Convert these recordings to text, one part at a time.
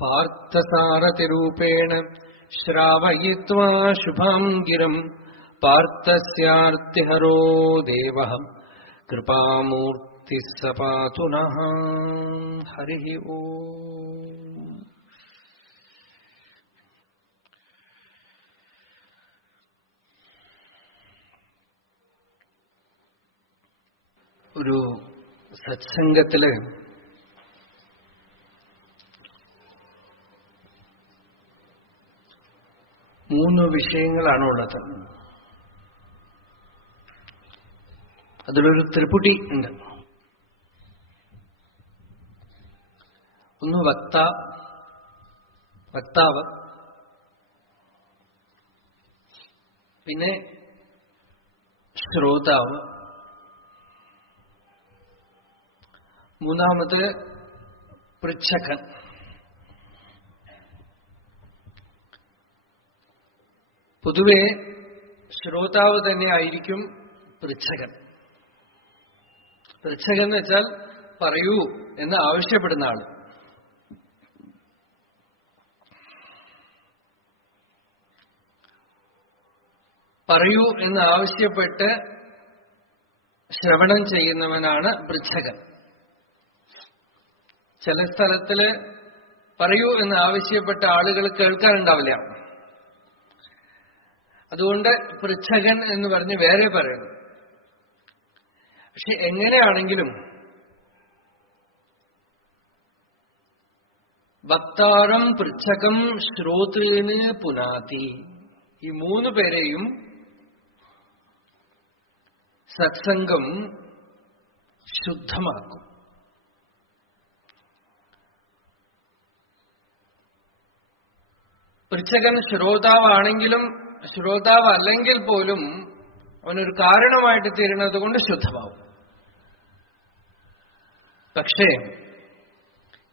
പാർത്ഥസാരഥിരൂപേണ ശ്രാവയിത്വാ ശുഭാം ഗിരം പാർത്ഥസ്യാർത്തിഹരോ ദേവഃ കൃപാമൂർത്തി സപാതു നഃ. ഹരി ഓം. ഒരു സത്സംഗത്തില് മൂന്ന് വിഷയങ്ങളാണുള്ളത്. അതിലൊരു ത്രിപുടി ഉണ്ട്. ഒന്ന് വക്താവ്, പിന്നെ ശ്രോതാവ്, മൂന്നാമത് പൃച്ഛകൻ. പൊതുവെ ശ്രോതാവ് തന്നെ ആയിരിക്കും പൃച്ഛകൻ. പൃച്ഛകൻ എന്ന് വെച്ചാൽ പറയൂ എന്ന് ആവശ്യപ്പെടുന്ന ആള്. പറയൂ എന്ന് ആവശ്യപ്പെട്ട് ശ്രവണം ചെയ്യുന്നവനാണ് പൃച്ഛകൻ. ചില സ്ഥലത്തില് പറയൂ എന്ന് ആവശ്യപ്പെട്ട ആളുകൾ കേൾക്കാനുണ്ടാവില്ല. അതുകൊണ്ട് പൃച്ഛകൻ എന്ന് പറഞ്ഞ് വേറെ പറയുന്നു. പക്ഷെ എങ്ങനെയാണെങ്കിലും വക്താരം പൃച്ഛകം ശ്രോതൃന് പുനാതി, ഈ മൂന്ന് പേരെയും സത്സംഗം ശുദ്ധമാക്കും. പൃച്ഛകൻ ശ്രോതാവാണെങ്കിലും ശ്രോതാവ് അല്ലെങ്കിൽ പോലും അവനൊരു കാരണമായിട്ട് തീരുന്നത് കൊണ്ട് ശുദ്ധമാവും. പക്ഷേ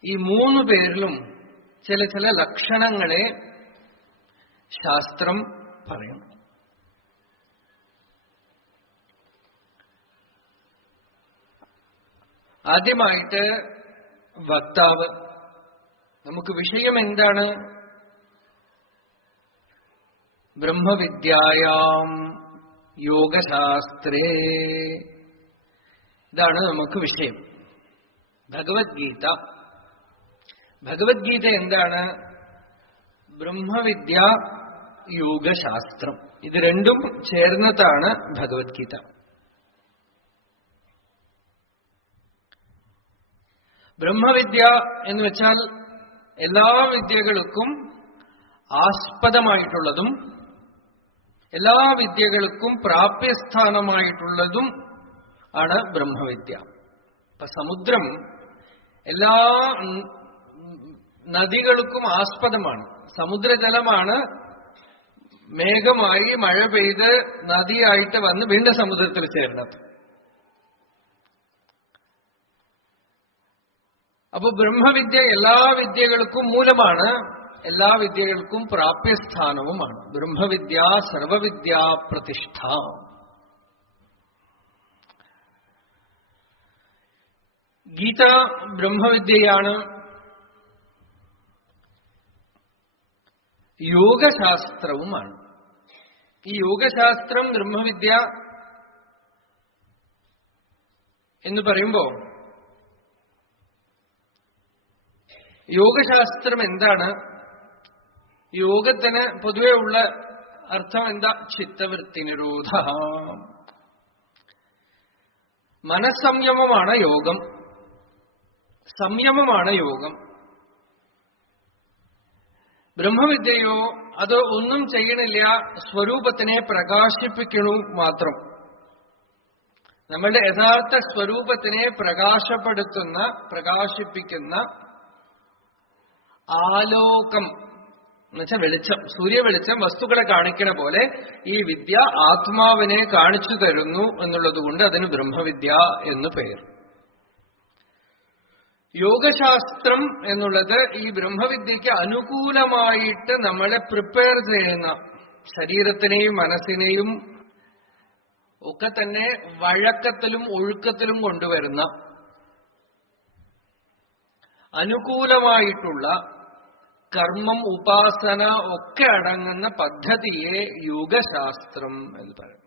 ഈ മൂന്ന് പേരിലും ചില ചില ലക്ഷണങ്ങളെ ശാസ്ത്രം പറയും. ആദ്യമായിട്ട് വക്താവ്. നമുക്ക് വിഷയം എന്താണ്? ബ്രഹ്മവിദ്യായാം യോഗശാസ്ത്രേ. ഇതാണ് നമുക്ക് വിഷയം. ഭഗവത്ഗീത. ഭഗവത്ഗീത എന്താണ്? ബ്രഹ്മവിദ്യ, യോഗശാസ്ത്രം. ഇത് രണ്ടും ചേർന്നതാണ് ഭഗവത്ഗീത. ബ്രഹ്മവിദ്യ എന്ന് വെച്ചാൽ എല്ലാ വിദ്യകൾക്കും ആസ്പദമായിട്ടുള്ളതും എല്ലാ വിദ്യകൾക്കും പ്രാപ്യസ്ഥാനമായിട്ടുള്ളതും ആണ് ബ്രഹ്മവിദ്യ. ഇപ്പൊ സമുദ്രം എല്ലാ നദികൾക്കും ആസ്പദമാണ്. സമുദ്രജലമാണ് മേഘമായി മഴ പെയ്ത് നദിയായിട്ട് വന്ന് വീണ്ടും സമുദ്രത്തിൽ ചേർന്നത്. അപ്പൊ ബ്രഹ്മവിദ്യ എല്ലാ വിദ്യകൾക്കും മൂലമാണ്, എല്ലാ വിദ്യകൾക്കും പ്രാപ്യസ്ഥാനവുമാണ്. ബ്രഹ്മവിദ്യ സർവവിദ്യാ പ്രതിഷ്ഠ. ഗീത ബ്രഹ്മവിദ്യയാണ്. യോഗശാസ്ത്രവുമാണ്. ഈ യോഗശാസ്ത്രം ബ്രഹ്മവിദ്യ എന്ന് പറയുമ്പോ യോഗശാസ്ത്രം എന്താണ്? യോഗത്തിന് പൊതുവെ ഉള്ള അർത്ഥം എന്താ? ചിത്തവൃത്തി നിരോധ. മനസ്സംയമമാണ് യോഗം, സംയമമാണ് യോഗം. ബ്രഹ്മവിദ്യയോ അത് ഒന്നും ചെയ്യണില്ല, സ്വരൂപത്തിനെ പ്രകാശിപ്പിക്കണു മാത്രം. നമ്മളുടെ യഥാർത്ഥ സ്വരൂപത്തിനെ പ്രകാശിപ്പിക്കുന്ന ആലോകം എന്നുവെച്ചാൽ വെളിച്ചം, സൂര്യവെളിച്ചം വസ്തുക്കളെ കാണിക്കണ പോലെ ഈ വിദ്യ ആത്മാവിനെ കാണിച്ചു തരുന്നു എന്നുള്ളത് കൊണ്ട് അതിന് ബ്രഹ്മവിദ്യ എന്ന് പേർ. യോഗശാസ്ത്രം എന്നുള്ളത് ഈ ബ്രഹ്മവിദ്യക്ക് അനുകൂലമായിട്ട് നമ്മളെ പ്രിപ്പയർ ചെയ്യുന്ന, ശരീരത്തിനെയും മനസ്സിനെയും ഒക്കെ തന്നെ വഴക്കത്തിലും ഒഴുക്കത്തിലും കൊണ്ടുവരുന്ന അനുകൂലമായിട്ടുള്ള കർമ്മം, ഉപാസന ഒക്കെ അടങ്ങുന്ന പദ്ധതിയെ യോഗശാസ്ത്രം എന്ന് പറയും.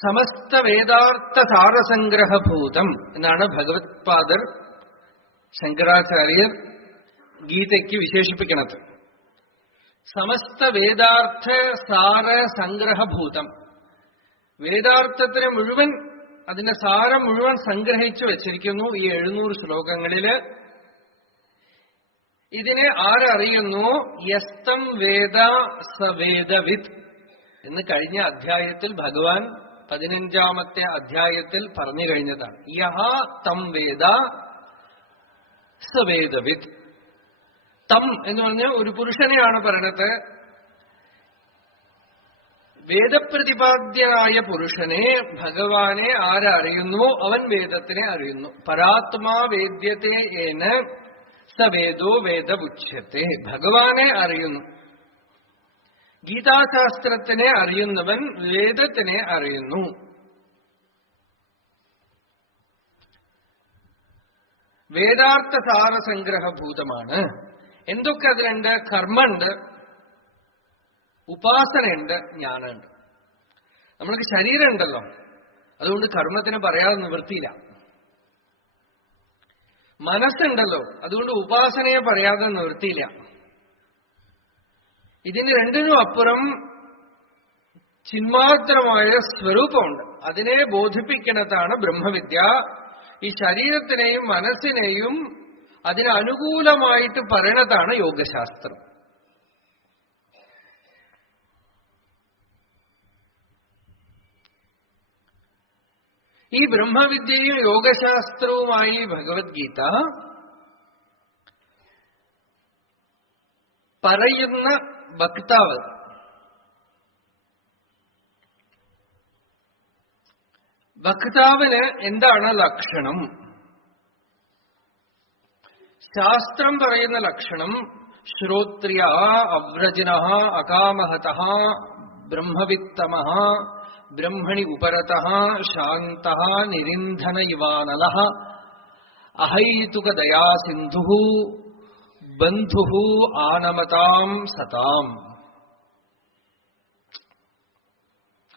സമസ്ത വേദാർത്ഥ സാരസംഗ്രഹഭൂതം എന്നാണ് ഭഗവത്പാദർ ശങ്കരാചാര്യർ ഗീതയ്ക്ക് വിശേഷിപ്പിക്കുന്നത്. സമസ്ത വേദാർത്ഥ സാര സംഗ്രഹഭൂതം, വേദാർത്ഥത്തിന് മുഴുവൻ, അതിന്റെ സാരം മുഴുവൻ സംഗ്രഹിച്ചു വച്ചിരിക്കുന്നു ഈ 700 ശ്ലോകങ്ങളില്. ഇതിനെ ആരറിയുന്നു? യസ്തം വേദ സവേദവിത് എന്ന് കഴിഞ്ഞ അധ്യായത്തിൽ ഭഗവാൻ 15ാമത്തെ അധ്യായത്തിൽ പറഞ്ഞു കഴിഞ്ഞതാണ്. യഹ തം വേദ സവേദവിത്. തം എന്ന് പറഞ്ഞ ഒരു പുരുഷനെയാണ് പറയണത്. വേദപ്രതിപാദ്യനായ പുരുഷനെ, ഭഗവാനെ ആരറിയുന്നു? അവൻ വേദത്തിനെ അറിയുന്നു. പരാത്മാ വേദ്യത്തെ ഏന സവേദോ വേദമുച്യത്തെ. ഭഗവാനെ അറിയുന്നു. ഗീതാശാസ്ത്രത്തിനെ അറിയുന്നവൻ വേദത്തിനെ അറിയുന്നു. വേദാർത്ഥ സാരസംഗ്രഹഭൂതമാണ്. എന്തൊക്കെ അതിലുണ്ട്? കർമ്മമുണ്ട്, ഉപാസനയുണ്ട്, ജ്ഞാനമുണ്ട്. നമ്മൾക്ക് ശരീരം ഉണ്ടല്ലോ, അതുകൊണ്ട് കർമ്മത്തിന് പറയാതെ നിവൃത്തിയില്ല. മനസ്സുണ്ടല്ലോ, അതുകൊണ്ട് ഉപാസനയെ പറയാതെ നിവൃത്തിയില്ല. ഇതിന് രണ്ടിനും അപ്പുറം ചിന്മാത്രമായ സ്വരൂപമുണ്ട്. അതിനെ ബോധിപ്പിക്കുന്നതാണ് ബ്രഹ്മവിദ്യ. ഈ ശരീരത്തിനെയും മനസ്സിനെയും അതിനനുകൂലമായിട്ട് പറയണതാണ് യോഗശാസ്ത്രം. ഈ ബ്രഹ്മവിദ്യയും യോഗശാസ്ത്രവുമായി ഭഗവത്ഗീത പറയുന്ന വക്താവ് വക്താവിന് എന്താണ് ലക്ഷണം? ശാസ്ത്രം പറയുന്ന ലക്ഷണം ശ്രോത്രിയ അവ്രജിന അകാമഹത ബ്രഹ്മവിത്തമ ബ്രഹ്മണി ഉപരത ശാന്ത നിരിന്ധന ഇവാനല അഹൈതുകദയാ സിന്ധു ബന്ധു ആനമതാം സതാം.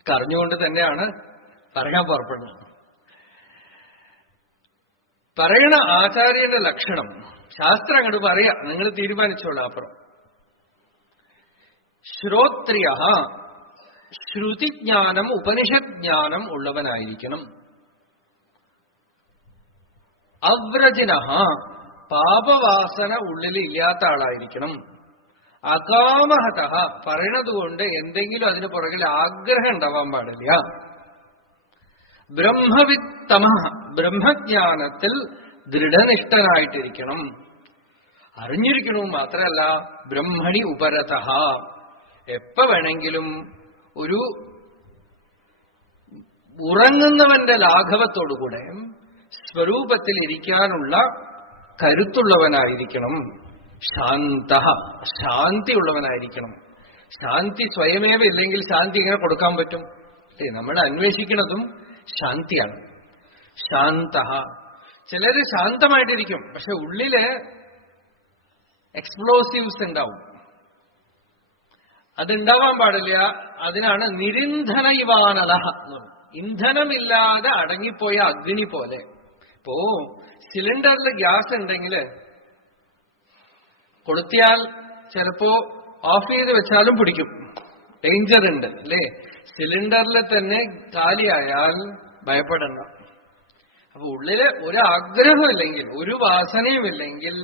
കറിഞ്ഞുകൊണ്ട് തന്നെയാണ് പറയാൻ പുറപ്പെടുന്നത്. പറയണ ആചാര്യന്റെ ലക്ഷണം ശാസ്ത്രം അങ്ങോട്ട് പറയാ, നിങ്ങൾ തീരുമാനിച്ചോളാം. അപ്പുറം ശ്രോത്രിയ, ശ്രുതിജ്ഞാനം ഉപനിഷജ്ഞാനം ഉള്ളവനായിരിക്കണം. അവ്രജിന, പാപവാസന ഉള്ളിൽ ഇല്ലാത്ത ആളായിരിക്കണം. അകാമഹത, പറയണതുകൊണ്ട് എന്തെങ്കിലും അതിന് പുറകിൽ ആഗ്രഹം ഉണ്ടാവാൻ പാടില്ല. ബ്രഹ്മവിത്തമ, ബ്രഹ്മജ്ഞാനത്തിൽ ദൃഢനിഷ്ഠനായിട്ടിരിക്കണം. അറിഞ്ഞിരിക്കണു മാത്രമല്ല, ബ്രഹ്മണി ഉപരത, എപ്പ വേണമെങ്കിലും ഒരു ഉറങ്ങുന്നവന്റെ ലാഘവത്തോടുകൂടെ സ്വരൂപത്തിൽ ഇരിക്കാനുള്ള കരുത്തുള്ളവനായിരിക്കണം. ശാന്ത, ശാന്തിയുള്ളവനായിരിക്കണം. ശാന്തി സ്വയമേവ ഇല്ലെങ്കിൽ ശാന്തി എങ്ങനെ കൊടുക്കാൻ പറ്റും? നമ്മൾ അന്വേഷിക്കുന്നതും ശാന്തിയാണ്. ശാന്ത, ചിലര് ശാന്തമായിട്ടിരിക്കും, പക്ഷെ ഉള്ളില് എക്സ്പ്ലോസീവ്സ് ഉണ്ടാവും. അതുണ്ടാവാൻ പാടില്ല. അതിനാണ് നിരിന്ധന ഇവാനല. ഇന്ധനമില്ലാതെ അടങ്ങിപ്പോയ അഗ്നി പോലെ. ഇപ്പോ സിലിണ്ടറിൽ ഗ്യാസ് ഉണ്ടെങ്കിൽ കൊളുത്തിയാൽ ചിലപ്പോ ഓഫ് ചെയ്ത് വെച്ചാലും പിടിക്കും, ഡേഞ്ചർ ഉണ്ട് അല്ലേ? സിലിണ്ടറിൽ തന്നെ കാലിയായാൽ ഭയപ്പെടണ്ട. അപ്പൊ ഉള്ളില് ഒരു ആഗ്രഹമില്ലെങ്കിൽ, ഒരു വാസനയുമില്ലെങ്കിൽ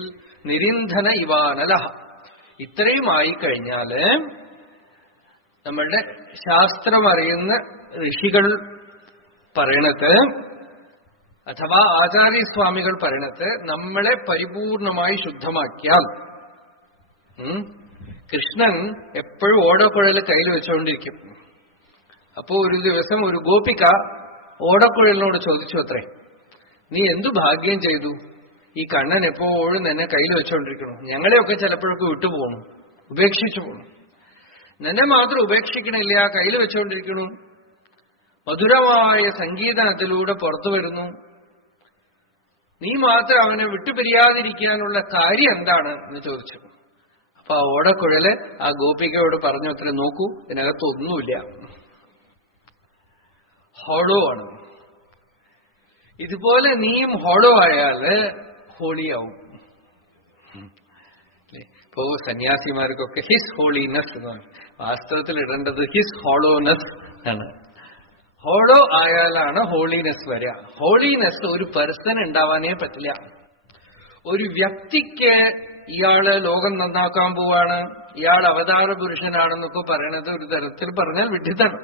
നിരിന്ധന ഇവാനല. ഇത്രയുമായി കഴിഞ്ഞാല് നമ്മളുടെ ശാസ്ത്രം അറിയുന്ന ഋഷികൾ പറയണത്, അഥവാ ആചാര്യസ്വാമികൾ പറയണത്, നമ്മളെ പരിപൂർണമായി ശുദ്ധമാക്കിയാൽ, കൃഷ്ണൻ എപ്പോഴും ഓടക്കുഴൽ കയ്യിൽ വെച്ചുകൊണ്ടിരിക്കും. അപ്പോ ഒരു ദിവസം ഒരു ഗോപിക ഓടക്കുഴലിനോട് ചോദിച്ചു അത്രേ, നീ എന്തു ഭാഗ്യം ചെയ്തു, ഈ കണ്ണൻ എപ്പോഴും നിന്നെ കയ്യിൽ വെച്ചുകൊണ്ടിരിക്കണു, ഞങ്ങളെയൊക്കെ ചിലപ്പോഴൊക്കെ വിട്ടുപോകണു, ഉപേക്ഷിച്ചു പോകണു, നിന്നെ മാത്രം ഉപേക്ഷിക്കണില്ല, കയ്യിൽ വെച്ചുകൊണ്ടിരിക്കണു, മധുരമായ സംഗീതത്തിലൂടെ പുറത്തു വരുന്നു, നീ മാത്രം അവനെ വിട്ടുപിരിയാതിരിക്കാനുള്ള കാര്യം എന്താണ് എന്ന് ചോദിച്ചു. അപ്പൊ ആ ഓടക്കുഴല് ആ ഗോപികയോട് പറഞ്ഞു, അത്ര നോക്കൂ, ഇതിനകത്തൊന്നുമില്ല, ഹോളോ ആണ്. ഇതുപോലെ നീയും ഹോളോ ആയാല് ഹോളിയാവും. ഇപ്പോ സന്യാസിമാർക്കൊക്കെ ഹിസ് ഹോളിനെസ് എന്നാണ്, വാസ്തവത്തിൽ ഇടേണ്ടത് ഹിസ് ഹോളോനെസ് ആണ്. ഹോളോ ആയാലാണ് ഹോളിനെസ് വരിക. ഹോളിനെസ് ഒരു പേഴ്സൺ ഉണ്ടാവാനേ പറ്റില്ല. ഒരു വ്യക്തിക്ക് ഇയാള് ലോകം നന്നാക്കാൻ പോവാണ്, ഇയാൾ അവതാര പുരുഷനാണെന്നൊക്കെ പറയണത് ഒരു തരത്തിൽ പറഞ്ഞാൽ വിഡ്ഢിത്തമാണ്.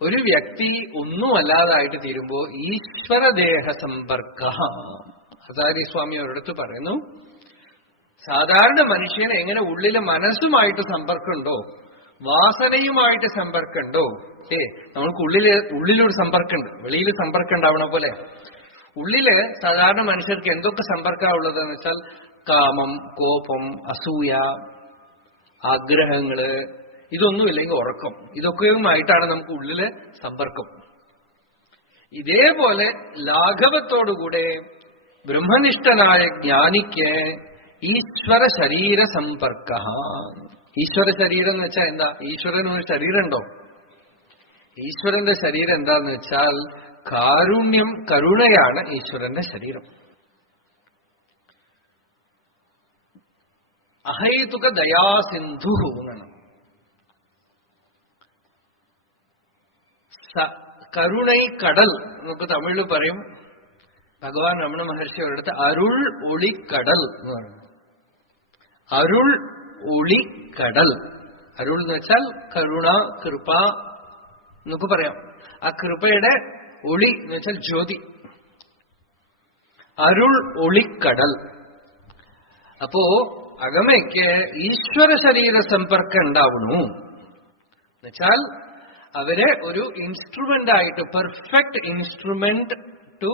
ഒരു വ്യക്തി ഒന്നുമല്ലാതായിട്ട് തീരുമ്പോ ഈശ്വരദേഹ സമ്പർക്ക, ആചാര്യസ്വാമി ഒരിടത്ത് പറയുന്നു, സാധാരണ മനുഷ്യന് എങ്ങനെ ഉള്ളിലെ മനസ്സുമായിട്ട് സമ്പർക്കമുണ്ടോ, വാസനയുമായിട്ട് സമ്പർക്കമുണ്ടോ, നമുക്ക് ഉള്ളിലൊരു സമ്പർക്കമുണ്ട്, വെളിയിൽ സമ്പർക്കം ഉണ്ടാവണ പോലെ ഉള്ളില് സാധാരണ മനുഷ്യർക്ക് എന്തൊക്കെ സമ്പർക്കമാണ് ഉള്ളതെന്ന് വെച്ചാൽ കാമം, കോപം, അസൂയ, ആഗ്രഹങ്ങള്, ഇതൊന്നുമില്ലെങ്കിൽ ഉറക്കം, ഇതൊക്കെയുമായിട്ടാണ് നമുക്ക് ഉള്ളില് സമ്പർക്കം. ഇതേപോലെ ലാഘവത്തോടുകൂടെ ബ്രഹ്മനിഷ്ഠനായ ജ്ഞാനിക്ക് ഈശ്വര ശരീര സമ്പർക്ക. ഈശ്വര ശരീരം എന്ന് വെച്ചാൽ എന്താ? ഈശ്വരന് ഒരു ശരീരമുണ്ടോ? ഈശ്വരന്റെ ശരീരം എന്താന്ന് വെച്ചാൽ കാരുണ്യം, കരുണയാണ് ഈശ്വരന്റെ ശരീരം. അഹൈതുക ദയാസിന്ധു എന്നാണ്. കരുണൈ കടൽ നമുക്ക് തമിഴിൽ പറയും. ഭഗവാൻ രമണ മഹർഷി ഒരിടത്ത് അരുൾ ഒളിക്കടൽ എന്ന് പറയുന്നു. അരുൾ ഒളിക്കടൽ. അരുൾ എന്ന് വെച്ചാൽ കരുണ, കൃപ എന്നൊക്കെ പറയാം. ആ കൃപയുടെ ഒളി എന്ന് വെച്ചാൽ ജ്യോതി. അരുൾ ഒളിക്കടൽ. അപ്പോ അകമയ്ക്ക് ഈശ്വര ശരീര സമ്പർക്കം ഉണ്ടാവുന്നു എന്നുവെച്ചാൽ അവരെ ഒരു ഇൻസ്ട്രുമെന്റ് ആയിട്ട്, perfect instrument to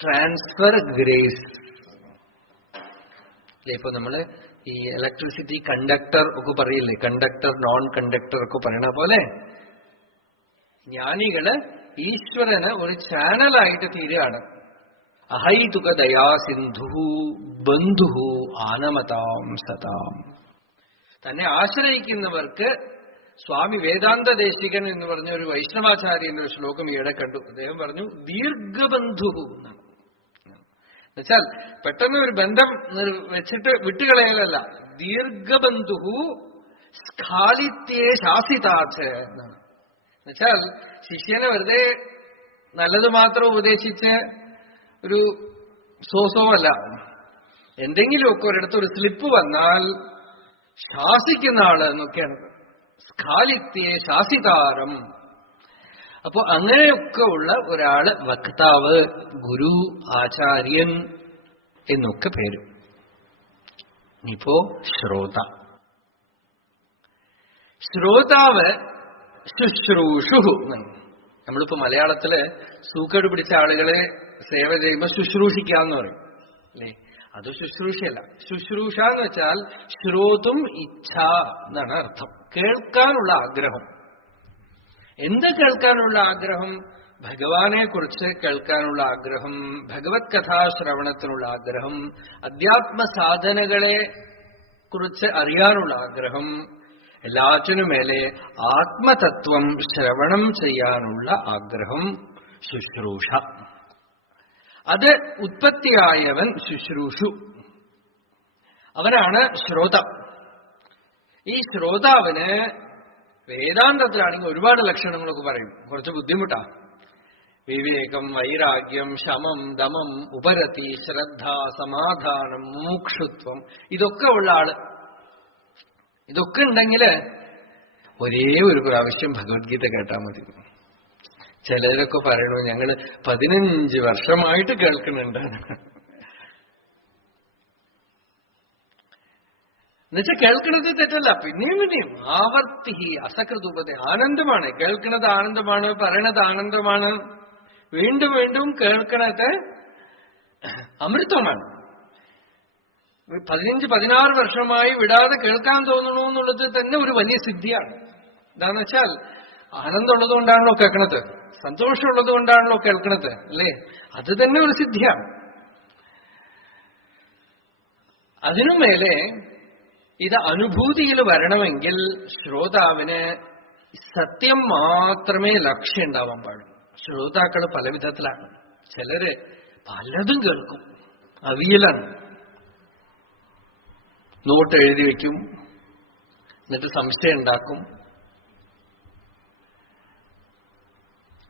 transfer grace. ഇപ്പൊ നമ്മള് ഈ ഇലക്ട്രിസിറ്റി കണ്ടക്ടർ ഒക്കെ പറയില്ലേ, കണ്ടക്ടർ, നോൺ കണ്ടക്ടർ ഒക്കെ പറയണ പോലെ ജ്ഞാനികള് ഈശ്വരന് ഒരു ചാനലായിട്ട് തീരുകയാണ്. അഹൈതുക ദയാസിന്ധു ബന്ധു ആനമതാം സതാം. തന്നെ ആശ്രയിക്കുന്നവർക്ക് സ്വാമി വേദാന്ത ദേശികൻ എന്ന് പറഞ്ഞ ഒരു വൈഷ്ണവാചാര്യന്റെ ഒരു ശ്ലോകം ഈയിടെ കണ്ടു. അദ്ദേഹം പറഞ്ഞു ദീർഘബന്ധു എന്നാണ്. എന്നുവെച്ചാൽ പെട്ടെന്ന് ഒരു ബന്ധം വെച്ചിട്ട് വിട്ടുകളയലല്ല, ദീർഘബന്ധു സ്ഖാലിത്യേ ശാസിതാച്ച് എന്നാണ്. എന്നുവെച്ചാൽ ശിഷ്യനെ വെറുതെ നല്ലത് മാത്രം ഉപദേശിച്ച് ഒരു സോസോമല്ല, എന്തെങ്കിലുമൊക്കെ ഒരിടത്ത് ഒരു സ്ലിപ്പ് വന്നാൽ ശാസിക്കുന്ന ആള് എന്നൊക്കെയാണ്. സ്ഖാലിത്യേ ശാസിതാരം. അപ്പൊ അങ്ങനെയൊക്കെ ഉള്ള ഒരാള് വക്താവ്, ഗുരു, ആചാര്യൻ എന്നൊക്കെ പേര്. ഇപ്പോ ശ്രോത. ശ്രോതാവ് ശുശ്രൂഷു. നമ്മളിപ്പോ മലയാളത്തില് സൂക്കേട് പിടിച്ച ആളുകളെ സേവ ചെയ്യുമ്പോൾ ശുശ്രൂഷിക്കാന്ന് പറയും അല്ലേ? അത് ശുശ്രൂഷയല്ല. ശുശ്രൂഷ എന്ന് വെച്ചാൽ ശ്രോതും ഇച്ഛ എന്നാണ് അർത്ഥം. കേൾക്കാനുള്ള ആഗ്രഹം. എന്ത് കേൾക്കാനുള്ള ആഗ്രഹം? ഭഗവാനെ കുറിച്ച് കേൾക്കാനുള്ള ആഗ്രഹം, ഭഗവത് കഥാശ്രവണത്തിനുള്ള ആഗ്രഹം, അധ്യാത്മ സാധനകളെ കുറിച്ച് അറിയാനുള്ള ആഗ്രഹം, എല്ലാറ്റിനു മേലെ ആത്മതത്വം ശ്രവണം ചെയ്യാനുള്ള ആഗ്രഹം, ശുശ്രൂഷ. അത് ഉത്പത്തിയായവൻ ശുശ്രൂഷു, അവനാണ് ശ്രോത. ഈ ശ്രോതാവിന് വേദാന്തത്തിലാണെങ്കിൽ ഒരുപാട് ലക്ഷണങ്ങളൊക്കെ പറയും, കുറച്ച് ബുദ്ധിമുട്ടാ. വിവേകം, വൈരാഗ്യം, ശമം, ദമം, ഉപരതി, ശ്രദ്ധ, സമാധാനം, മുമുക്ഷുത്വം, ഇതൊക്കെ ഉള്ള ആള്. ഇതൊക്കെ ഉണ്ടെങ്കിൽ ഒരേ ഒരു പ്രാവശ്യം ഭഗവത്ഗീത കേട്ടാൽ മതി. ചിലരൊക്കെ പറയണു ഞങ്ങള് 15 വർഷമായിട്ട് കേൾക്കുന്നുണ്ട്. എന്നുവെച്ചാൽ കേൾക്കുന്നത് തെറ്റല്ല, പിന്നെയും ആവർത്തി അസകൃതുപത. ആനന്ദമാണ് കേൾക്കുന്നത്, ആനന്ദമാണ് പറയണത്, ആനന്ദമാണ്. വീണ്ടും വീണ്ടും കേൾക്കണത് അമൃതമാണ്. 15-16 വർഷമായി വിടാതെ കേൾക്കാൻ തോന്നണു എന്നുള്ളത് തന്നെ ഒരു വലിയ സിദ്ധിയാണ്. എന്താന്ന് വെച്ചാൽ ആനന്ദമുള്ളത് കൊണ്ടാണല്ലോ കേൾക്കണത്. സന്തോഷമുള്ളത് കൊണ്ടാണല്ലോ കേൾക്കണത്, അല്ലേ? അത് തന്നെ ഒരു സിദ്ധിയാണ്. അതിനുമേലെ ഇത് അനുഭൂതിയിൽ വരണമെങ്കിൽ ശ്രോതാവിന് സത്യം മാത്രമേ ലക്ഷ്യം ഉണ്ടാവാൻ പാടുള്ളൂ. ശ്രോതാക്കൾ പല വിധത്തിലാണ്. ചിലര് പലതും കേൾക്കും, അവിയലാണ്. നോട്ട് എഴുതി വയ്ക്കും, എന്നിട്ട് സംശയം ഉണ്ടാക്കും.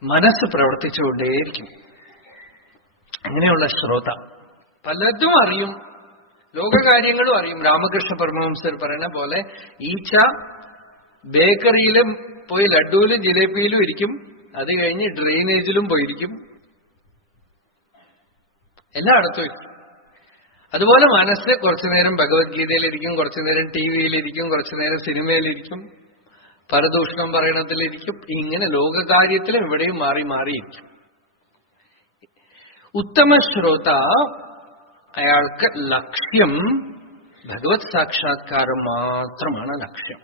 മനസ്സ് പ്രവർത്തിച്ചുകൊണ്ടേയിരിക്കും. അങ്ങനെയുള്ള ശ്രോത പലതും അറിയും, ലോകകാര്യങ്ങളും അറിയും. രാമകൃഷ്ണ പരമഹംസർ പറയുന്ന പോലെ ഈച്ച ബേക്കറിയിലും പോയി ലഡ്ഡുവിലും ജിലേബിയിലും ഇരിക്കും, അത് കഴിഞ്ഞ് ഡ്രെയിനേജിലും പോയിരിക്കും, എല്ലായിടത്തും ഇരിക്കും. അതുപോലെ മനസ്സ് കുറച്ചുനേരം ഭഗവത്ഗീതയിലിരിക്കും, കുറച്ചുനേരം ടിവിയിലിരിക്കും, കുറച്ചുനേരം സിനിമയിലിരിക്കും, പരദൂഷണം പറയണത്തിലിരിക്കും. ഇങ്ങനെ ലോകകാര്യത്തിൽ എവിടെയും മാറി മാറിയിരിക്കും. ഉത്തമ ശ്രോത അയാൾക്ക് ലക്ഷ്യം ഭഗവത് സാക്ഷാത്കാരം മാത്രമാണ് ലക്ഷ്യം.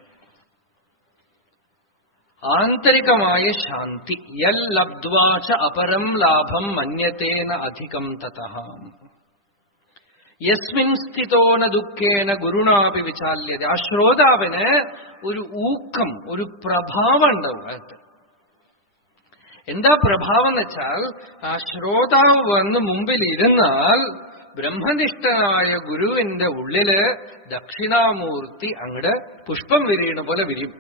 ആന്തരികമായ ശാന്തി. യൽ ലബ്ധ്വാച അപരം ലാഭം മന്യതേന അധികം തതഃ യസ്മിൻ സ്ഥിതോ ന ദുഃഖേന ഗുരുണാപി വിചാല്യത. ആ ശ്രോതാവിന് ഒരു ഊക്കം, ഒരു പ്രഭാവം ഉണ്ടാവും അകത്ത്. എന്താ പ്രഭാവം എന്ന് വെച്ചാൽ, ആ ശ്രോതാവ് വന്ന് മുമ്പിൽ ഇരുന്നാൽ ബ്രഹ്മനിഷ്ഠനായ ഗുരുവിന്റെ ഉള്ളില് ദക്ഷിണാമൂർത്തി അങ്ങട് പുഷ്പം വിരിയണ പോലെ വിരിയും.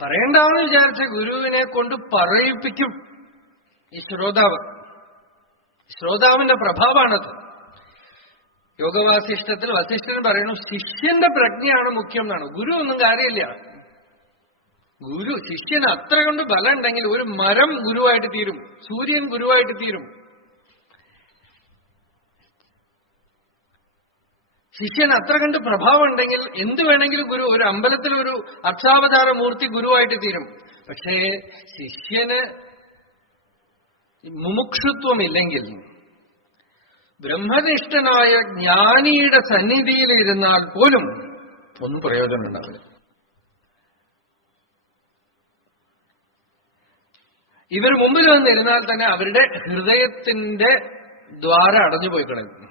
പറയണ്ടെന്ന് വിചാരിച്ച ഗുരുവിനെ കൊണ്ട് പറയിപ്പിക്കും ഈ ശ്രോതാവ്. ശ്രോതാവിന്റെ പ്രഭാവമാണത്. യോഗവാസിഷ്ഠത്തിൽ വസിഷ്ഠൻ പറയുന്നു, ശിഷ്യന്റെ പ്രജ്ഞയാണ് മുഖ്യം എന്നാണ്. ഗുരു ഒന്നും കാര്യമില്ല. ഗുരു ശിഷ്യന് അത്ര കൊണ്ട് ബലം ഉണ്ടെങ്കിൽ ഒരു മരം ഗുരുവായിട്ട് തീരും, സൂര്യൻ ഗുരുവായിട്ട് തീരും. ശിഷ്യൻ അത്ര കണ്ട് പ്രഭാവം ഉണ്ടെങ്കിൽ എന്ത് വേണമെങ്കിലും ഗുരു, ഒരു അമ്പലത്തിൽ ഒരു അക്ഷാവതാര മൂർത്തി ഗുരുവായിട്ട് തീരും. പക്ഷേ ശിഷ്യന് മുമുക്ഷുത്വമില്ലെങ്കിൽ, ബ്രഹ്മനിഷ്ഠനായ ജ്ഞാനിയുടെ സന്നിധിയിലിരുന്നാൽ പോലും ഒന്നും പ്രയോജനം ഉണ്ടാവില്ല. ഇവർ മുമ്പിൽ വന്നിരുന്നാൽ തന്നെ അവരുടെ ഹൃദയത്തിന്റെ ദ്വാരം അടഞ്ഞു പോയി കിടക്കും.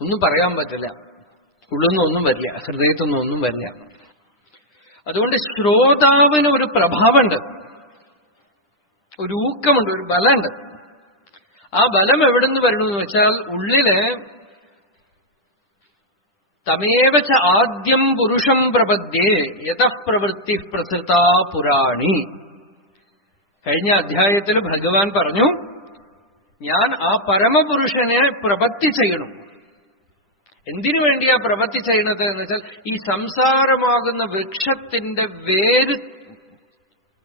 ഒന്നും പറയാൻ പറ്റില്ല, ഉള്ളുന്നൊന്നും വരില്ല, ഹൃദയത്തൊന്നും ഒന്നും വരില്ല. അതുകൊണ്ട് ശ്രോതാവിന് ഒരു പ്രഭാവമുണ്ട്, ഒരു ഊക്കമുണ്ട്, ഒരു ബലമുണ്ട്. ആ ബലം എവിടുന്ന് വരണമെന്ന് വെച്ചാൽ, ഉള്ളില് തമേവച ആദ്യം പുരുഷം പ്രപദ്യേ യതഃ പ്രവൃത്തി പ്രസൃതാ പുരാണി. കഴിഞ്ഞ അധ്യായത്തിൽ ഭഗവാൻ പറഞ്ഞു, ഞാൻ ആ പരമപുരുഷനെ പ്രപത്തി ചെയ്യണം. എന്തിനു വേണ്ടിയാ പ്രവൃത്തി ചെയ്യണത് എന്ന് വെച്ചാൽ, ഈ സംസാരമാകുന്ന വൃക്ഷത്തിന്റെ വേര്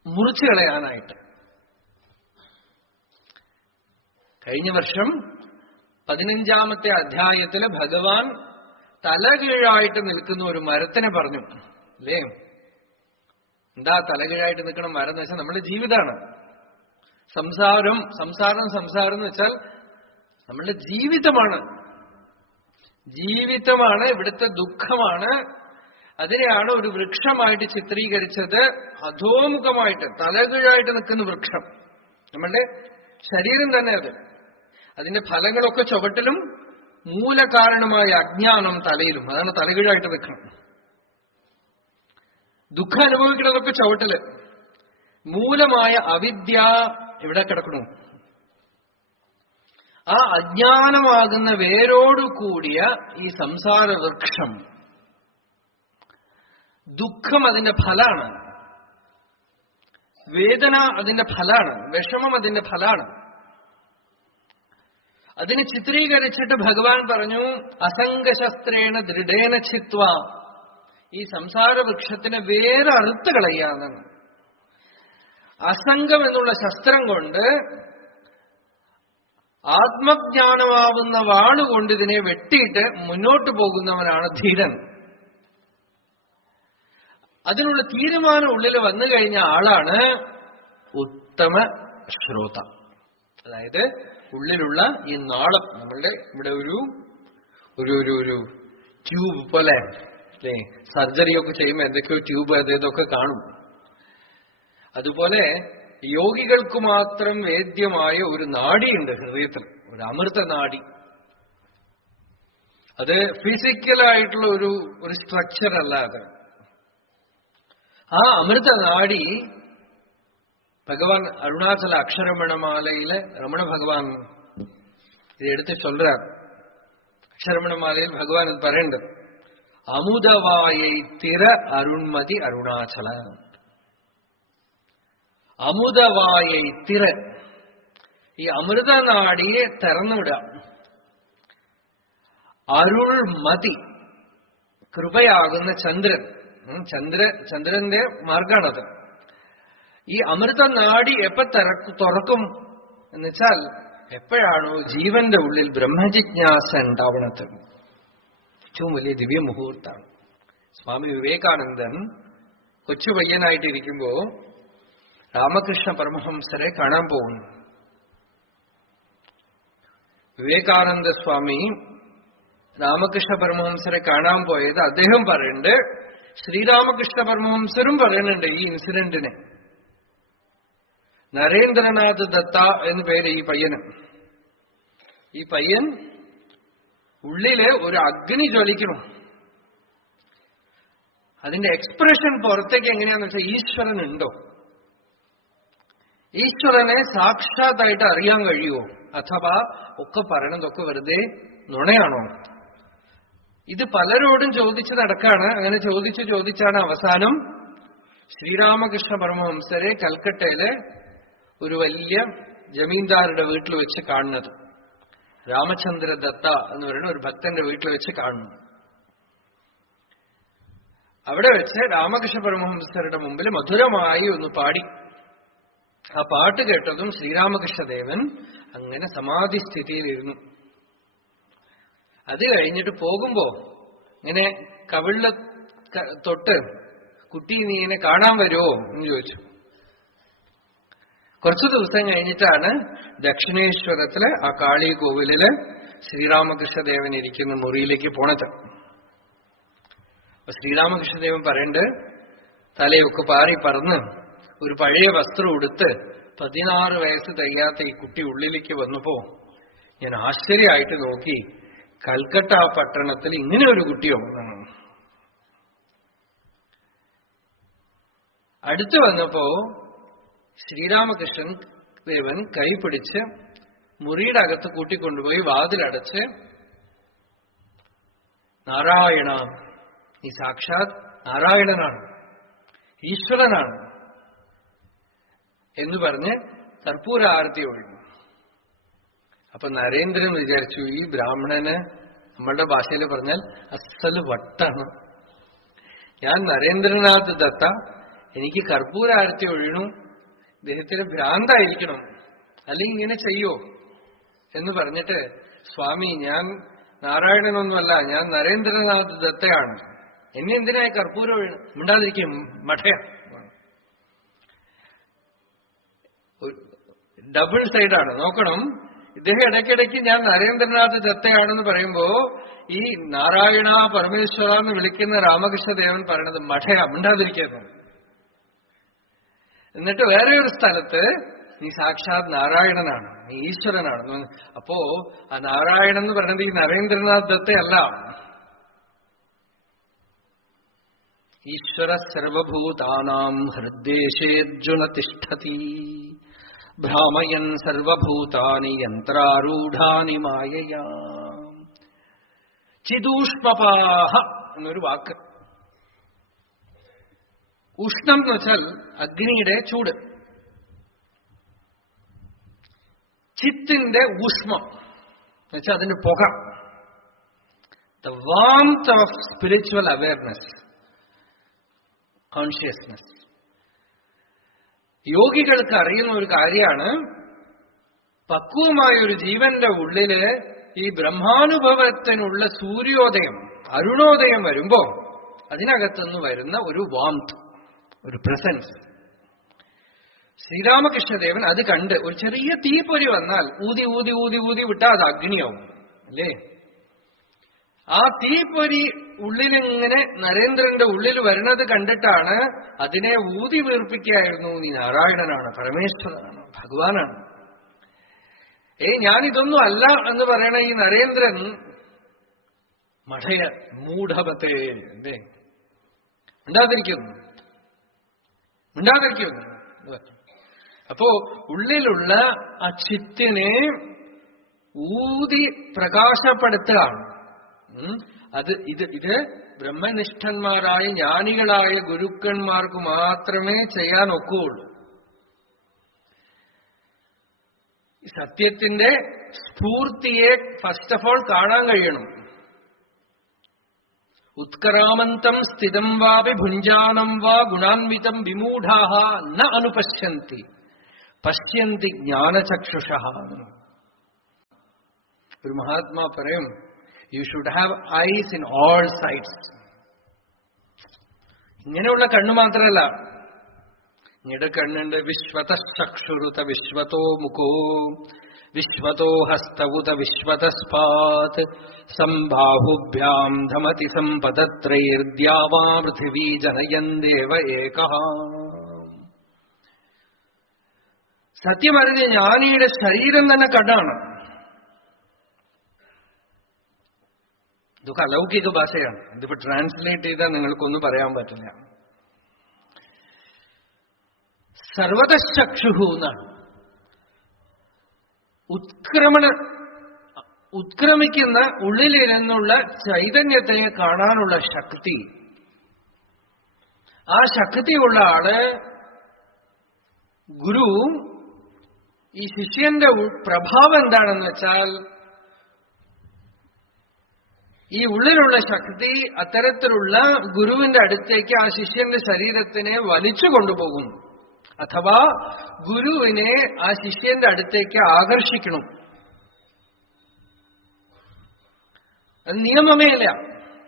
മുറിച്ചു കളയാനായിട്ട്. കഴിഞ്ഞ വർഷം 15ാമത്തെ അധ്യായത്തില് ഭഗവാൻ തലകീഴായിട്ട് നിൽക്കുന്ന ഒരു മരത്തിനെ പറഞ്ഞു, അല്ലേ? എന്താ തലകീഴായിട്ട് നിൽക്കുന്ന മരം എന്ന് വെച്ചാൽ നമ്മുടെ ജീവിതമാണ്. സംസാരം എന്ന് വെച്ചാൽ നമ്മളുടെ ജീവിതമാണ്. ജീവിതമാണ് ഇവിടുത്തെ ദുഃഖമാണ്. അതിനെയാണ് ഒരു വൃക്ഷമായിട്ട് ചിത്രീകരിച്ചത്. അധോമുഖമായിട്ട് തലകീഴായിട്ട് നിൽക്കുന്ന വൃക്ഷം നമ്മളുടെ ശരീരം തന്നെ. അതിന്റെ ഫലങ്ങളൊക്കെ ചുവട്ടിലും, മൂലകാരണമായ അജ്ഞാനം തലയിലും. അതാണ് തലകീഴായിട്ട് നിൽക്കണം. ദുഃഖം അനുഭവിക്കുന്നതൊക്കെ ചുവട്ടില്, മൂലമായ അവിദ്യ ഇവിടെ കിടക്കണു. ആ അജ്ഞാനമാകുന്ന വേരോടുകൂടിയ ഈ സംസാര വൃക്ഷം, ദുഃഖം അതിന്റെ ഫലാണ്, വേദന അതിന്റെ ഫലാണ്, വിഷമം അതിന്റെ ഫലാണ്. അതിനെ ചിത്രീകരിച്ചിട്ട് ഭഗവാൻ പറഞ്ഞു, അസംഗശസ്ത്രേണ ദൃഢേന ചിത്വ. ഈ സംസാര വൃക്ഷത്തിന് വേറെ അറുത്ത് കളയാന്നാണ്. അസംഗം എന്നുള്ള ശസ്ത്രം കൊണ്ട്, ആത്മജ്ഞാനമാവുന്ന വാളുകൊണ്ട് ഇതിനെ വെട്ടിയിട്ട് മുന്നോട്ട് പോകുന്നവനാണ് ധീരൻ. അതിനുള്ള തീരുമാനം ഉള്ളിൽ വന്നു കഴിഞ്ഞ ആളാണ് ഉത്തമ ശ്രോത. അതായത് ഉള്ളിലുള്ള ഈ നാളം, നമ്മളുടെ ഇവിടെ ഒരു ട്യൂബ് പോലെ അല്ലേ? സർജറിയൊക്കെ ചെയ്യുമ്പോൾ എന്തൊക്കെയോ ട്യൂബ് അതൊക്കെ കാണും. അതുപോലെ യോഗികൾക്ക് മാത്രം വേദ്യമായ ഒരു നാഡിയുണ്ട് ഹൃദയത്തിൽ, ഒരു അമൃത നാഡി. അത് ഫിസിക്കലായിട്ടുള്ള ഒരു സ്ട്രക്ചർ അല്ല അത്. ആ അമൃത നാഡി ഭഗവാൻ അരുണാചല അക്ഷരമണമാലയിലെ രമണ ഭഗവാൻ இது எடுத்து சொல்றார். அக்ஷரமணமாலையில் பகவான் இது பரண்டு அமுதவாயை திற அருண்மதி அருணாச்சல. അമുദവാயை തിര, ഈ അമൃത നാടിയെ തുറന്നുവിടുക. അരുൾമതി, കൃപയാകുന്ന ചന്ദ്രൻ, ചന്ദ്രന്റെ മാർഗാണത്. ഈ അമൃത നാടി എപ്പോ തുറക്കും എന്നുവെച്ചാൽ എപ്പോഴാണോ ജീവന്റെ ഉള്ളിൽ ബ്രഹ്മജിജ്ഞാസ ഉണ്ടാവണത്. ഏറ്റവും വലിയ ദിവ്യ മുഹൂർത്താണ്. സ്വാമി വിവേകാനന്ദൻ കൊച്ചു പയ്യനായിട്ടിരിക്കുമ്പോ രാമകൃഷ്ണ പരമഹംസരെ കാണാൻ പോകുന്നു. വിവേകാനന്ദ സ്വാമി രാമകൃഷ്ണ പരമഹംസരെ കാണാൻ പോയത് അദ്ദേഹം പറയുന്നുണ്ട്, ശ്രീരാമകൃഷ്ണ പരമഹംസരും പറയുന്നുണ്ട് ഈ ഇൻസിഡന്റിനെ. നരേന്ദ്രനാഥ് ദത്ത എന്ന് പേര് ഈ പയ്യന്. ഈ പയ്യൻ ഉള്ളില് ഒരു അഗ്നി ജ്വലിക്കണം. അതിന്റെ എക്സ്പ്രഷൻ പുറത്തേക്ക് എങ്ങനെയാന്ന് വെച്ചാൽ ഈശ്വരൻ ഉണ്ടോ, ഈശ്വരനെ സാക്ഷാത്തായിട്ട് അറിയാൻ കഴിയുമോ, അഥവാ ഒക്കെ പറയണതൊക്കെ വെറുതെ നുണയാണോ? ഇത് പലരോടും ചോദിച്ച് നടക്കാണ്. അങ്ങനെ ചോദിച്ചാണ് അവസാനം ശ്രീരാമകൃഷ്ണ പരമഹംസരെ കൽക്കട്ടയിലെ ഒരു വലിയ ജമീന്ദാരുടെ വീട്ടിൽ വെച്ച് കാണുന്നത്. രാമചന്ദ്ര ദത്ത എന്ന് പറയുന്ന ഒരു ഭക്തന്റെ വീട്ടിൽ വെച്ച് കാണുന്നു. അവിടെ വെച്ച് രാമകൃഷ്ണ പരമഹംസരുടെ മുമ്പിൽ മധുരമായി ഒന്ന് പാടി. ആ പാട്ട് കേട്ടതും ശ്രീരാമകൃഷ്ണദേവൻ അങ്ങനെ സമാധി സ്ഥിതിയിലിരുന്നു. അത് കഴിഞ്ഞിട്ട് പോകുമ്പോ ഇങ്ങനെ കവിളില് തൊട്ട്, കുട്ടി നീ ഇങ്ങനെ കാണാൻ വരുമോ എന്ന് ചോദിച്ചു. കുറച്ചു ദിവസം കഴിഞ്ഞിട്ടാണ് ദക്ഷിണേശ്വരത്തിലെ ആ കാളി കോവിലില് ശ്രീരാമകൃഷ്ണദേവൻ ഇരിക്കുന്ന മുറിയിലേക്ക് പോണത്. അപ്പൊ ശ്രീരാമകൃഷ്ണദേവൻ പറയണ്ട്, തലയൊക്കെ പാറി പറന്ന് ഒരു പഴയ വസ്ത്രം ഉടുത്ത് 16 വയസ്സ് തികയാത്ത ഈ കുട്ടി ഉള്ളിലേക്ക് വന്നപ്പോ ഞാൻ ആശ്ചര്യമായിട്ട് നോക്കി, കൽക്കട്ട പട്ടണത്തിൽ ഇങ്ങനെ ഒരു കുട്ടിയോ. അടുത്ത് വന്നപ്പോ ശ്രീരാമകൃഷ്ണൻ ദേവൻ കൈ പിടിച്ച് മുറിയുടെ അകത്ത് കൂട്ടിക്കൊണ്ടുപോയി വാതിലടച്ച്, നാരായണ, നീ സാക്ഷാത് നാരായണനാണ്, ഈശ്വരനാണ് എന്ന് പറഞ്ഞ് കർപ്പൂര ആരതി ഒഴിഞ്ഞു. അപ്പൊ നരേന്ദ്രൻ വിചാരിച്ചു, ഈ ബ്രാഹ്മണന് നമ്മളുടെ ഭാഷയിൽ പറഞ്ഞാൽ അസല് വട്ടാണ്. ഞാൻ നരേന്ദ്രനാഥ് ദത്ത, എനിക്ക് കർപ്പൂര ആരതി ഒഴിയണു, ഇദ്ദേഹത്തിന് ഭ്രാന്തായിരിക്കണം, അല്ലെങ്കിൽ ഇങ്ങനെ ചെയ്യോ എന്ന് പറഞ്ഞിട്ട്, സ്വാമി ഞാൻ നാരായണനൊന്നുമല്ല, ഞാൻ നരേന്ദ്രനാഥ് ദത്തയാണ്, എന്നെ എന്തിനായി കർപ്പൂരം ഒഴിയണം, മിണ്ടാതിരിക്കും മഠയ. ഡബിൾ സൈഡാണ്, നോക്കണം. ഇദ്ദേഹം ഇടയ്ക്കിടയ്ക്ക് ഞാൻ നരേന്ദ്രനാഥ് ദത്തയാണെന്ന് പറയുമ്പോ ഈ നാരായണ പരമേശ്വര എന്ന് വിളിക്കുന്ന രാമകൃഷ്ണദേവൻ പറയണത് മഠയ, മിണ്ടാതിരിക്കുന്നു. എന്നിട്ട് വേറെ ഒരു സ്ഥലത്ത് നീ സാക്ഷാത് നാരായണനാണ്, നീ ഈശ്വരനാണ്. അപ്പോ ആ നാരായണൻ എന്ന് പറയുന്നത് ഈ നരേന്ദ്രനാഥ് ദത്തയല്ല. ഈശ്വര സർവഭൂതാനാം ഹൃദ്ദേശേർജുന തിഷ്ഠതി ഭ്രാമയൻ സർവഭൂതാനി യന്ത്രാരൂഢാനി മായയാ. ചിദൂഷ്മപാഹ എന്നൊരു വാക്ക്. ഉഷ്ണം എന്ന് വെച്ചാൽ അഗ്നിയുടെ ചൂട്, ചിത്തിന്റെ ഊഷ്മം എന്ന് വെച്ചാൽ അതിന്റെ പുക. The warmth of spiritual awareness, consciousness. യോഗികൾക്ക് അറിയുന്ന ഒരു കാര്യമാണ്, പക്വമായ ഒരു ജീവന്റെ ഉള്ളില് ഈ ബ്രഹ്മാനുഭവത്തിനുള്ള സൂര്യോദയം, അരുണോദയം വരുമ്പോ അതിനകത്തുനിന്ന് വരുന്ന ഒരു വാംത്ത്, ഒരു പ്രസൻസ്. ശ്രീരാമകൃഷ്ണദേവൻ അത് കണ്ട് ഒരു ചെറിയ തീപ്പൊരി വന്നാൽ ഊതി ഊതി ഊതി ഊതി വിട്ടാൽ അത് അഗ്നിയാവും, അല്ലേ? ആ തീപ്പൊരി ഉള്ളിലിങ്ങനെ നരേന്ദ്രന്റെ ഉള്ളിൽ വരുന്നത് കണ്ടിട്ടാണ് അതിനെ ഊതി വീർപ്പിക്കുകയായിരുന്നു. നീ നാരായണനാണ്, പരമേശ്വരനാണ്, ഭഗവാനാണ്. ഞാനിതൊന്നും അല്ല എന്ന് പറയണ ഈ നരേന്ദ്രൻ മഠയ മൂഢമത്തെ എന്തേ മിണ്ടാതിരിക്കുന്നു. അപ്പോ ഉള്ളിലുള്ള ആ ചിത്തിനെ ഊതി പ്രകാശപ്പെടുത്തുകയാണ്. ഇത് ബ്രഹ്മനിഷ്ഠന്മാരായ ജ്ഞാനികളായ ഗുരുക്കന്മാർക്ക് മാത്രമേ ചെയ്യാൻ ഒക്കുകയുള്ളൂ. സത്യത്തിന്റെ സ്ഫൂർത്തിയെ ഫസ്റ്റ് ഓഫ് ഓൾ കാണാൻ കഴിയണം. ഉത്കരാമന്തം സ്ഥിതം വാപി ഭുഞ്ചാനം വാ ഗുണാൻവിതം വിമൂഢാഃ ന അനുപശ്യന്തി പശ്യന്തി ജ്ഞാനചക്ഷുഷഃ. ഒരു മഹാത്മാ പറയും, you should have eyes in all sides. ഇങ്ങനെയുള്ള കണ്ണു മാത്രമല്ല, ഇങ്ങയുടെ കണ്ണുണ്ട്. വിശ്വതശ്ചക്ഷുരുത വിശ്വതോ മുഖോ വിശ്വതോ ഹസ്തവുത വിശ്വതസ്പാത് സംബാഹുഭ്യാം ധമതി സമ്പദത്രൈർദ്യാവാ പൃഥിവീ ജനയന്തേവ ഏകഃ. സത്യമറിഞ്ഞ ജ്ഞാനിയുടെ ശരീരം തന്നെ കണ്ണാണ്. ഇതൊക്കെ അലൗകിക ഭാഷയാണ്. ഇതിപ്പോ ട്രാൻസ്ലേറ്റ് ചെയ്താൽ നിങ്ങൾക്കൊന്നും പറയാൻ പറ്റില്ല. സർവതശ്ചക്ഷുഹു എന്നാണ്. ഉത്ക്രമിക്കുന്ന ഉള്ളിലിരുന്നുള്ള ചൈതന്യത്തെ കാണാനുള്ള ശക്തി. ആ ശക്തിയുള്ള ആള് ഗുരു. ഈ ശിഷ്യന്റെ പ്രഭാവം എന്താണെന്ന് വെച്ചാൽ, ഈ ഉള്ളിലുള്ള ശക്തി അത്തരത്തിലുള്ള ഗുരുവിന്റെ അടുത്തേക്ക് ആ ശിഷ്യന്റെ ശരീരത്തിനെ വലിച്ചു കൊണ്ടുപോകും. അഥവാ ഗുരുവിനെ ആ ശിഷ്യന്റെ അടുത്തേക്ക് ആകർഷിക്കണം. അത് നിയമമേ ഇല്ല.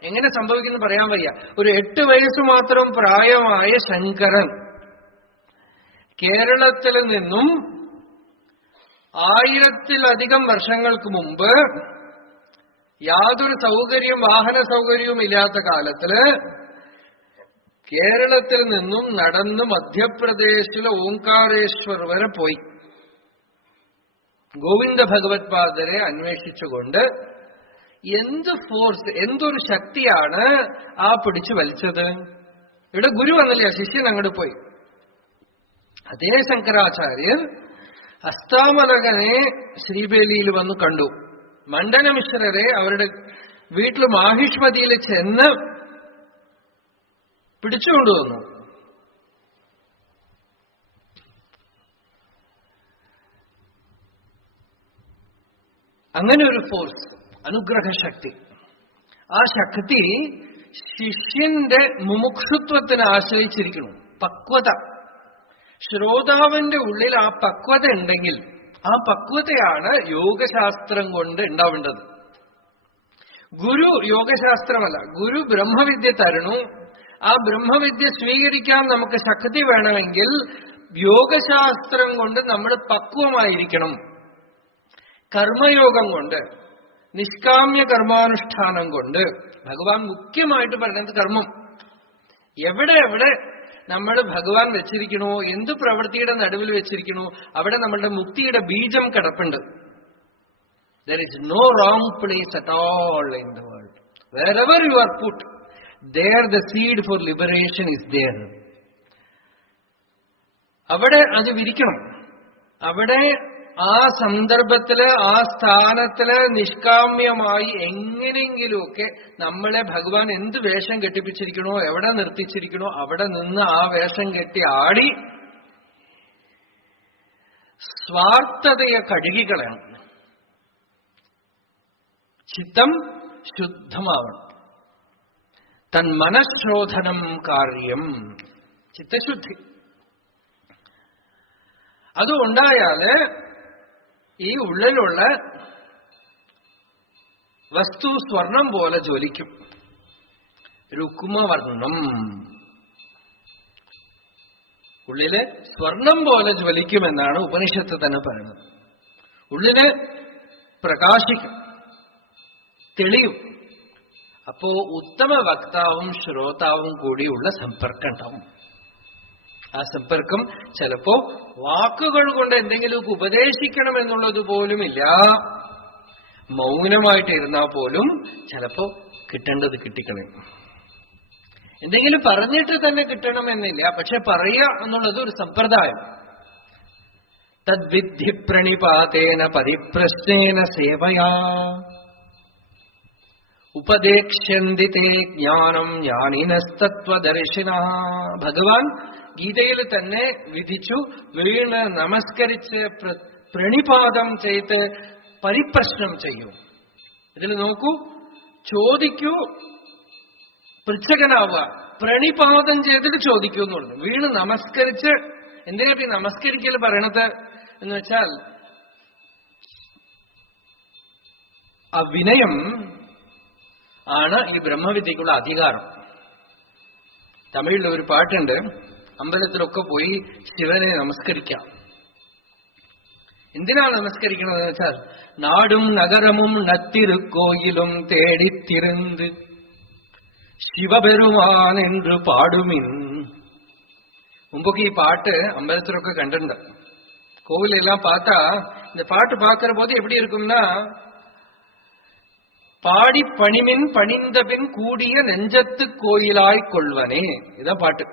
എങ്ങനെ സംഭവിക്കുന്നു പറയാൻ വയ്യ. ഒരു 8 വയസ്സ് മാത്രം പ്രായമായ ശങ്കരൻ കേരളത്തിൽ നിന്നും 1000-ലധികം വർഷങ്ങൾക്ക് മുമ്പ് യാതൊരു വാഹന സൗകര്യവും ഇല്ലാത്ത കാലത്തില് കേരളത്തിൽ നിന്നും നടന്ന് മധ്യപ്രദേശിലെ ഓംകാരേശ്വർ വരെ പോയി ഗോവിന്ദ ഭഗവത് പാദരെ അന്വേഷിച്ചുകൊണ്ട് എന്ത് ഫോഴ്സ്, എന്തൊരു ശക്തിയാണ് ആ പിടിച്ചു വലിച്ചത്. ഇവിടെ ഗുരു വന്നില്ല, ശിഷ്യൻ അങ്ങോട്ട് പോയി. അതേ ശങ്കരാചാര്യർ ഹസ്താമലകനെ ശ്രീബേലിയിൽ വന്ന് കണ്ടു. മണ്ഡനമിശ്രരെ അവരുടെ വീട്ടിൽ മാഹിഷ്മതിയിൽ ചെന്ന് പിടിച്ചുകൊണ്ടുവന്നു. അങ്ങനെ ഒരു ഫോഴ്സ്, അനുഗ്രഹശക്തി. ആ ശക്തി ശിഷ്യന്റെ മുമുക്ഷുത്വത്തിന് ആശ്രയിച്ചിരിക്കുന്നു. പക്വത. ശ്രോതാവിന്റെ ഉള്ളിൽ ആ പക്വത ഉണ്ടെങ്കിൽ, ആ പക്വതയാണ് യോഗശാസ്ത്രം കൊണ്ട് ഉണ്ടാവേണ്ടത്. ഗുരു യോഗശാസ്ത്രമല്ല, ഗുരു ബ്രഹ്മവിദ്യ തരണു. ആ ബ്രഹ്മവിദ്യ സ്വീകരിക്കാൻ നമുക്ക് ശക്തി വേണമെങ്കിൽ യോഗശാസ്ത്രം കൊണ്ട് നമ്മൾ പക്വമായിരിക്കണം. കർമ്മയോഗം കൊണ്ട്, നിഷ്കാമ്യ കർമാനുഷ്ഠാനം കൊണ്ട്. ഭഗവാൻ മുഖ്യമായിട്ട് പറയുന്നത് കർമ്മം. എവിടെ എവിടെ നമ്മൾ ഭഗവാൻ വെച്ചിരിക്കണോ, എന്ത് പ്രവൃത്തിയുടെ നടുവിൽ വെച്ചിരിക്കണോ, അവിടെ നമ്മളുടെ മുക്തിയുടെ ബീജം കിടപ്പുണ്ട്. There is no wrong place at all in the world. Wherever you are put, there the seed for liberation is there. അവിടെ അത് വിരിക്കണം. അവിടെ ആ സന്ദർഭത്തില്, ആ സ്ഥാനത്തില് നിഷ്കാമ്യമായി എങ്ങനെയെങ്കിലുമൊക്കെ നമ്മളെ ഭഗവാൻ എന്ത് വേഷം കെട്ടിപ്പിച്ചിരിക്കണോ, എവിടെ നിർത്തിച്ചിരിക്കണോ അവിടെ നിന്ന് ആ വേഷം കെട്ടി ആടി സ്വാർത്ഥതയെ കഴുകിക്കളയണം. ചിത്തം ശുദ്ധമാവണം. തന്മനഃശോധനം കാര്യം. ചിത്തശുദ്ധി അതുണ്ടായാല് ഈ ഉള്ളിലുള്ള വസ്തു സ്വർണം പോലെ ജ്വലിക്കും. രുക്മവർണം. ഉള്ളില് സ്വർണം പോലെ ജ്വലിക്കുമെന്നാണ് ഉപനിഷത്ത് തന്നെ പറയുന്നത്. ഉള്ളില് പ്രകാശിക്കും, തെളിയും. അപ്പോ ഉത്തമ വക്താവും ശ്രോതാവും കൂടിയുള്ള സമ്പർക്കം ഉണ്ടാവും. ആ സമ്പർക്കം ചിലപ്പോ വാക്കുകൾ കൊണ്ട് എന്തെങ്കിലുമൊക്കെ ഉപദേശിക്കണം എന്നുള്ളത് പോലുമില്ല. മൗനമായിട്ടിരുന്നാൽ പോലും ചിലപ്പോ കിട്ടേണ്ടത് കിട്ടിക്കളയും. എന്തെങ്കിലും പറഞ്ഞിട്ട് തന്നെ കിട്ടണമെന്നില്ല, പക്ഷെ പറയുക എന്നുള്ളത് ഒരു സമ്പ്രദായം. തദ്വിദ്ധി പ്രണിപാതേന പരിപ്രശ്നേന സേവയാ ഉപദേക്ഷ്യന്തി തേ ജ്ഞാനം ജ്ഞാനിനസ്തത്വദർശിന. ഭഗവാൻ ഗീതയിൽ തന്നെ വിധിച്ചു, വീണ് നമസ്കരിച്ച് പ്രണിപാതം ചെയ്ത് പരിപ്രശ്നം ചെയ്യൂ. ഇതിൽ നോക്കൂ, ചോദിക്കൂ, പൃച്ഛകനാവുക, പ്രണിപാതം ചെയ്തിട്ട് ചോദിക്കൂ എന്ന് പറഞ്ഞു. വീണ് നമസ്കരിച്ച്, എന്തിനാ ഈ നമസ്കരിക്കൽ പറയണത് എന്ന് വെച്ചാൽ ആ വിനയം ആണ് ഈ ബ്രഹ്മവിദ്യക്കുള്ള അധികാരം. തമിഴിൽ ഒരു പാട്ടുണ്ട്, അമ്പലത്തിലൊക്കെ പോയി ശിവനെ നമസ്കരിക്കാം. എന്തിനാണ് നമസ്കരിക്കണമെന്ന് വെച്ചാൽ, നാടും നഗരമും നത്തിരുക്കോയിലും തേടിത്തിരുന്ന് ശിവപെരുമാൻ എന്ന് പാടുമിൻ. മുമ്പൊക്കെ ഈ പാട്ട് അമ്പലത്തിലൊക്കെ കണ്ടിട്ടുണ്ട്. கோவிலெல்லாம் பார்த்தா இந்த பாட்டு பார்க்கிற போது எப்படி இருக்கும்னா, பாடி பணிமின் பணிந்த பின் கூடிய நெஞ்சத்து கோயிலாய் கொள்வனே, இதான் பாட்டு.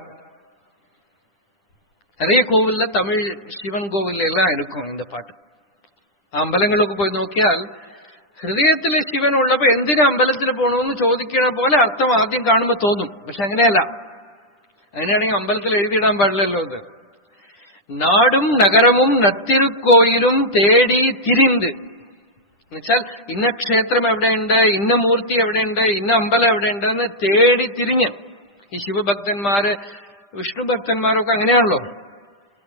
நிறைய கோவில்ல, தமிழ் சிவன் கோவில்ல எல்லாம் இருக்கும் இந்த பாட்டு. അമ്പലങ്ങളിലൊക്കെ പോയി നോക്കിയാൽ ഹൃദയത്തിലെ ശിവൻ ഉള്ളപ്പോ എന്തിനാ അമ്പലത്തിൽ പോകണമെന്ന് ചോദിക്കണ പോലെ അർത്ഥം ആദ്യം കാണുമ്പോൾ തോന്നും. പക്ഷെ അങ്ങനെയല്ല. അങ്ങനെയാണെങ്കിൽ അമ്പലത്തിൽ എഴുതിയിടാൻ പാടില്ലല്ലോ ഇത്. നാടും നഗരവും നത്തിരുക്കോയിലും തേടി തിരിന്ത് എന്നുവെച്ചാൽ ഇന്ന ക്ഷേത്രം എവിടെയുണ്ട്, ഇന്ന മൂർത്തി എവിടെയുണ്ട്, ഇന്ന അമ്പലം എവിടെയുണ്ടെന്ന് തേടി തിരിഞ്ഞ്. ഈ ശിവഭക്തന്മാര് വിഷ്ണു ഭക്തന്മാരൊക്കെ അങ്ങനെയാണല്ലോ.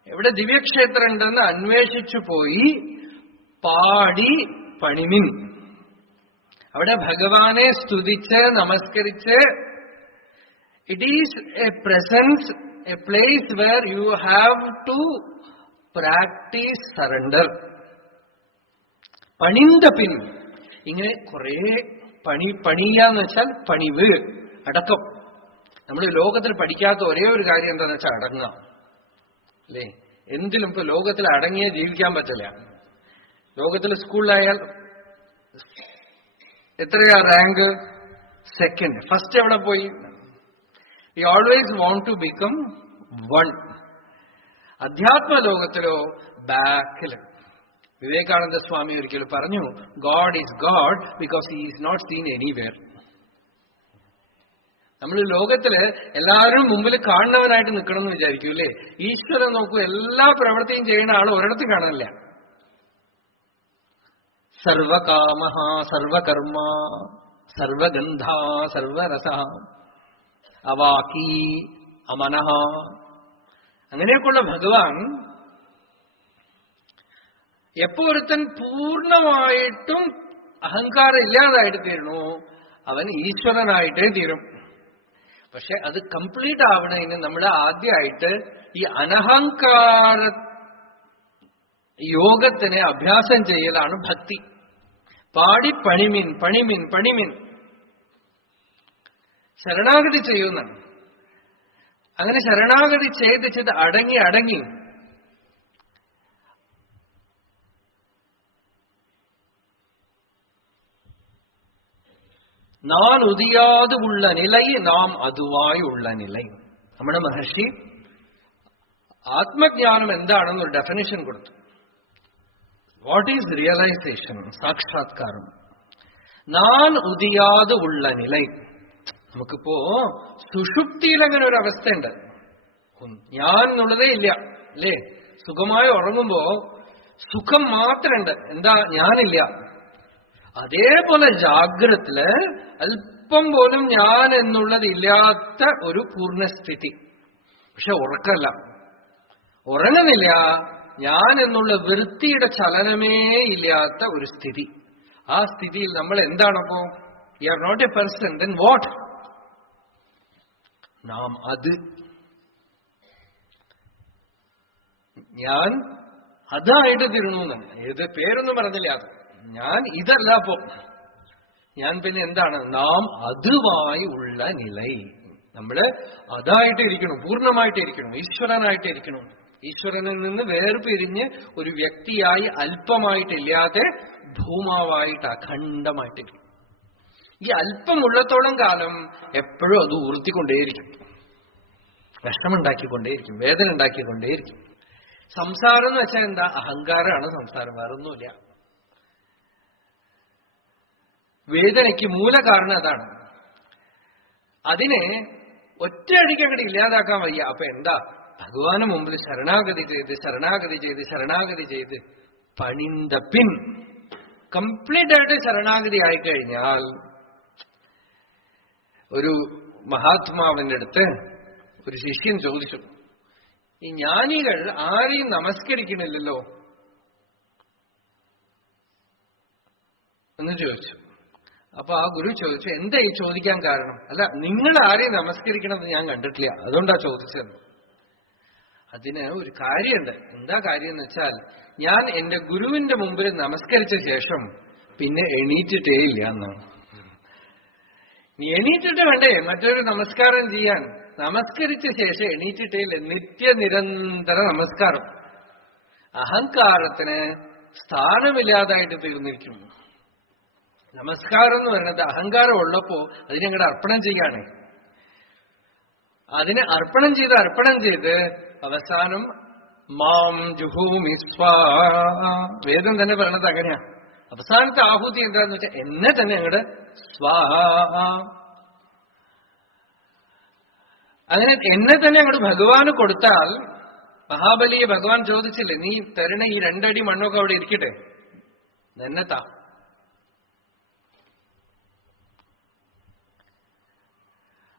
എവിടെ ദിവ്യക്ഷേത്രം ഉണ്ടെന്ന് അന്വേഷിച്ചു പോയി പാടി പണിമിൻ. അവിടെ ഭഗവാനെ സ്തുതിച്ച് നമസ്കരിച്ച്, it is a presence, a place where you have to practise surrender. പണിന്ത പിൻ, ഇങ്ങനെ കുറെ പണിയാന്ന് വെച്ചാൽ പണിവ്, അടക്കം. നമ്മൾ ലോകത്തിൽ പഠിക്കാത്ത ഒരേ ഒരു കാര്യം എന്താന്ന് വെച്ചാൽ അടങ്ങുക, അല്ലേ? എന്തിലും ഇപ്പൊ ലോകത്തിൽ അടങ്ങിയേ ജീവിക്കാൻ പറ്റില്ല. ലോകത്തിൽ സ്കൂളിലായാൽ എത്രയാ റാങ്ക്? സെക്കൻഡ്. ഫസ്റ്റ് എവിടെ പോയി? We always want to become one. അധ്യാത്മ ലോകത്തിലോ ബാക്കിൽ. വിവേകാനന്ദ സ്വാമി ഒരിക്കൽ പറഞ്ഞു, God is God because he is not seen anywhere. നമ്മൾ ലോകത്തില് എല്ലാവരും മുമ്പിൽ കാണുന്നവനായിട്ട് നിൽക്കണം എന്ന് വിചാരിക്കും, അല്ലേ? ഈശ്വരൻ നോക്കൂ, എല്ലാ പ്രവൃത്തിയും ചെയ്യുന്ന ആൾ ഒരിടത്ത് കാണില്ല. സർവകാമ സർവകർമ്മ സർവഗന്ധ സർവരസ അവാകി അമനഃ. അങ്ങനെയൊക്കെയുള്ള ഭഗവാൻ എപ്പോ ഒരുത്തൻ പൂർണ്ണമായിട്ടും അഹങ്കാരം ഇല്ലാതായിട്ട് തീരണോ അവൻ ഈശ്വരനായിട്ടേ തീരും. പക്ഷെ അത് കംപ്ലീറ്റ് ആവണതിന് നമ്മൾ ആദ്യമായിട്ട് ഈ അനഹങ്കാര യോഗത്തിനെ അഭ്യാസം ചെയ്യലാണ് ഭക്തി. പാടി പണിമിൻ പണിമിൻ പണിമിൻ, ശരണാഗതി ചെയ്യുന്നതാണ്. അങ്ങനെ ശരണാഗതി ചെയ്ത് അടങ്ങി അടങ്ങി நான் உதியாது உள்ள நிலை நாம் അതുവായി ഉള്ള നിലൈ. നമ്മുടെ മഹർഷി ആത്മജ്ഞാനം എന്താണെന്നൊരു ഡെഫിനിഷൻ കൊടുത്തു. What is realization? സാക്ഷാത്കാരം. നാൻ ഉദിയാതെ ഉള്ള നിലൈ. നമുക്കിപ്പോ സുഷുപ്തിയിൽ അങ്ങനെ ഒരു അവസ്ഥയുണ്ട്, ഞാൻ എന്നുള്ളതേ ഇല്ല, അല്ലേ? സുഖമായി ഉറങ്ങുമ്പോ സുഖം മാത്രമുണ്ട്, എന്താ? ഞാനില്ല. അതേപോലെ ജാഗ്രതത്തില് അല്പം പോലും ഞാൻ എന്നുള്ളത് ഇല്ലാത്ത ഒരു പൂർണ്ണസ്ഥിതി. പക്ഷെ ഉറക്കല്ല, ഉറങ്ങുന്നില്ല. ഞാൻ എന്നുള്ള വൃത്തിയുടെ ചലനമേ ഇല്ലാത്ത ഒരു സ്ഥിതി. ആ സ്ഥിതിയിൽ നമ്മൾ എന്താണപ്പോ? You are not a person, then what? നാം അത്. ഞാൻ അതായിട്ട് തീർന്നു. ഏത് പേരൊന്നും പറഞ്ഞില്ല. അത് ഞാൻ ഇതല്ല. അപ്പോ ഞാൻ പിന്നെ എന്താണ്? നാം അതുവായി ഉള്ള നിലൈ. നമ്മള് അതായിട്ടിരിക്കണം, പൂർണ്ണമായിട്ടിരിക്കണം, ഈശ്വരനായിട്ടിരിക്കണം. ഈശ്വരനിൽ നിന്ന് വേർപിരിഞ്ഞ് ഒരു വ്യക്തിയായി അല്പമായിട്ടില്ലാതെ ഭൂമാവായിട്ട് അഖണ്ഡമായിട്ടിരിക്കും. ഈ അല്പമുള്ളത്തോളം കാലം എപ്പോഴും അത് ഊർത്തിക്കൊണ്ടേയിരിക്കും, വിഷമുണ്ടാക്കിക്കൊണ്ടേയിരിക്കും, വേദന ഉണ്ടാക്കിക്കൊണ്ടേയിരിക്കും. സംസാരം എന്ന് വെച്ചാൽ എന്താ? അഹങ്കാരമാണ് സംസാരം, വേറൊന്നുമില്ല. വേദനയ്ക്ക് മൂലകാരണം അതാണ്. അതിനെ ഒറ്റയടിക്ക് അങ്ങോട്ട് ഇല്ലാതാക്കാൻ വയ്യ. അപ്പൊ എന്താ? ഭഗവാന് മുമ്പിൽ ശരണാഗതി ചെയ്ത് ശരണാഗതി ചെയ്ത് ശരണാഗതി ചെയ്ത് പണിന്ത പിൻ കംപ്ലീറ്റ് ആയിട്ട് ശരണാഗതി ആയിക്കഴിഞ്ഞാൽ, ഒരു മഹാത്മാവിന്റെ അടുത്ത് ഒരു ശിഷ്യൻ ചോദിച്ചു, ഈ ജ്ഞാനികൾ ആരെയും നമസ്കരിക്കണില്ലല്ലോ എന്ന് ചോദിച്ചു. അപ്പൊ ആ ഗുരു ചോദിച്ചു, എന്താ ഈ ചോദിക്കാൻ കാരണം? അല്ല, നിങ്ങൾ ആരെയും നമസ്കരിക്കണമെന്ന് ഞാൻ കണ്ടിട്ടില്ല, അതുകൊണ്ടാ ചോദിച്ചത്. അതിന് ഒരു കാര്യമുണ്ട്. എന്താ കാര്യം എന്ന് വെച്ചാൽ, ഞാൻ എന്റെ ഗുരുവിന്റെ മുമ്പിൽ നമസ്കരിച്ച ശേഷം പിന്നെ എണീറ്റിട്ടേ ഇല്ല എന്നാണ്. നീ എണീറ്റിട്ട് വേണ്ടേ മറ്റൊരു നമസ്കാരം ചെയ്യാൻ? നമസ്കരിച്ച ശേഷം എണീറ്റിട്ടേ ഇല്ല. നിത്യനിരന്തര നമസ്കാരം. അഹങ്കാരത്തിന് സ്ഥാനമില്ലാതായിട്ട് തീർന്നിരിക്കുന്നു. നമസ്കാരം എന്ന് പറയുന്നത് അഹങ്കാരം ഉള്ളപ്പോ അതിനങ്ങോട്ട് അർപ്പണം ചെയ്യാണ്. അതിനെ അർപ്പണം ചെയ്ത് അവസാനം മാം ജുഹൂമി സ്വാഹ. വേദം തന്നെ പറയണത് അങ്ങനെയാ. അവസാനത്തെ ആഹൂതി എന്താന്ന് വെച്ചാൽ എന്നെ തന്നെ അങ്ങോട്ട് സ്വാഹ. അങ്ങനെ എന്നെ തന്നെ അങ്ങോട്ട് ഭഗവാന് കൊടുത്താൽ, മഹാബലിയെ ഭഗവാൻ ചോദിച്ചില്ലേ, നീ തരണ ഈ 2 അടി മണ്ണൊക്കെ അവിടെ ഇരിക്കട്ടെ, എന്നെ താ.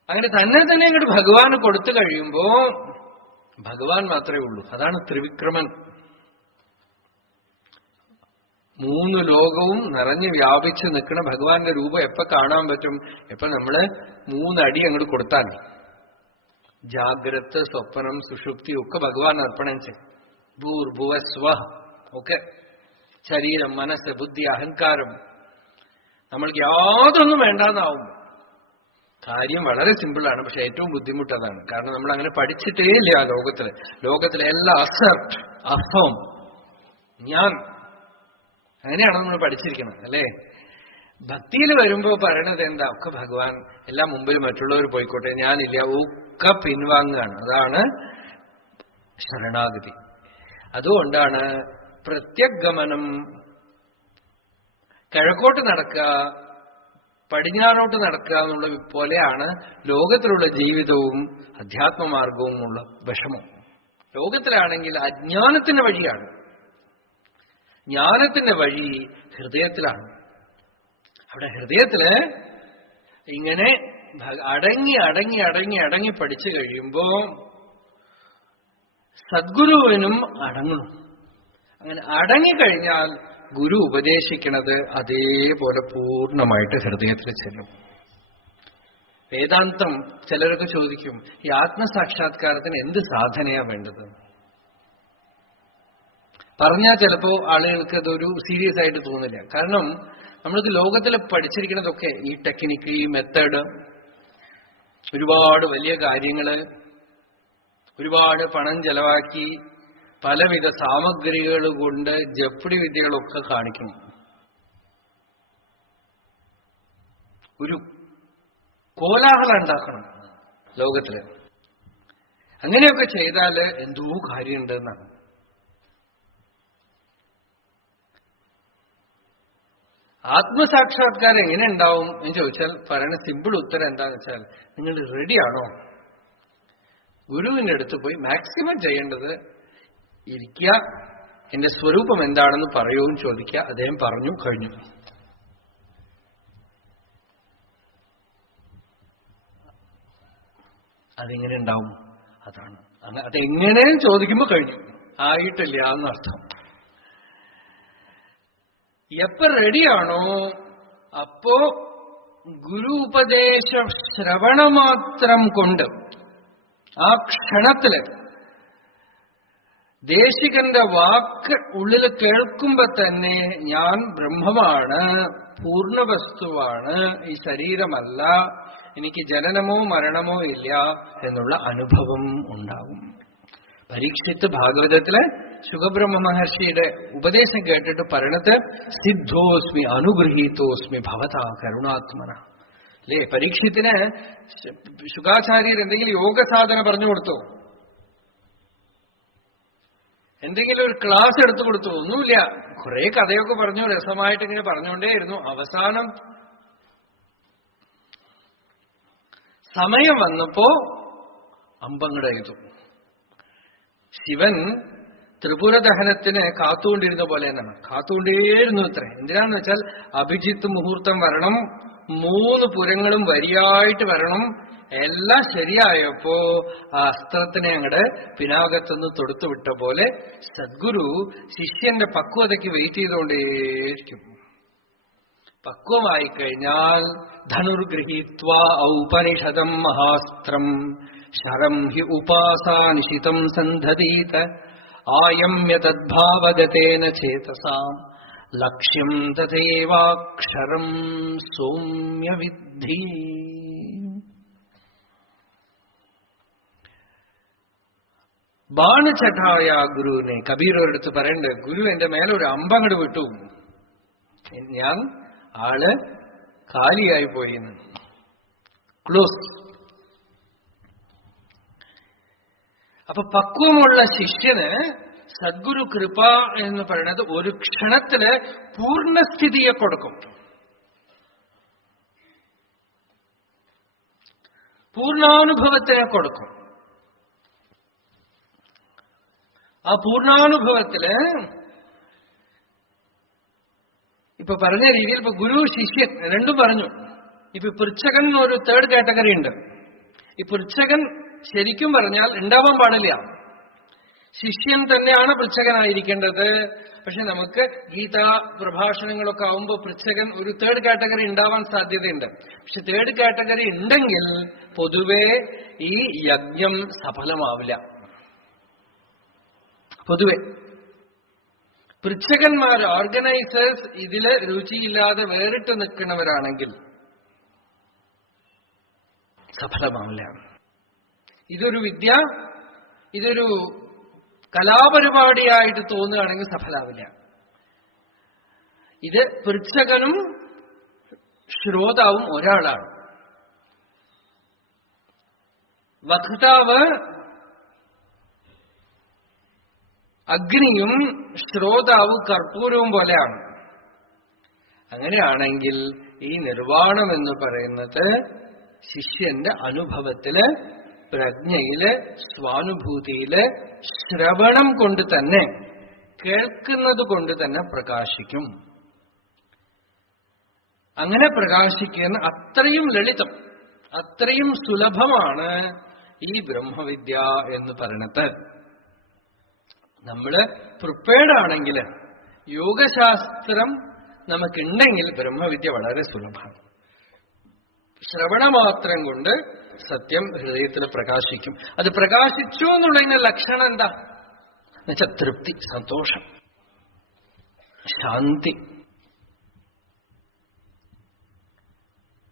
അങ്ങനെ തന്നെ അങ്ങോട്ട് ഭഗവാന് കൊടുത്തു കഴിയുമ്പോ ഭഗവാൻ മാത്രമേ ഉള്ളൂ. അതാണ് ത്രിവിക്രമൻ. 3 ലോകവും നിറഞ്ഞു വ്യാപിച്ച് നിൽക്കുന്ന ഭഗവാന്റെ രൂപം എപ്പോ കാണാൻ പറ്റും? എപ്പോ നമ്മള് 3 അടി അങ്ങോട്ട് കൊടുത്താൽ. ജാഗ്രത, സ്വപ്നം, സുഷുപ്തി ഒക്കെ ഭഗവാൻ അർപ്പണം ചെയ്യും. ഭൂർഭുവസ്വ ഒക്കെ. ശരീരം, മനസ്സ്, ബുദ്ധി, അഹങ്കാരം നമ്മൾക്ക് യാതൊന്നും വേണ്ടാന്നാവും. കാര്യം വളരെ സിമ്പിളാണ്, പക്ഷെ ഏറ്റവും ബുദ്ധിമുട്ടതാണ്. കാരണം നമ്മൾ അങ്ങനെ പഠിച്ചിട്ടേ ഇല്ല ലോകത്തിലെ എല്ലാ അസർട്ട്, അഹം, ഞാൻ, അങ്ങനെയാണ് നമ്മൾ പഠിച്ചിരിക്കുന്നത് അല്ലേ? ഭക്തിയിൽ വരുമ്പോ പറയണത് എന്താ? ഒക്കെ ഭഗവാൻ, എല്ലാം മുമ്പിൽ മറ്റുള്ളവർ പോയിക്കോട്ടെ, ഞാനില്ല, ഒക്കെ പിൻവാങ്ങുകയാണ്. അതാണ് ശരണാഗതി. അതുകൊണ്ടാണ് പ്രത്യഗമനം, കിഴക്കോട്ട് നടക്കുക പടിഞ്ഞാറോട്ട് നടക്കുക എന്നുള്ള പോലെയാണ് ലോകത്തിലുള്ള ജീവിതവും അധ്യാത്മമാർഗവുമുള്ള വിഷമം. ലോകത്തിലാണെങ്കിൽ അജ്ഞാനത്തിന്റെ വഴിയാണ്, ജ്ഞാനത്തിന്റെ വഴി ഹൃദയത്തിലാണ്. അവിടെ ഹൃദയത്തില് ഇങ്ങനെ അടങ്ങി പഠിച്ചു കഴിയുമ്പോ സദ്ഗുരുവിനും അടങ്ങണം. അങ്ങനെ അടങ്ങിക്കഴിഞ്ഞാൽ ഗുരു ഉപദേശിക്കുന്നത് അതേപോലെ പൂർണ്ണമായിട്ട് ഹൃദയത്തിൽ ചെല്ലും. വേദാന്തം ചിലരൊക്കെ ചോദിക്കും, ഈ ആത്മസാക്ഷാത്കാരത്തിന് എന്ത് സാധനയാ വേണ്ടത്? പറഞ്ഞാൽ ചിലപ്പോ ആളുകൾക്ക് അതൊരു സീരിയസ് ആയിട്ട് തോന്നില്ല. കാരണം നമ്മൾക്ക് ലോകത്തിൽ പഠിച്ചിരിക്കുന്നതൊക്കെ ഈ ടെക്നിക്ക്, ഈ മെത്തേഡ്, ഒരുപാട് വലിയ കാര്യങ്ങള്, ഒരുപാട് പണം ചെലവാക്കി പലവിധ സാമഗ്രികൾ കൊണ്ട് ജപ്പിടി വിദ്യകളൊക്കെ കാണിക്കും. ഒരു കോലാഹലം ഉണ്ടാക്കണം ലോകത്തില്. അങ്ങനെയൊക്കെ ചെയ്താല് എന്തോ കാര്യമുണ്ടെന്നാണ്. ആത്മസാക്ഷാത്കാരം എങ്ങനെ ഉണ്ടാവും എന്ന് ചോദിച്ചാൽ പറയുന്ന സിമ്പിൾ ഉത്തരം എന്താന്ന് വെച്ചാൽ, നിങ്ങൾ റെഡിയാണോ? ഗുരുവിന്റെ അടുത്ത് പോയി മാക്സിമം ചെയ്യേണ്ടത് ഇരിക്കുക, എന്റെ സ്വരൂപം എന്താണെന്ന് പറയുകയും ചോദിക്കുക. അദ്ദേഹം പറഞ്ഞു കഴിഞ്ഞു. അതെങ്ങനെ ഉണ്ടാവും? അതാണ്. അതെങ്ങനെയും ചോദിക്കുമ്പോ കഴിഞ്ഞു, ആയിട്ടില്ല എന്നർത്ഥം. എപ്പോ റെഡിയാണോ അപ്പോ ഗുരു ഉപദേശ ശ്രവണമാത്രം കൊണ്ട് ആ ക്ഷണത്തില് ദേശികന്റെ വാക്ക് ഉള്ളിൽ കേൾക്കുമ്പോ തന്നെ ഞാൻ ബ്രഹ്മമാണ്, പൂർണ്ണവസ്തുവാണ്, ഈ ശരീരമല്ല, എനിക്ക് ജനനമോ മരണമോ ഇല്ല എന്നുള്ള അനുഭവം ഉണ്ടാകും. പരീക്ഷിത്ത് ഭാഗവതത്തിലെ ശുഖബ്രഹ്മ മഹർഷിയുടെ ഉപദേശം കേട്ടിട്ട് പറയണത് സിദ്ധോസ്മി അനുഗൃഹീതോസ്മി ഭവതാ കരുണാത്മന. അല്ലേ, പരീക്ഷത്തിന് ശുഖാചാര്യർ എന്തെങ്കിലും യോഗ സാധന പറഞ്ഞു കൊടുത്തോ? എന്തെങ്കിലും ഒരു ക്ലാസ് എടുത്തു കൊടുത്തു? ഒന്നുമില്ല. കുറെ കഥയൊക്കെ പറഞ്ഞു, രസമായിട്ട് ഇങ്ങനെ പറഞ്ഞുകൊണ്ടേയിരുന്നു. അവസാനം സമയം വന്നപ്പോ അമ്പങ്ങടെഴുതു. ശിവൻ ത്രിപുര ദഹനത്തിന് കാത്തുകൊണ്ടിരുന്ന പോലെ എന്നാണ്. കാത്തുകൊണ്ടേയിരുന്നു ഇത്ര. എന്തിനാന്ന് വെച്ചാൽ അഭിജിത്ത് മുഹൂർത്തം വരണം, 3 പുരങ്ങളും വരിയായിട്ട് വരണം. എല്ലാം ശരിയായപ്പോ ആ അസ്ത്രത്തിനെ അങ്ങട് പിനാകത്തുനിന്ന് തൊടുത്തു വിട്ട പോലെ സദ്ഗുരു ശിഷ്യന്റെ പക്വതയ്ക്ക് വെയിറ്റ് ചെയ്തുകൊണ്ടേയിരിക്കും. പക്വമായി കഴിഞ്ഞാൽ ധനുർഗൃഹീത്വാ ഔപനിഷദം മഹാസ്ത്രം ശരം ഹി ഉപാസാനിശിതം സന്ധതീത ആയമ്യ തദ്ഭാവഗതേന ചേതസാം ലക്ഷ്യം തഥൈവാക്ഷരം സൗമ്യ വിദ്ധി. ബാണചഠായ ഗുരുവിനെ കബീർ ഒരിടത്ത് പറയണ്ട്, ഗുരു എന്റെ മേലെ ഒരു അമ്പങ്ങട് വിട്ടു, ഞാൻ ആള് കാലിയായി പോയിന്ന്. ക്ലോസ്. അപ്പൊ പക്വമുള്ള ശിഷ്യന് സദ്ഗുരു കൃപ എന്ന് പറയുന്നത് ഒരു ക്ഷണത്തില് പൂർണ്ണസ്ഥിതിയെ കൊടുക്കും. പൂർണ്ണാനുഭവത്തിനെ കൊടുക്കും. ആ പൂർണ്ണാനുഭവത്തില് ഇപ്പൊ പറഞ്ഞ രീതിയിൽ ഇപ്പൊ ഗുരു ശിഷ്യൻ രണ്ടും പറഞ്ഞു. ഇപ്പൊ പൃച്ഛകൻ ഒരു 3rd കാറ്റഗറി ഉണ്ട്. ഈ പൃച്ഛകൻ ശരിക്കും പറഞ്ഞാൽ ഉണ്ടാവാൻ പാടില്ല. ശിഷ്യൻ തന്നെയാണ് പൃച്ഛകനായിരിക്കേണ്ടത്. പക്ഷെ നമുക്ക് ഗീതാ പ്രഭാഷണങ്ങളൊക്കെ ആവുമ്പോൾ പൃച്ഛകൻ ഒരു 3rd കാറ്റഗറി ഉണ്ടാവാൻ സാധ്യതയുണ്ട്. പക്ഷെ 3rd കാറ്റഗറി ഉണ്ടെങ്കിൽ പൊതുവെ ഈ യജ്ഞം സഫലമാവില്ല. പൊതുവെ പൃച്ഛകന്മാർ, ഓർഗനൈസേഴ്സ് ഇതില് രുചിയില്ലാതെ വേറിട്ട് നിൽക്കുന്നവരാണെങ്കിൽ സഫലമാവില്ല. ഇതൊരു വിദ്യ, ഇതൊരു കലാപരിപാടിയായിട്ട് തോന്നുകയാണെങ്കിൽ സഫലാവില്ല. ഇത് പൃച്ഛകനും ശ്രോതാവും ഒരാളാണ്. വക്താവ് അഗ്നിയും ശ്രോതാവ് കർപ്പൂരവും പോലെയാണ്. അങ്ങനെയാണെങ്കിൽ ഈ നിർവാണം എന്ന് പറയുന്നത് ശിഷ്യന്റെ അനുഭവത്തില്, പ്രജ്ഞയില്, സ്വാനുഭൂതിയില്, ശ്രവണം കൊണ്ട് തന്നെ, കേൾക്കുന്നത് കൊണ്ട് തന്നെ പ്രകാശിക്കും. അങ്ങനെ പ്രകാശിക്കുന്ന അത്രയും ലളിതം, അത്രയും സുലഭമാണ് ഈ ബ്രഹ്മവിദ്യ എന്ന് പറയുന്നത്. നമ്മള് പ്രിപ്പയർഡ് ആണെങ്കിൽ, യോഗശാസ്ത്രം നമുക്കുണ്ടെങ്കിൽ ബ്രഹ്മവിദ്യ വളരെ സുലഭമാണ്. ശ്രവണമാത്രം കൊണ്ട് സത്യം ഹൃദയത്തിൽ പ്രകാശിക്കും. അത് പ്രകാശിച്ചു എന്നുള്ളതിന്റെ ലക്ഷണം എന്താ എന്നുവെച്ചാൽ തൃപ്തി, സന്തോഷം, ശാന്തി.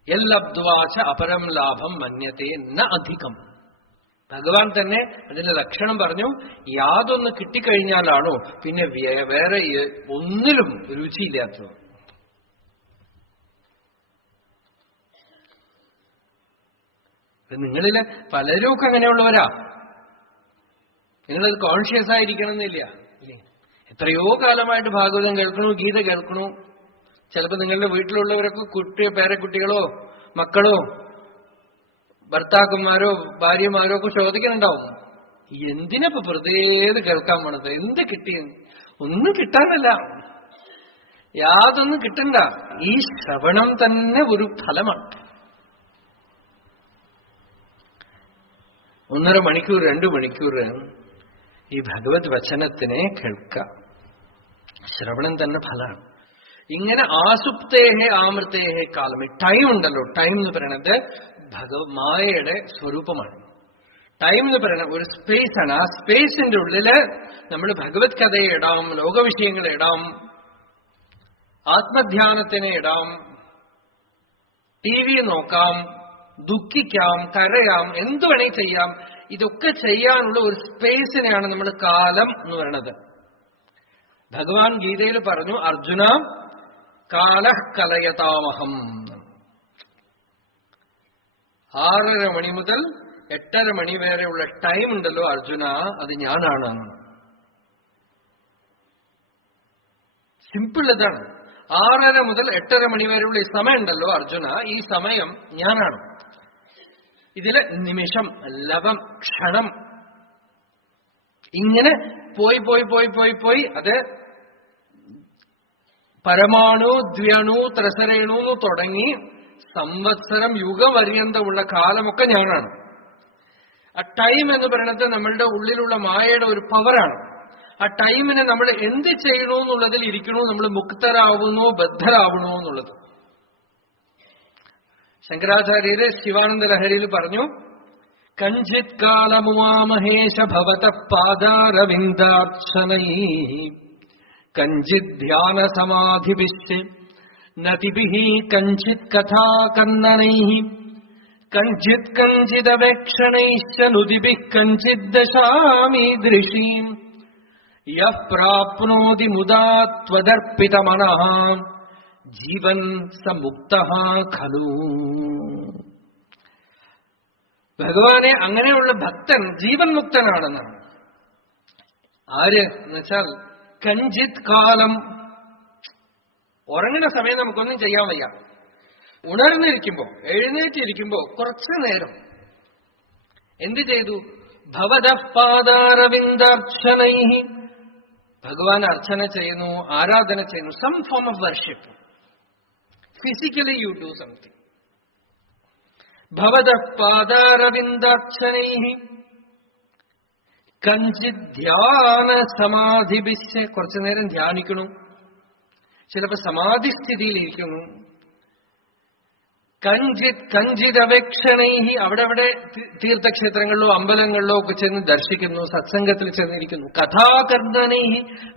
യല്ലബ്ധ്വാച അപരം ലാഭം മന്യത്തെ ന അധികം. ഭഗവാൻ തന്നെ അതിന്റെ ലക്ഷണം പറഞ്ഞു. യാതൊന്ന് കിട്ടിക്കഴിഞ്ഞാലാണോ പിന്നെ വേറെ ഒന്നിലും രുചിയില്ലാത്തത്. നിങ്ങളില് പലരും അങ്ങനെയുള്ളവരാ. നിങ്ങളത് കോൺഷ്യസ് ആയിരിക്കണമെന്നില്ല. എത്രയോ കാലമായിട്ട് ഭാഗവതം കേൾക്കണു, ഗീത കേൾക്കണു. ചിലപ്പോൾ നിങ്ങളുടെ വീട്ടിലുള്ളവരൊക്കെ പേരക്കുട്ടികളോ മക്കളോ ഭർത്താക്കന്മാരോ ഭാര്യമാരോ ഒക്കെ ചോദിക്കുന്നുണ്ടാവും, എന്തിനപ്പോ വെറുതെ കേൾക്കാൻ പോണത്, എന്ത് കിട്ടി? ഒന്നും കിട്ടാനല്ല, യാതൊന്നും കിട്ടണ്ട. ഈ ശ്രവണം തന്നെ ഒരു ഫലമാണ്. 1.5 മണിക്കൂർ 2 മണിക്കൂർ ഈ ഭഗവത് വചനത്തിനെ കേൾക്കാം. ശ്രവണം തന്നെ ഫലമാണ്. ഇങ്ങനെ ആസുപ്തേഹേ ആമൃതേഹേ കാലം. ടൈം ഉണ്ടല്ലോ, ടൈം എന്ന് പറയുന്നത് മായയുടെ സ്വരൂപമാണ്. ടൈം എന്ന് പറയുന്നത് ഒരു സ്പേസ് ആണ്. ആ സ്പേസിന്റെ ഉള്ളില് നമ്മൾ ഭഗവത് കഥയെ ഇടാം, ലോകവിഷയങ്ങളെ ഇടാം, ആത്മധ്യാനത്തിനെ ഇടാം, TV നോക്കാം, ദുഃഖിക്കാം, കരയാം, എന്തു വേണേ ചെയ്യാം. ഇതൊക്കെ ചെയ്യാനുള്ള ഒരു സ്പേസിനെയാണ് നമ്മൾ കാലം എന്ന് പറയുന്നത്. ഭഗവാൻ ഗീതയിൽ പറഞ്ഞു, അർജുന കാലഃ കലയതാമഹം. 6:30 മണി മുതൽ 8:30 മണി വരെയുള്ള ടൈം ഉണ്ടല്ലോ അർജുന, അത് ഞാനാണ്. സിമ്പിൾ ഇതാണ്. 6:30 മുതൽ 8:30 മണി വരെയുള്ള ഈ സമയം ഉണ്ടല്ലോ അർജുന, ഈ സമയം ഞാനാണ്. ഇതില് നിമിഷം, ലവം, ക്ഷണം ഇങ്ങനെ പോയി പോയി പോയി പോയി പോയി അത് പരമാണു, ദ്വ്യണു, ത്രസരേണു തുടങ്ങി സംവത്സരം, യുഗപര്യന്തമുള്ള കാലമൊക്കെ ഞാനാണ്. ആ ടൈം എന്ന് പറയുന്നത് നമ്മളുടെ ഉള്ളിലുള്ള മായയുടെ ഒരു പവറാണ്. ആ ടൈമിനെ നമ്മൾ എന്ത് ചെയ്യണോ എന്നുള്ളതിൽ ഇരിക്കണോ, നമ്മൾ മുക്തരാവുന്നു, ബദ്ധരാവണോ എന്നുള്ളത്. ശങ്കരാചാര്യര് ശിവാനന്ദ ലഹരിയിൽ പറഞ്ഞു, കഞ്ചിത് കാലമുമാമഹേശ ഭവത പാദാരവിന്ദാർച്ചനൈ കഞ്ചിത് ധ്യാന സമാധിഭിശ്ച നതിഭിഃ കഞ്ചിത് കഥാകർണനൈ കഞ്ചിത് കഞ്ചിദവേക്ഷണൈശ്ച നുതിഭിഃ കഞ്ചിത് ദശാമീദൃശീം യഃ പ്രാപ്നോതി മുദാ ത്വദർപ്പിതമനഃ ജീവൻ സ മുക്തഃ ഖലു. ഭഗവാനെ അങ്ങനെയുള്ള ഭക്തൻ ജീവൻ മുക്തനാണെന്നാണ്. ആര് എന്നുവെച്ചാൽ കഞ്ചിത് കാലം, ഉറങ്ങുന്ന സമയം നമുക്കൊന്നും ചെയ്യാൻ വയ്യ. ഉണർന്നിരിക്കുമ്പോ, എഴുന്നേറ്റിരിക്കുമ്പോ കുറച്ചു നേരം എന്ത് ചെയ്തു? ഭവതഃ പാദാരവിന്ദാർച്ചനൈ, ഭഗവാൻ അർച്ചന ചെയ്യുന്നു, ആരാധന ചെയ്യുന്നു, some form of worship. Physically you do something. ഭവതഃ പാദാരവിന്ദാർച്ചനൈ കഞ്ചിത് ധ്യാന സമാധിഭിശ്ച, കുറച്ചു നേരം ധ്യാനിക്കണം, ചിലപ്പോ സമാധിസ്ഥിതിയിലിരിക്കുന്നു. കഞ്ചിത് കഞ്ചിദവേക്ഷണൈ, അവിടെ തീർത്ഥക്ഷേത്രങ്ങളിലോ അമ്പലങ്ങളിലോ ഒക്കെ ചെന്ന് ദർശിക്കുന്നു, സത്സംഗത്തിൽ ചെന്നിരിക്കുന്നു. കഥാകർണനൈ,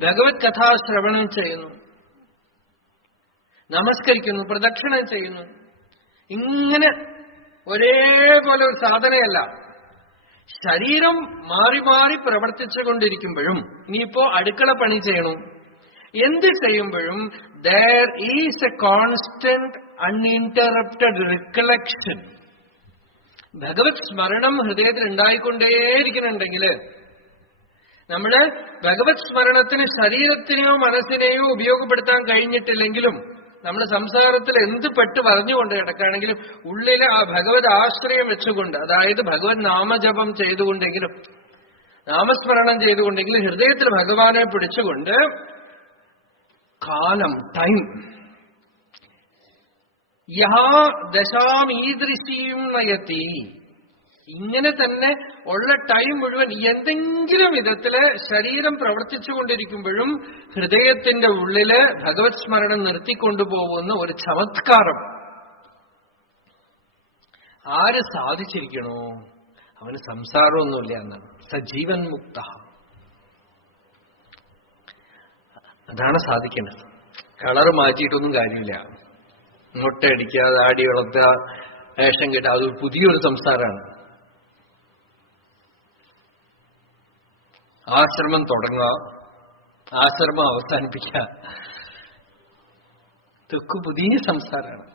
ഭഗവത് കഥാശ്രവണം ചെയ്യുന്നു, നമസ്കരിക്കുന്നു, പ്രദക്ഷിണം ചെയ്യുന്നു. ഇങ്ങനെ ഒരേപോലെ ഒരു സാധനയല്ല. ശരീരം മാറി മാറി പ്രവർത്തിച്ചുകൊണ്ടിരിക്കുമ്പോഴും, ഇനിയിപ്പോ അടുക്കള പണി ചെയ്യണം, എന്ത് ചെയ്യുമ്പോഴും there is a constant uninterrupted recollection. ഭഗവത് സ്മരണം ഹൃദയത്തിൽ ഉണ്ടായിക്കൊണ്ടേയിരിക്കുന്നുണ്ടെങ്കിൽ, നമ്മള് ഭഗവത് സ്മരണത്തിന് ശരീരത്തിനെയോ മനസ്സിനെയോ ഉപയോഗപ്പെടുത്താൻ കഴിഞ്ഞിട്ടില്ലെങ്കിലും, നമ്മൾ സംസാരത്തിൽ എന്ത് പെട്ട് പറഞ്ഞുകൊണ്ട് കിടക്കുകയാണെങ്കിലും ഉള്ളിലെ ആ ഭഗവത് ആശ്രയം വെച്ചുകൊണ്ട്, അതായത് ഭഗവത് നാമജപം ചെയ്തുകൊണ്ടെങ്കിലും, നാമസ്മരണം ചെയ്തുകൊണ്ടെങ്കിലും ഹൃദയത്തിൽ ഭഗവാനെ പിടിച്ചുകൊണ്ട് കാലം, ടൈം, യഹാ ദശാമീദൃശീം നയത്തി, ഇങ്ങനെ തന്നെ ഉള്ള ടൈം മുഴുവൻ എന്തെങ്കിലും വിധത്തില് ശരീരം പ്രവർത്തിച്ചുകൊണ്ടിരിക്കുമ്പോഴും ഹൃദയത്തിന്റെ ഉള്ളില് ഭഗവത് സ്മരണം നിർത്തിക്കൊണ്ടുപോകുന്ന ഒരു ചമത്കാരം ആര് സാധിച്ചിരിക്കണോ അവന് സംസാരമൊന്നുമില്ല എന്നാണ്. സജീവൻ മുക്ത. അതാണ് സാധിക്കേണ്ടത്. കളറ് മാറ്റിയിട്ടൊന്നും കാര്യമില്ല. മുട്ടയടിക്കുക, താടി വളർത്തുക, വേഷം കെട്ടുക, അത് പുതിയൊരു സംസാരമാണ്. ആശ്രമം തുടങ്ങുക, ആശ്രമം അവസാനിപ്പിക്കുക, ഇതൊക്കെ പുതിയ സംസാരമാണ്.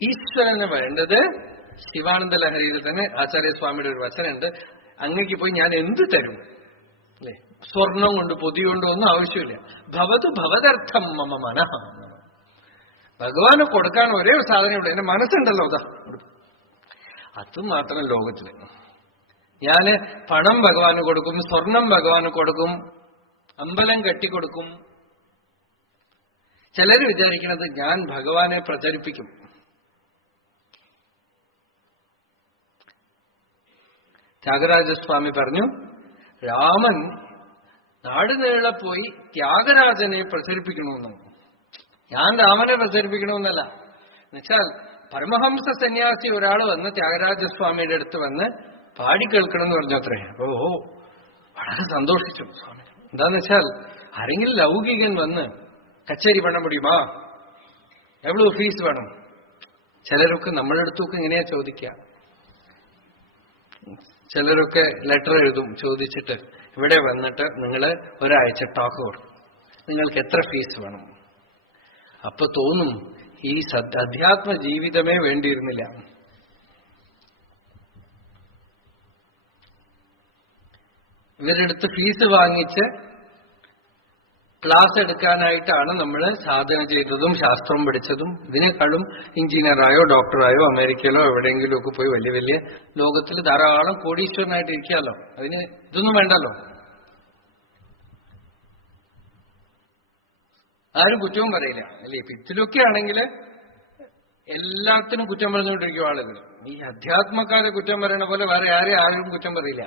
ഈശ്വരന് വേണ്ടത്, ശിവാനന്ദ ലഹരിയിൽ തന്നെ ആചാര്യസ്വാമിയുടെ ഒരു വചനമുണ്ട്, അങ്ങേക്ക് പോയി ഞാൻ എന്ത് തരും, അല്ലെ, സ്വർണം കൊണ്ട് പൊതി കൊണ്ടോ ഒന്നും ആവശ്യമില്ല. ഭവതു ഭവതർത്ഥം മമ മനഃ. ഭഗവാന് കൊടുക്കാൻ ഒരേ ഒരു സാധനമുള്ളൂ, എന്റെ മനസ്സുണ്ടല്ലോ, അതാ. അത് മാത്രം ലോകത്തില് ഞാന് പണം ഭഗവാന് കൊടുക്കും, സ്വർണം ഭഗവാന് കൊടുക്കും, അമ്പലം കെട്ടിക്കൊടുക്കും. ചിലര് വിചാരിക്കുന്നത് ഞാൻ ഭഗവാനെ പ്രചരിപ്പിക്കും. ത്യാഗരാജസ്വാമി പറഞ്ഞു, രാമൻ നാടുനീളെ പോയി ത്യാഗരാജനെ പ്രചരിപ്പിക്കണമെന്നും. ഞാൻ രാമനെ പ്രചരിപ്പിക്കണമെന്നല്ല. എന്നുവെച്ചാൽ പരമഹംസ സന്യാസി ഒരാൾ വന്ന് ത്യാഗരാജസ്വാമിയുടെ അടുത്ത് വന്ന് പാടിക്കേൾക്കണം എന്ന് പറഞ്ഞത്രേ. അപ്പോ വളരെ സന്തോഷിച്ചു സ്വാമി. എന്താന്ന് വെച്ചാൽ ആരെങ്കിലും ലൗകികൻ വന്ന് കച്ചേരി പണ മുടിയുമാ, എவ்வளவு ഫീസ് വേണം? ചിലരൊക്കെ നമ്മളെടുത്തൊക്കെ ഇങ്ങനെയാ ചോദിക്കുക. ചിലരൊക്കെ ലെറ്റർ എഴുതും ചോദിച്ചിട്ട്, ഇവിടെ വന്നിട്ട് നിങ്ങൾ ഒരാഴ്ച ടോക്ക് കൊടുക്കും, നിങ്ങൾക്ക് എത്ര ഫീസ് വേണം? അപ്പൊ തോന്നും ഈ അധ്യാത്മ ജീവിതമേ വേണ്ടിയിരുന്നില്ല. ഇവരുടെ അടുത്ത് ഫീസ് വാങ്ങിച്ച് ക്ലാസ് എടുക്കാനായിട്ടാണ് നമ്മൾ സാധന ചെയ്തതും ശാസ്ത്രം പഠിച്ചതും. ഇതിനേക്കാളും എഞ്ചിനീയറായോ ഡോക്ടറായോ അമേരിക്കയിലോ എവിടെയെങ്കിലും ഒക്കെ പോയി വലിയ വലിയ ലോകത്തിൽ ധാരാളം കോടീശ്വരനായിട്ട് ഇരിക്കാമല്ലോ. അതിന് ഇതൊന്നും വേണ്ടല്ലോ. ആരും കുറ്റവും പറയില്ല അല്ലേ? ഇതിലൊക്കെ ആണെങ്കിൽ എല്ലാത്തിനും കുറ്റം പറഞ്ഞുകൊണ്ടിരിക്കും ആളുകൾ. ഈ അധ്യാത്മക്കാരെ കുറ്റം പറയണ പോലെ വേറെ ആരും കുറ്റം പറയില്ല.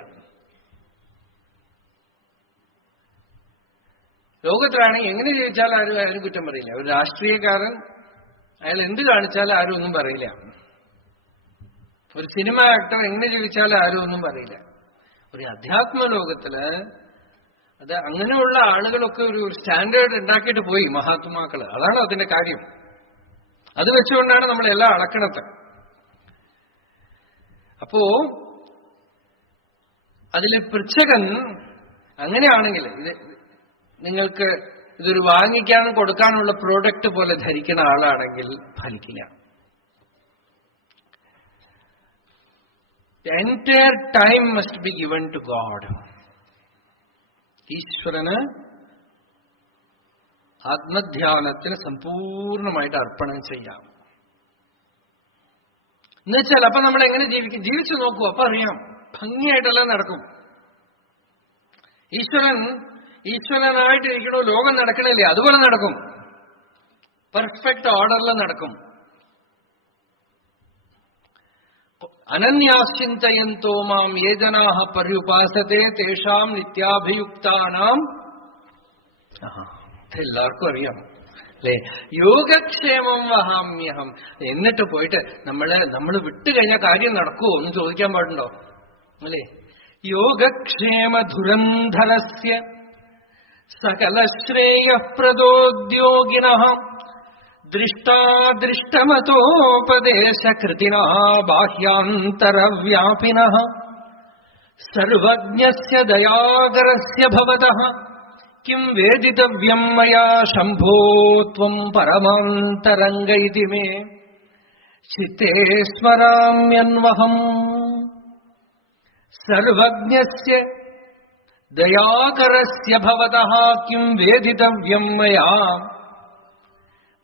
ലോകത്തിലാണെങ്കിൽ എങ്ങനെ ജീവിച്ചാലും ആരും കുറ്റം പറയില്ല. ഒരു രാഷ്ട്രീയക്കാരൻ അയാൾ എന്ത് കാണിച്ചാലും ആരും ഒന്നും പറയില്ല. ഒരു സിനിമ ആക്ടർ എങ്ങനെ ജീവിച്ചാലും ആരും ഒന്നും പറയില്ല. ഒരു അധ്യാത്മ ലോകത്തില് അത് അങ്ങനെയുള്ള ആളുകളൊക്കെ ഒരു സ്റ്റാൻഡേർഡ് ഉണ്ടാക്കിയിട്ട് പോയി മഹാത്മാക്കള്. അതാണ് അതിന്റെ കാര്യം. അത് വെച്ചുകൊണ്ടാണ് നമ്മളെല്ലാം അളക്കണത്. അപ്പോ അതിൽ പൃച്ഛകൻ അങ്ങനെയാണെങ്കിൽ നിങ്ങൾക്ക് ഇതൊരു വാങ്ങിക്കാനും കൊടുക്കാനുള്ള പ്രോഡക്റ്റ് പോലെ ധരിക്കുന്ന ആളാണെങ്കിൽ ഫലിക്കില്ല. The entire time must be given to God. ഈശ്വരന് ആത്മധ്യാനത്തിന് സമ്പൂർണമായിട്ട് അർപ്പണം ചെയ്യാം. എന്നുവെച്ചാൽ അപ്പൊ നമ്മൾ എങ്ങനെ ജീവിക്കും? ജീവിച്ചു നോക്കൂ, അപ്പൊ അറിയാം. ഭംഗിയായിട്ടെല്ലാം നടക്കും. ഈശ്വരനായിട്ടിരിക്കണോ, ലോകം നടക്കണില്ലേ, അതുപോലെ നടക്കും. പെർഫെക്റ്റ് ഓർഡറിൽ നടക്കും. അനന്യാശ്ചിന്തയന്തോ മാം യേ ജനാഃ പര്യുപാസത്തെ തേഷാം നിത്യാഭിയുക്താനാം. എല്ലാവർക്കും അറിയാം അല്ലെ? യോഗക്ഷേമം വഹാമ്യഹം. എന്നിട്ട് പോയിട്ട് നമ്മൾ വിട്ടുകഴിഞ്ഞാൽ കാര്യം നടക്കുമോ എന്ന് ചോദിക്കാൻ പാടുണ്ടോ അല്ലേ? യോഗക്ഷേമ ധുരന്ധരസ്യ സകലശ്രേയപ്രദോദ്യോഗിനഃ ദൃഷ്ടാദൃഷ്ടമതോപദേശകൃതിനഃ ബാഹ്യാന്തരവ്യാപിനഃ സർവജ്ഞസ്യ ദയാകരസ്യ ഭവതഃ കിം വേദിതവ്യം മയാ ശംഭോ ത്വം പരമാന്തരംഗ ഇതി മേ ചിത്തേ സ്മരാമ്യന്വഹം. സർവജ്ഞസ്യ ദയാകരസ്യ ഭവതഃ കിം വേദിതവ്യം മയാ.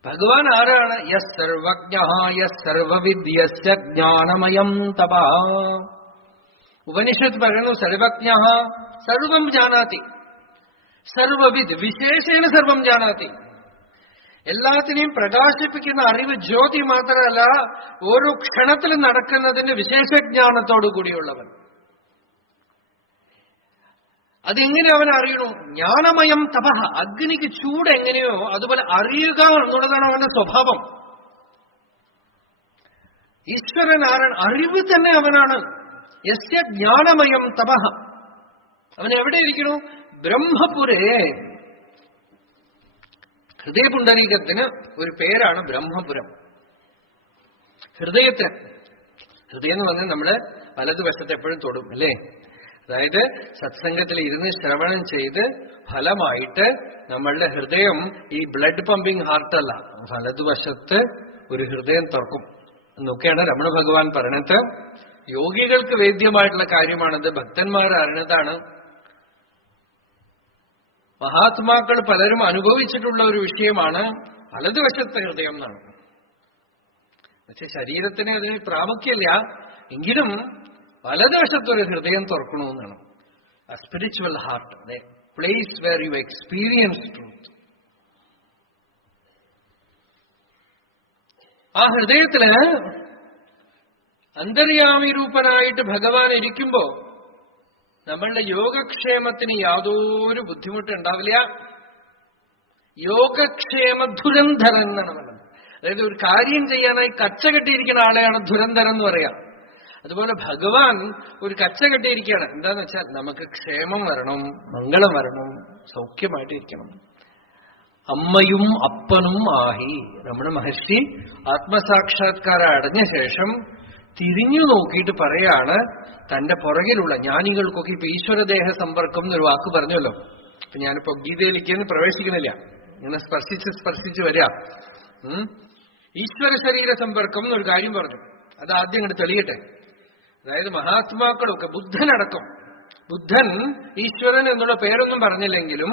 ഭഗവാൻ ആരാണ്? യസ് സർവജ്ഞഃ യസ് സർവവിദ്യസ്യ ജ്ഞാനമയം തപഃ. ഉപനിഷത്ത് പറയുന്നു സർവജ്ഞഃ സർവം ജാനാതി, സർവവിദ് വിശേഷേണ സർവം ജാനാതി. എല്ലാത്തിനെയും പ്രകാശിപ്പിക്കുന്ന അറിവ് ജ്യോതി മാത്രമല്ല, ഓരോ ക്ഷണത്തിലും നടക്കുന്നതിന്റെ വിശേഷജ്ഞാനത്തോടു കൂടിയുള്ളവൻ. അതെങ്ങനെ അവൻ അറിയണു? ജ്ഞാനമയം തപഃ. അഗ്നിക്ക് ചൂട് എങ്ങനെയോ അതുപോലെ അറിയുക എന്നുള്ളതാണ് അവന്റെ സ്വഭാവം. ഈശ്വരൻ ആരാണ്? അറിവ് തന്നെ അവനാണ്. യസ്യ ജ്ഞാനമയം തപഃ. അവൻ എവിടെ ഇരിക്കണു? ബ്രഹ്മപുരേ. ഹൃദയപുണ്ഡരീകത്തിന് ഒരു പേരാണ് ബ്രഹ്മപുരം. ഹൃദയം എന്ന് പറഞ്ഞാൽ നമ്മള് വലതുവശത്ത് എപ്പോഴും തൊടും അല്ലേ? അതായത് സത്സംഗത്തിൽ ഇരുന്ന് ശ്രവണം ചെയ്ത് ഫലമായിട്ട് നമ്മളുടെ ഹൃദയം ഈ ബ്ലഡ് പമ്പിങ് ഹാർട്ടല്ല, വലതുവശത്ത് ഒരു ഹൃദയം തുറക്കും എന്നൊക്കെയാണ് രമണ ഭഗവാൻ പറഞ്ഞത്. യോഗികൾക്ക് വേദ്യമായിട്ടുള്ള കാര്യമാണത്. ഭക്തന്മാർ അറിഞ്ഞതാണ്. മഹാത്മാക്കൾ പലരും അനുഭവിച്ചിട്ടുള്ള ഒരു വിഷയമാണ് വലതുവശത്തെ ഹൃദയം എന്നാണ്. പക്ഷെ ശരീരത്തിന് അതിന് പ്രാമുഖ്യമില്ല, എങ്കിലും വലതുവശത്തൊരു ഹൃദയം തുറക്കണമെന്നാണ്. A spiritual heart, the place where you experience truth. ആ ഹൃദയത്തില് അന്തര്യാമി രൂപനായിട്ട് ഭഗവാൻ ഇരിക്കുമ്പോ നമ്മളുടെ യോഗക്ഷേമത്തിന് യാതൊരു ബുദ്ധിമുട്ടുണ്ടാവില്ല. യോഗക്ഷേമ ധുരന്ധരൻ എന്നാണ് പറയുന്നത്. അതായത് ഒരു കാര്യം ചെയ്യാനായി കച്ച കെട്ടിയിരിക്കുന്ന ആളെയാണ് ധുരന്ധരൻ എന്ന് പറയാം. അതുപോലെ ഭഗവാൻ ഒരു കച്ച കെട്ടിയിരിക്കുകയാണ്. എന്താന്ന് വെച്ചാൽ നമുക്ക് ക്ഷേമം വരണം, മംഗളം വരണം, സൗഖ്യമായിട്ടിരിക്കണം. അമ്മയും അപ്പനും ആഹി. രമണ മഹർഷി ആത്മസാക്ഷാത്കാരം അടഞ്ഞ ശേഷം തിരിഞ്ഞു നോക്കിയിട്ട് പറയാണ്, തന്റെ പുറകിലുള്ള ജ്ഞാനികൾക്കൊക്കെ ഇപ്പൊ ഈശ്വരദേഹ സമ്പർക്കം എന്നൊരു വാക്ക് പറഞ്ഞല്ലോ. അപ്പൊ ഞാനിപ്പോ ഗീതയിലേക്ക് പ്രവേശിക്കുന്നില്ല, ഇങ്ങനെ സ്പർശിച്ച് വരിക. ഈശ്വര ശരീര സമ്പർക്കം എന്നൊരു കാര്യം പറഞ്ഞു. അത് ആദ്യം ഇങ്ങോട്ട് തെളിയട്ടെ. അതായത് മഹാത്മാക്കളൊക്കെ, ബുദ്ധനടക്കം, ബുദ്ധൻ ഈശ്വരൻ എന്നുള്ള പേരൊന്നും പറഞ്ഞില്ലെങ്കിലും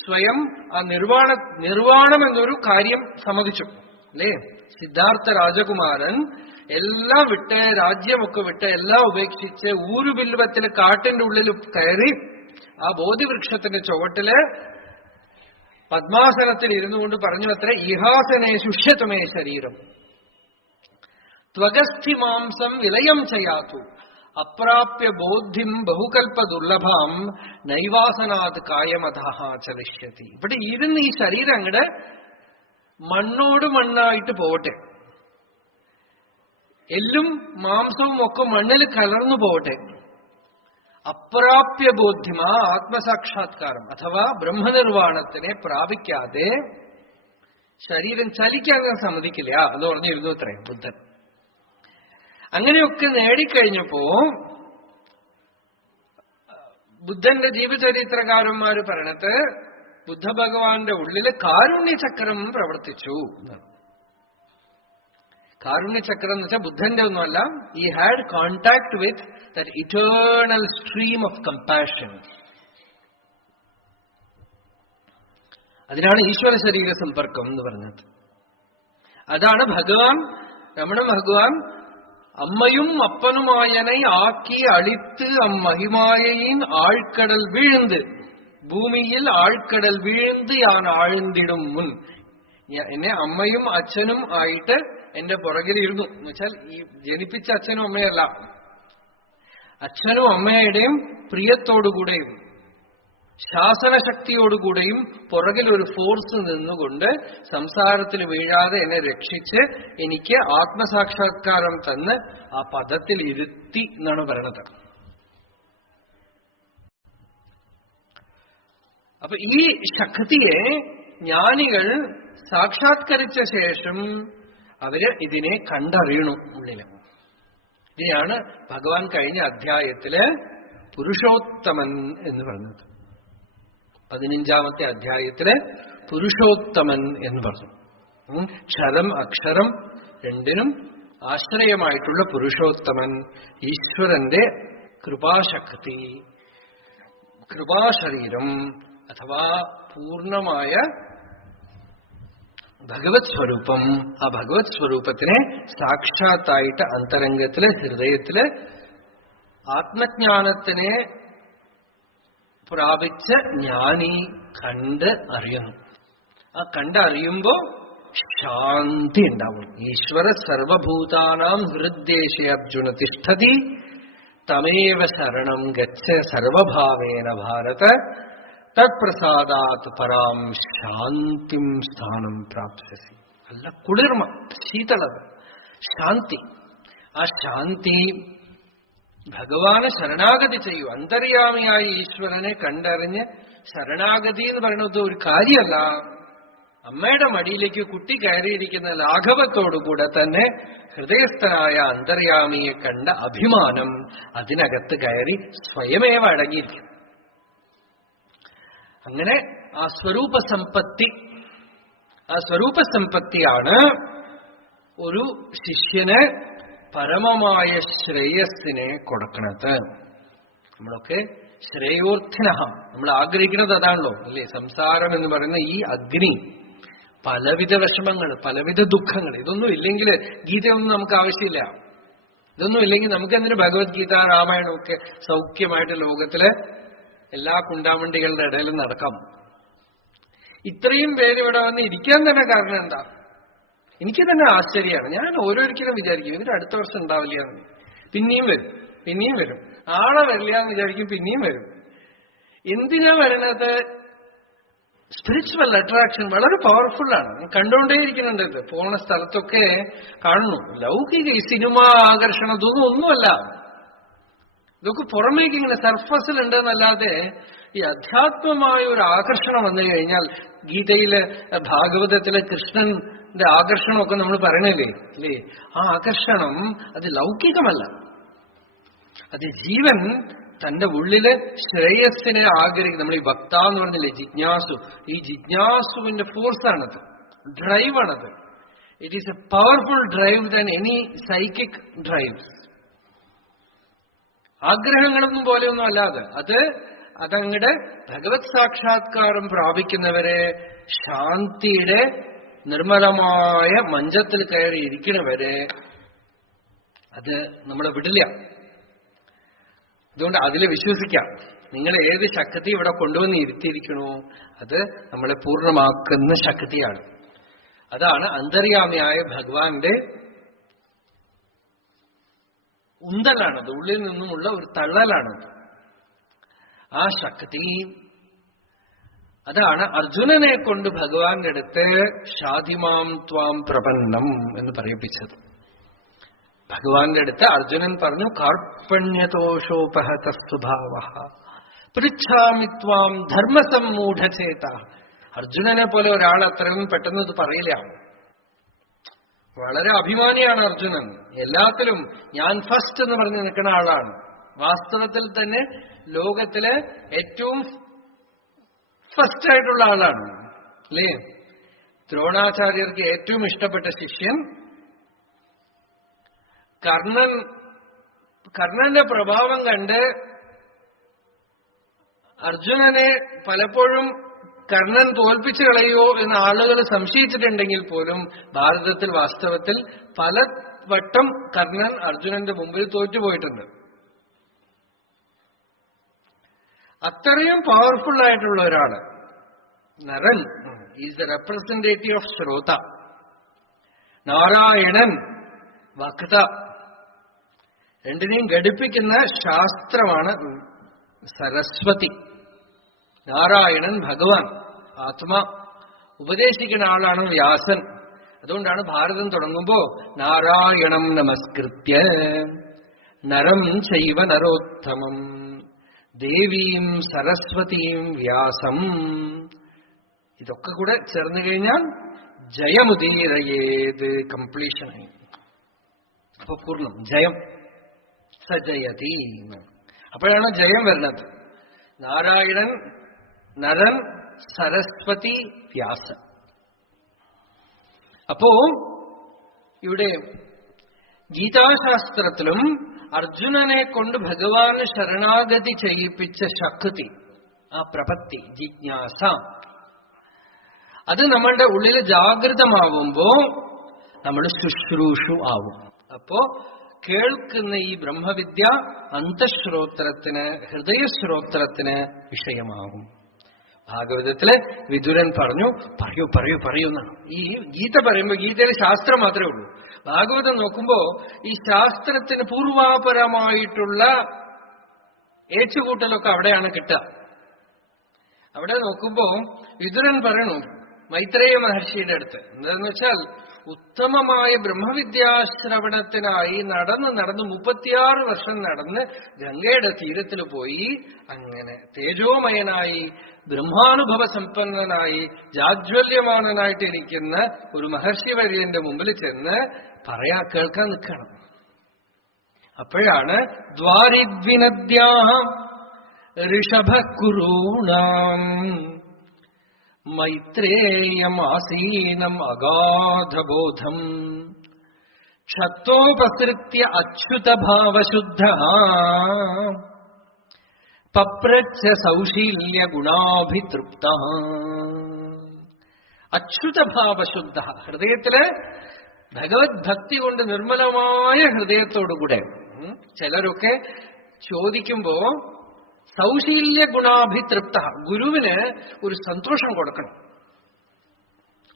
സ്വയം ആ നിർവാണം എന്നൊരു കാര്യം സമ്മതിച്ചു അല്ലേ? സിദ്ധാർത്ഥ രാജകുമാരൻ എല്ലാം വിട്ട്, രാജ്യമൊക്കെ വിട്ട്, എല്ലാം ഉപേക്ഷിച്ച് ഊരുബില്വത്തില് കാട്ടിന്റെ ഉള്ളിൽ കയറി ആ ബോധിവൃക്ഷത്തിന്റെ ചുവട്ടില് പദ്മാസനത്തിൽ ഇരുന്നു കൊണ്ട് പറഞ്ഞു അത്ര, ഇഹാസനെ ശുഷ്യത്വമേ ശരീരം ത്വഗസ്ഥി മാംസം വിലയം ചെയ്യാത്തു അപ്രാപ്യ ബോദ്ധിം ബഹുകൽപ്പ ദുർലഭാം നൈവാസനാത് കായമതഃ ചലിഷ്യതി. ഇവിടെ ഇരുന്ന് ഈ ശരീരം അങ്ങടെ മണ്ണോട് മണ്ണായിട്ട് പോവട്ടെ, എല്ലും മാംസവും ഒക്കെ മണ്ണിൽ കലർന്നു പോവട്ടെ. അപ്രാപ്യ ബോധ്യം, ആ ആത്മസാക്ഷാത്കാരം അഥവാ ബ്രഹ്മനിർവാണത്തിനെ പ്രാപിക്കാതെ ശരീരം ചലിക്കാൻ സമ്മതിക്കില്ല. അത് പറഞ്ഞിരുന്നു അത്രയും ബുദ്ധൻ. അങ്ങനെയൊക്കെ നേടിക്കഴിഞ്ഞപ്പോ ബുദ്ധന്റെ ജീവചരിത്രകാരന്മാര് പറയണത്, ബുദ്ധഭഗവാന്റെ ഉള്ളില് കാരുണ്യചക്രം പ്രവർത്തിച്ചു. കാരുണ്യചക്രം എന്ന് വെച്ചാൽ ബുദ്ധന്റെ ഒന്നുമല്ല, ഈ had contact with that eternal stream of compassion. അതിനാണ് ഈശ്വര ശരീര സമ്പർക്കം എന്ന് പറഞ്ഞത്. അതാണ് ഭഗവാൻ, രമണ ഭഗവാൻ അമ്മയും അപ്പനുമായനെ ആക്കി അളിത്ത് അമ്മഹിമായയിൻ ആഴ്ക്കടൽ വീഴ്ந்து, ഭൂമിയിൽ ആഴ്ക്കടൽ വീഴ്ந்து ഞാൻ ആഴ്ന്നിടും മുൻ. എന്നെ അമ്മയും അച്ഛനും ആയിട്ട് എന്റെ പുറകിലിരുന്നു എന്ന് വെച്ചാൽ ഈ ജനിപ്പിച്ച അച്ഛനും അമ്മയല്ല, അച്ഛനും അമ്മയുടെയും പ്രിയത്തോടുകൂടെയും ശാസനശക്തിയോടുകൂടെയും പുറകിലൊരു ഫോഴ്സ് നിന്നുകൊണ്ട് സംസാരത്തിൽ വീഴാതെ എന്നെ രക്ഷിച്ച് എനിക്ക് ആത്മസാക്ഷാത്കാരം തന്ന് ആ പദത്തിൽ ഇരുത്തി എന്നാണ് പറയണത്. അപ്പൊ ഈ ശക്തിയെ ജ്ഞാനികൾ സാക്ഷാത്കരിച്ച ശേഷം അവര് ഇതിനെ കണ്ടറിയണു ഉള്ളില്. ഇതിനെയാണ് ഭഗവാൻ കഴിഞ്ഞ അധ്യായത്തില് പുരുഷോത്തമൻ എന്ന് പറഞ്ഞത്. 15ാമത്തെ അധ്യായത്തില് പുരുഷോത്തമൻ എന്ന് പറഞ്ഞു. ക്ഷരം അക്ഷരം രണ്ടിനും ആശ്രയമായിട്ടുള്ള പുരുഷോത്തമൻ, ഈശ്വരന്റെ കൃപാശക്തി, കൃപാശരീരം അഥവാ പൂർണ്ണമായ ഭഗവത് സ്വരൂപം. ആ ഭഗവത് സ്വരൂപത്തിനെ സാക്ഷാത്തായിട്ട് അന്തരംഗത്തില് ഹൃദയത്തില് ആത്മജ്ഞാനത്തിനെ പ്രാപിച്ച ജ്ഞാനി കണ്ട് അറിയുന്നു. ആ കണ്ടറിയുമ്പോ ശാന്തി ഉണ്ടാവും. ഈശ്വര സർവഭൂതാനാം ഹൃദ്ദേശേ അർജുന തിഷ്ഠതി തമേവ ശരണം ഗച്ഛ സർവഭാവേന ഭാരത തത്പ്രസാദാത് പരാം ശാന്തിം സ്ഥാനം പ്രാപ്സ്യസി. നല്ല കുളിർമ, ശീതളത, ശാന്തി. ആ ശാന്തി ഭഗവാനെ ശരണാഗതി ചെയ്യൂ. അന്തര്യാമിയായ ഈശ്വരനെ കണ്ടറിഞ്ഞ് ശരണാഗതി എന്ന് പറയുന്നത് ഒരു കാര്യമല്ല. അമ്മയുടെ മടിയിലേക്ക് കുട്ടി കയറിയിരിക്കുന്ന ലാഘവത്തോടുകൂടെ തന്നെ ഹൃദയസ്ഥനായ അന്തര്യാമിയെ കണ്ട അഭിമാനം അതിനകത്ത് കയറി സ്വയമേവ അടങ്ങിയിരിക്കും. അങ്ങനെ ആ സ്വരൂപസമ്പത്തി, ആ സ്വരൂപസമ്പത്തിയാണ് ഒരു ശിഷ്യന് പരമമായ ശ്രേയസ്സിനെ കൊടുക്കണത്. നമ്മളൊക്കെ ശ്രേയോർത്ഥിന, നമ്മൾ ആഗ്രഹിക്കുന്നത് അതാണല്ലോ അല്ലേ? സംസാരം എന്ന് പറയുന്ന ഈ അഗ്നി, പലവിധ വിഷമങ്ങൾ, പലവിധ ദുഃഖങ്ങൾ. ഇതൊന്നും ഇല്ലെങ്കിൽ ഗീതയൊന്നും നമുക്ക് ആവശ്യമില്ല. ഇതൊന്നും ഇല്ലെങ്കിൽ നമുക്ക് എന്തിനു ഭഗവത്ഗീത, രാമായണമൊക്കെ സൗഖ്യമായിട്ട് ലോകത്തിലെ എല്ലാ കുണ്ടാമണ്ടികളുടെ ഇടയിലും നടക്കാം. ഇത്രയും പേര് ഇവിടെ വന്ന് ഇരിക്കാൻ തന്നെ കാരണം എന്താ? എനിക്ക് തന്നെ ആശ്ചര്യമാണ്. ഞാൻ ഓരോരിക്കലും വിചാരിക്കും ഇവർ അടുത്ത വർഷം ഉണ്ടാവില്ല എന്ന്. പിന്നെയും വരും, പിന്നെയും വരും. ആളെ വരില്ല എന്ന് വിചാരിക്കും, പിന്നെയും വരും. എന്തിനാ വരണത്? സ്പിരിച്വൽ അട്രാക്ഷൻ വളരെ പവർഫുള്ളാണ്. കണ്ടുകൊണ്ടേയിരിക്കുന്നുണ്ട്. ഇത് പോണ സ്ഥലത്തൊക്കെ കാണുന്നു. ലൗകിക ഈ സിനിമ ആകർഷണം ഇതൊന്നും ഒന്നുമല്ല. ഇതൊക്കെ പുറമേക്ക് ഇങ്ങനെ സർഫസിലുണ്ടെന്നല്ലാതെ ഈ അധ്യാത്മമായ ഒരു ആകർഷണം വന്നു കഴിഞ്ഞാൽ, ഗീതയില് ഭാഗവതത്തിലെ കൃഷ്ണന്റെ ആകർഷണമൊക്കെ നമ്മൾ പറയണില്ലേ അല്ലേ? ആ ആകർഷണം അത് ലൗകികമല്ല. അത് ജീവൻ തന്റെ ഉള്ളില് ശ്രേയസ്സിനെ ആഗ്രഹിക്കും. നമ്മൾ ഈ ഭക്ത എന്ന് പറഞ്ഞില്ലേ, ജിജ്ഞാസു. ഈ ജിജ്ഞാസുവിന്റെ ഫോഴ്സാണത്, ഡ്രൈവാണത്. It is a powerful drive than any psychic drives. ആഗ്രഹങ്ങളൊന്നും പോലെയൊന്നും അല്ലാതെ അതങ്ങടെ ഭഗവത് സാക്ഷാത്കാരം പ്രാപിക്കുന്നവരെ, ശാന്തിയുടെ നിർമ്മലമായ മഞ്ചത്തിൽ കയറി ഇരിക്കണവരെ അത് നമ്മളെ വിടില്ല. അതുകൊണ്ട് അതിൽ വിശ്വസിക്കാം. നിങ്ങൾ ഏത് ശക്തി ഇവിടെ കൊണ്ടുവന്ന് ഇരുത്തിയിരിക്കണോ അത് നമ്മളെ പൂർണ്ണമാക്കുന്ന ശക്തിയാണ്. അതാണ് അന്തര്യാമിയായ ഭഗവാന്റെ ഉന്തലാണത്, ഉള്ളിൽ നിന്നുമുള്ള ഒരു തള്ളലാണത്. ആ ശക്തി അതാണ് അർജുനനെ കൊണ്ട് ഭഗവാന്റെ അടുത്ത് ഷാധിമാം ത്വാം പ്രപന്നം എന്ന് പറയിപ്പിച്ചത്. ഭഗവാന്റെ അടുത്ത് അർജുനൻ പറഞ്ഞു, കാർപ്പണ്യതോഷോപഹത സ്വഭാവ പൃച്ഛാമി ത്വാം ധർമ്മസമ്മൂഢചേത. അർജുനനെ പോലെ ഒരാൾ അത്രയും പെട്ടെന്ന് ഇത് പറയില്ല. വളരെ അഭിമാനിയാണ് അർജുനൻ. എല്ലാത്തിലും ഞാൻ ഫസ്റ്റ് എന്ന് പറഞ്ഞ് നിൽക്കുന്ന ആളാണ്. വാസ്തവത്തിൽ തന്നെ ലോകത്തിലെ ഏറ്റവും ഫസ്റ്റ് ആയിട്ടുള്ള ആളാണ് അല്ലേ? ദ്രോണാചാര്യർക്ക് ഏറ്റവും ഇഷ്ടപ്പെട്ട ശിഷ്യൻ കർണന്റെ പ്രഭാവം കണ്ട് അർജുനനെ പലപ്പോഴും കർണൻ തോൽപ്പിച്ചു കളയോ എന്ന് ആളുകൾ സംശയിച്ചിട്ടുണ്ടെങ്കിൽ പോലും ഭാരതത്തിൽ വാസ്തവത്തിൽ പല വട്ടം കർണൻ അർജുനന്റെ മുമ്പിൽ തോറ്റുപോയിട്ടുണ്ട്. അത്രയും പവർഫുൾ ആയിട്ടുള്ള ഒരാള്. Naran is the representative of ശ്രോത. നാരായണൻ വക്ത. രണ്ടിനെയും ഘടിപ്പിക്കുന്ന ശാസ്ത്രമാണ് സരസ്വതി. നാരായണൻ ഭഗവാൻ, ആത്മാ. ഉപദേശിക്കുന്ന ആളാണ് വ്യാസൻ. അതുകൊണ്ടാണ് ഭാരതം തുടങ്ങുമ്പോ നാരായണം നമസ്കൃത്യ നരം ചൈവ നരോത്തമം ദേവീം സരസ്വതീം വ്യാസം. ഇതൊക്കെ കൂടെ ചേർന്ന് കഴിഞ്ഞാൽ ജയമുദീരയേത്, കംപ്ലീഷനായി. അപ്പൊ പൂർണ്ണം ജയം. സജയതി. അപ്പോഴാണ് ജയം വരുന്നത്. നാരായണൻ, നരൻ, സരസ്വതി, വ്യാസൻ. അപ്പോ ഇവിടെ ഗീതാശാസ്ത്രത്തിലും അർജുനനെ കൊണ്ട് ഭഗവാന് ശരണാഗതി ചെയ്യിപ്പിച്ച ശക്തി, ആ പ്രപത്തി, ജിജ്ഞാസ, അത് നമ്മളുടെ ഉള്ളിൽ ജാഗൃതമാവുമ്പോ നമ്മൾ ശുശ്രൂഷു ആവും. അപ്പോ കേൾക്കുന്ന ഈ ബ്രഹ്മവിദ്യ അന്തഃശ്രോത്രത്തിന്, ഹൃദയശ്രോത്രത്തിന് വിഷയമാകും. ഭാഗവതത്തില് വിദുരൻ പറഞ്ഞു, പറയൂ പറയൂ പറയൂ എന്നാണ്. ഈ ഗീത പറയുമ്പോ ഗീതയിലെ ശാസ്ത്രം മാത്രമേ ഉള്ളൂ. ഭാഗവതം നോക്കുമ്പോ ഈ ശാസ്ത്രത്തിന് പൂർവാപരമായിട്ടുള്ള ഏച്ചുകൂട്ടലൊക്കെ അവിടെയാണ് കിട്ടുക. അവിടെ നോക്കുമ്പോ വിദുരൻ പറയണു മൈത്രേയ മഹർഷിയുടെ അടുത്ത് എന്താന്ന് വെച്ചാൽ, ഉത്തമമായ ബ്രഹ്മവിദ്യാശ്രവണത്തിനായി നടന്ന് 36 വർഷം നടന്ന് ഗംഗയുടെ തീരത്തിൽ പോയി അങ്ങനെ തേജോമയനായി ബ്രഹ്മാനുഭവ സമ്പന്നനായി ജാജ്വല്യമാനനായിട്ടിരിക്കുന്ന ഒരു മഹർഷിവര്യന്റെ മുമ്പിൽ ചെന്ന് കേൾക്കാൻ നിൽക്കണം. അപ്പോഴാണ് ദ്വാരിദ്വിനദ്യാ ഋഷഭകുരൂണാം മൈത്രേയമാസീനം അഗാധബോധം ക്ഷത്തോപസൃത്യ അച്യുതഭാവശുദ്ധ പപ്രച്ഛ സൗശീല്യ ഗുണാഭിതൃപ്ത. അച്യുതഭാവശുദ്ധ, ഹൃദയത്തില് ഭഗവത് ഭക്തി കൊണ്ട് നിർമ്മലമായ ഹൃദയത്തോടുകൂടെ. ചിലരൊക്കെ ചോദിക്കുമ്പോ സൗശീല്യ ഗുണാഭിതൃപ്ത, ഗുരുവിന് ഒരു സന്തോഷം കൊടുക്കണം.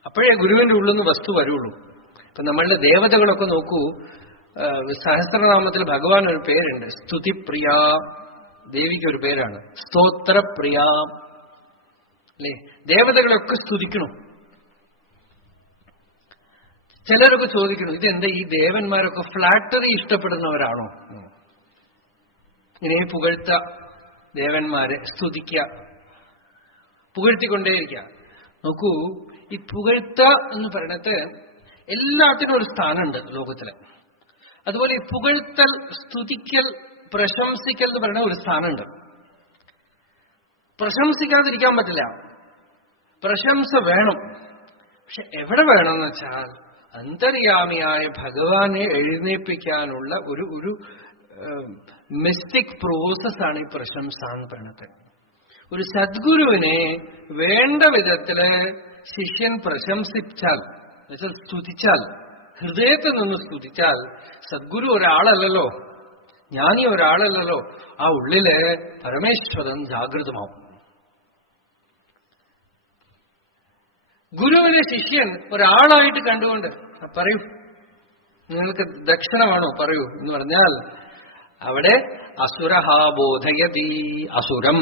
അപ്പോഴേ ഗുരുവിന്റെ ഉള്ളിൽ നിന്ന് വസ്തു വരുള്ളൂ. ഇപ്പൊ നമ്മളുടെ ദേവതകളൊക്കെ നോക്കൂ, സഹസ്രനാമത്തിൽ ഭഗവാൻ ഒരു പേരുണ്ട്, സ്തുതിപ്രിയ. ദേവിക്ക് ഒരു പേരാണ് സ്തോത്രപ്രിയ. അല്ലേ? ദേവതകളൊക്കെ സ്തുതിക്കണം. ചിലരൊക്കെ ചോദിക്കണം, ഇതെന്താ ഈ ദേവന്മാരൊക്കെ ഫ്ലാറ്ററി ഇഷ്ടപ്പെടുന്നവരാണോ? ഇങ്ങനെ പുകഴ്ത്ത ദേവന്മാരെ സ്തുതിക്കുക, പുകഴ്ത്തിക്കൊണ്ടേയിരിക്കുക. നോക്കൂ, ഈ പുകഴ്ത്ത എന്ന് പറയുന്നത് എല്ലാത്തിനും ഒരു സ്ഥാനമുണ്ട് ലോകത്തില്. അതുപോലെ ഈ പുകഴ്ത്തൽ, സ്തുതിക്കൽ, പ്രശംസിക്കൽ എന്ന് പറയുന്ന ഒരു സ്ഥാനമുണ്ട്. പ്രശംസിക്കാതിരിക്കാൻ പറ്റില്ല, പ്രശംസ വേണം. പക്ഷെ എവിടെ വേണമെന്ന് വെച്ചാൽ അന്തര്യാമിയായ ഭഗവാനെ എഴുന്നേൽപ്പിക്കാനുള്ള ഒരു മിസ്റ്റിക് പ്രോസസ്സാണ് ഈ പ്രശംസ എന്ന് പറയുന്നത്. ഒരു സദ്ഗുരുവിനെ വേണ്ട വിധത്തില് ശിഷ്യൻ പ്രശംസിച്ചാൽ, എന്നുവെച്ചാൽ സ്തുതിച്ചാൽ, ഹൃദയത്തിൽ നിന്ന് സ്തുതിച്ചാൽ, സദ്ഗുരു ഒരാളല്ലല്ലോ, ജ്ഞാനി ഒരാളല്ലല്ലോ, ആ ഉള്ളില് പരമേശ്വരൻ ജാഗൃതമാവും. ഗുരുവിനെ ശിഷ്യൻ ഒരാളായിട്ട് കണ്ടുകൊണ്ട്, പറയൂ നിങ്ങൾക്ക് ദക്ഷിണ വേണോ പറയൂ എന്ന് പറഞ്ഞാൽ അവിടെ അസുരഹ ബോധയതി അസുരം.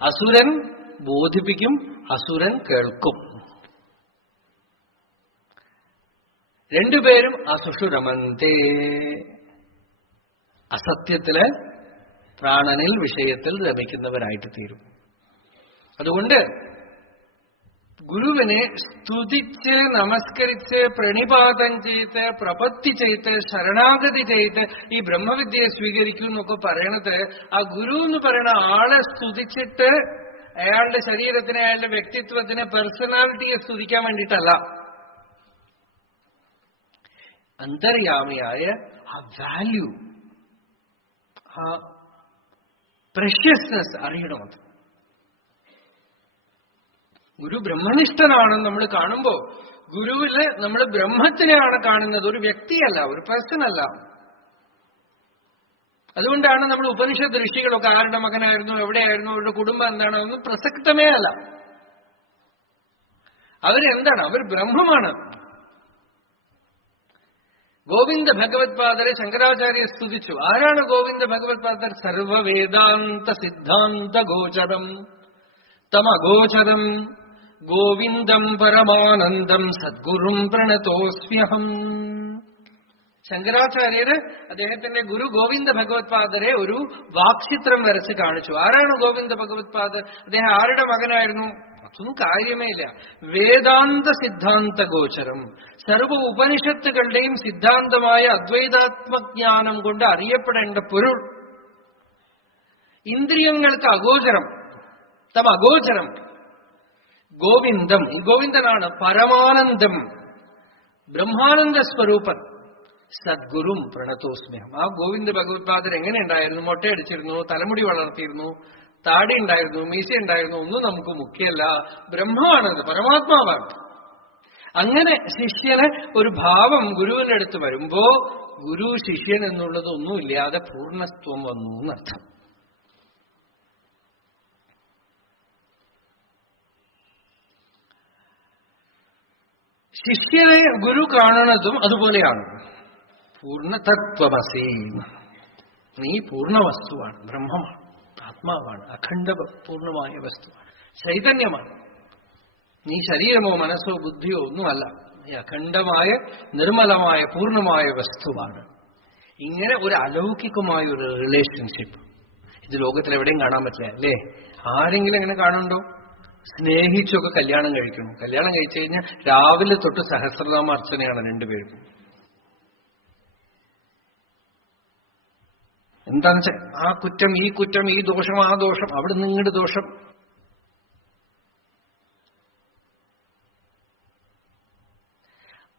അസുരൻ ബോധിപ്പിക്കും, അസുരൻ കേൾക്കും. രണ്ടുപേരും അസുഷുരമന്തേ, അസത്യത്തില് പ്രാണനിൽ വിഷയത്തിൽ രമിക്കുന്നവരായിട്ട് തീരും. അതുകൊണ്ട് ഗുരുവിനെ സ്തുതിച്ച് നമസ്കരിച്ച് പ്രണിപാതം ചെയ്ത് പ്രപത്തി ചെയ്ത് ശരണാഗതി ചെയ്ത് ഈ ബ്രഹ്മവിദ്യയെ സ്വീകരിക്കൂ എന്നൊക്കെ പറയണത് ആ ഗുരു എന്ന് പറയുന്ന ആളെ സ്തുതിച്ചിട്ട് അയാളുടെ ശരീരത്തിനെ, അയാളുടെ വ്യക്തിത്വത്തിനെ, പേഴ്സണാലിറ്റിയെ സ്തുതിക്കാൻ വേണ്ടിയിട്ടല്ല. അന്തര്യാമിയായ ആ വാല്യൂ, ആ പ്രഷ്യസ്നെസ് അറിയണം. അത് ഗുരു ബ്രഹ്മനിഷ്ഠനാണെന്ന് നമ്മൾ കാണുമ്പോ ഗുരുവില് നമ്മൾ ബ്രഹ്മത്തിനെയാണ് കാണുന്നത്, ഒരു വ്യക്തിയല്ല, ഒരു പേഴ്സൺ അല്ല. അതുകൊണ്ടാണ് നമ്മൾ ഉപനിഷത്ത് ഋഷികളൊക്കെ ആരുടെ മകനായിരുന്നു, എവിടെയായിരുന്നു, അവരുടെ കുടുംബം എന്താണ്, അതൊന്നും പ്രസക്തമേ അല്ല. അവരെന്താണ്? അവർ ബ്രഹ്മമാണ്. ഗോവിന്ദ ഭഗവത് പാദരെ ശങ്കരാചാര്യ സ്തുതിച്ചു. ആരാണ് ഗോവിന്ദ ഭഗവത് പാദർ? സർവവേദാന്ത സിദ്ധാന്ത ഗോചരം തമഗോചരം ഗോവിന്ദം പരമാനന്ദം സദ്ഗുരും പ്രണതോസ്മ്യഹം. ശങ്കരാചാര്യര് അദ്ദേഹത്തിന്റെ ഗുരു ഗോവിന്ദ ഭഗവത് പാദരെ ഒരു വാക്ചിത്രം വരച്ച് കാണിച്ചു. ആരാണ് ഗോവിന്ദ ഭഗവത് പാദർ? അദ്ദേഹം ആരുടെ മകനായിരുന്നു? അതൊന്നും കാര്യമേ ഇല്ല. വേദാന്ത സിദ്ധാന്ത ഗോചരം, സർവ ഉപനിഷത്തുകളുടെയും സിദ്ധാന്തമായ അദ്വൈതാത്മജ്ഞാനം കൊണ്ട് അറിയപ്പെടേണ്ട പൊരുൾ. ഇന്ദ്രിയങ്ങൾക്ക് അഗോചരം, തം അഗോചരം ഗോവിന്ദം. ഗോവിന്ദനാണ് പരമാനന്ദം, ബ്രഹ്മാനന്ദ സ്വരൂപൻ. സദ്ഗുരും പ്രണതോസ്മ്യഹം. ആ ഗോവിന്ദ ഭഗവത് പാദർ എങ്ങനെ ഉണ്ടായിരുന്നു? മൊട്ടയടിച്ചിരുന്നു, തലമുടി വളർത്തിയിരുന്നു, താടി ഉണ്ടായിരുന്നു, മീശ ഉണ്ടായിരുന്നു, ഒന്നും നമുക്ക് മുഖ്യമല്ല. ബ്രഹ്മമാണത്, പരമാത്മാവാണ്. അങ്ങനെ ശിഷ്യന് ഒരു ഭാവം ഗുരുവിന്റെ അടുത്ത് വരുമ്പോ ഗുരു ശിഷ്യൻ എന്നുള്ളത് ഒന്നുമില്ലാതെ പൂർണ്ണത്വം വന്നു എന്നർത്ഥം. ശിഷ്യനെ ഗുരു കാണുന്നതും അതുപോലെയാണ്. പൂർണ്ണതത്വമസി, നീ പൂർണ്ണ വസ്തുവാണ്, ബ്രഹ്മമാണ്, ആത്മാവാണ്, അഖണ്ഡ പൂർണ്ണമായ വസ്തുവാണ്, ചൈതന്യമാണ്. നീ ശരീരമോ മനസ്സോ ബുദ്ധിയോ ഒന്നുമല്ല, നീ അഖണ്ഡമായ നിർമ്മലമായ പൂർണ്ണമായ വസ്തുവാണ്. ഇങ്ങനെ ഒരു അലൗകികമായ ഒരു റിലേഷൻഷിപ്പ് ഇത് ലോകത്തിൽ എവിടെയും കാണാൻ പറ്റില്ല, അല്ലേ? ആരെങ്കിലും എങ്ങനെ കാണുന്നുണ്ടോ? സ്നേഹിച്ചൊക്കെ കല്യാണം കഴിക്കുന്നു. കല്യാണം കഴിച്ചു കഴിഞ്ഞാൽ രാവിലെ തൊട്ട് സഹസ്രനാമ അർച്ചനയാണ് രണ്ടുപേരും. എന്താന്ന് വെച്ചാൽ ആ കുറ്റം, ഈ കുറ്റം, ഈ ദോഷം, ആ ദോഷം, അവിടെ നിങ്ങളുടെ ദോഷം.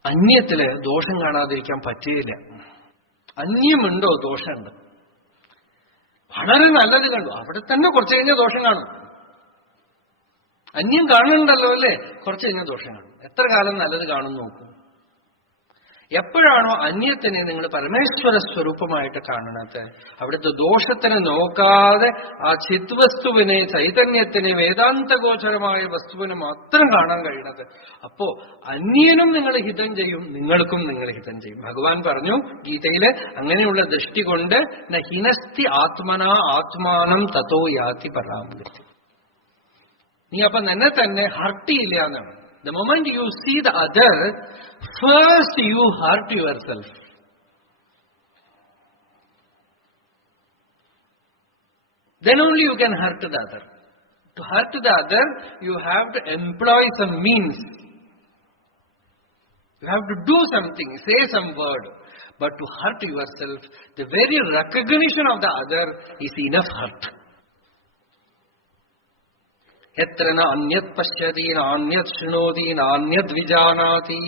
അന്യത്തില് ദോഷം കാണാതിരിക്കാൻ പറ്റുകയില്ല. അന്യമുണ്ടോ? ദോഷമുണ്ട്. വളരെ നല്ലത് കണ്ടു, അവിടെ തന്നെ കുറച്ച് കഴിഞ്ഞാൽ ദോഷം കാണും. അന്യം കാണുന്നുണ്ടല്ലോ, അല്ലേ? കുറച്ച് കഴിഞ്ഞാൽ ദോഷം കാണും. എത്ര കാലം നല്ലത് കാണും നോക്കൂ. എപ്പോഴാണോ അന്യത്തിനെ നിങ്ങൾ പരമേശ്വര സ്വരൂപമായിട്ട് കാണുന്നത്, അവിടുത്തെ ദോഷത്തിനെ നോക്കാതെ ആ ചിത്വസ്തുവിനെ, ചൈതന്യത്തിനെ, വേദാന്തഗോചരമായ വസ്തുവിനെ മാത്രം കാണാൻ കഴിയുന്നത്, അപ്പോ അന്യനും നിങ്ങൾ ഹിതം ചെയ്യും, നിങ്ങൾക്കും നിങ്ങൾ ഹിതം ചെയ്യും. ഭഗവാൻ പറഞ്ഞു ഗീതയില്, അങ്ങനെയുള്ള ദൃഷ്ടി കൊണ്ട് ന ഹിനസ്തി ആത്മന ആത്മാനം തതോ യാതി പരാമൃതി. നീ അപ്പൊ നിന്നെ തന്നെ ഹർട്ട് ചെയ്യില്ല എന്നാണ്. The moment you see the other, first you hurt yourself. Then only you can hurt the other. To hurt the other, you have to employ some means. You have to do something, say some word. But to hurt yourself, the very recognition of the other is enough hurt. എത്ര അന്യത് പശ്യതി നാന്യത് ശൃണോതി നാന്യത് വിജാനാതി.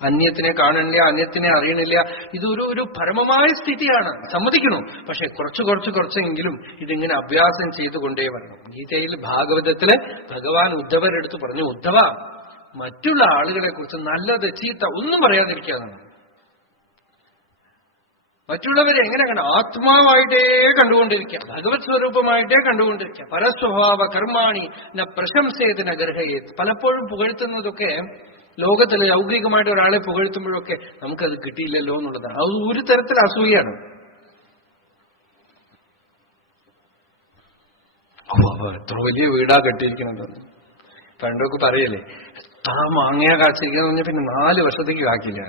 അന്യത്തിനെ കാണണില്ല, അന്യത്തിനെ അറിയണില്ല. ഇതൊരു പരമമായ സ്ഥിതിയാണ്, സമ്മതിക്കണം. പക്ഷെ കുറച്ചെങ്കിലും ഇതിങ്ങനെ അഭ്യാസം ചെയ്തുകൊണ്ടേ വരണം. ഗീതയിൽ ഭാഗവതത്തില് ഭഗവാൻ ഉദ്ധവരെടുത്ത് പറഞ്ഞു, ഉദ്ധവ, മറ്റുള്ള ആളുകളെ കുറിച്ച് നല്ലത് ചീത്ത ഒന്നും പറയാതിരിക്കാന്നാണ്. മറ്റുള്ളവരെ എങ്ങനെ കണ്ട ആത്മാവായിട്ടേ കണ്ടുകൊണ്ടിരിക്കുക, ഭഗവത് സ്വരൂപമായിട്ടേ കണ്ടുകൊണ്ടിരിക്കുക. പരസ്വഭാവ കർമാണി ന പ്രശംസേതിന ഗർഹയേത്. പലപ്പോഴും പുകഴ്ത്തുന്നതൊക്കെ ലോകത്തിൽ ലൗകികമായിട്ട് ഒരാളെ പുകഴ്ത്തുമ്പോഴൊക്കെ നമുക്കത് കിട്ടിയില്ലല്ലോ എന്നുള്ളതാണ്. അത് ഒരു തരത്തിൽ അസൂയാണ്. എത്ര വലിയ വീടാ കെട്ടിയിരിക്കണമെന്ന് പണ്ടൊക്കെ പറയല്ലേ, എത്ര മാങ്ങയാ കാച്ചിരിക്കാന്ന് പറഞ്ഞാൽ പിന്നെ 4 വർഷത്തേക്ക് കാക്കില്ല.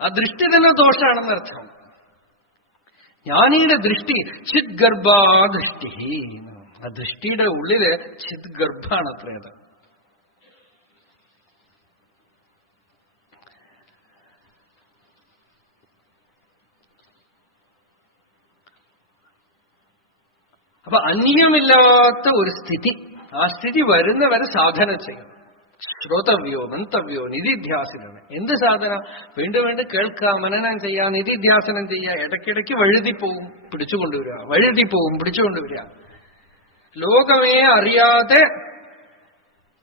ആ ദൃഷ്ടി തന്നെ ദോഷാണെന്നർത്ഥം. ജ്ഞാനിയുടെ ദൃഷ്ടി ചിത് ഗർഭാദൃഷ്ടി. ആ ദൃഷ്ടിയുടെ ഉള്ളില് ചിത് ഗർഭാണ് അത്രയത്. അപ്പൊ അന്യമില്ലാത്ത ഒരു സ്ഥിതി, ആ സ്ഥിതി വരുന്നവരെ സാധന ചെയ്യണം. ശ്രോതവ്യോ മന്തവ്യോ നിധിധ്യാസനം. എന്ത് സാധന? വീണ്ടും വീണ്ടും കേൾക്കുക, മനനം ചെയ്യുക, നിധിധ്യാസനം ചെയ്യുക. ഇടയ്ക്കിടയ്ക്ക് വഴുതിപ്പോവും, പിടിച്ചുകൊണ്ടുവരിക, വഴുതിപ്പോവും, പിടിച്ചുകൊണ്ടുവരിക. ലോകമേ അറിയാതെ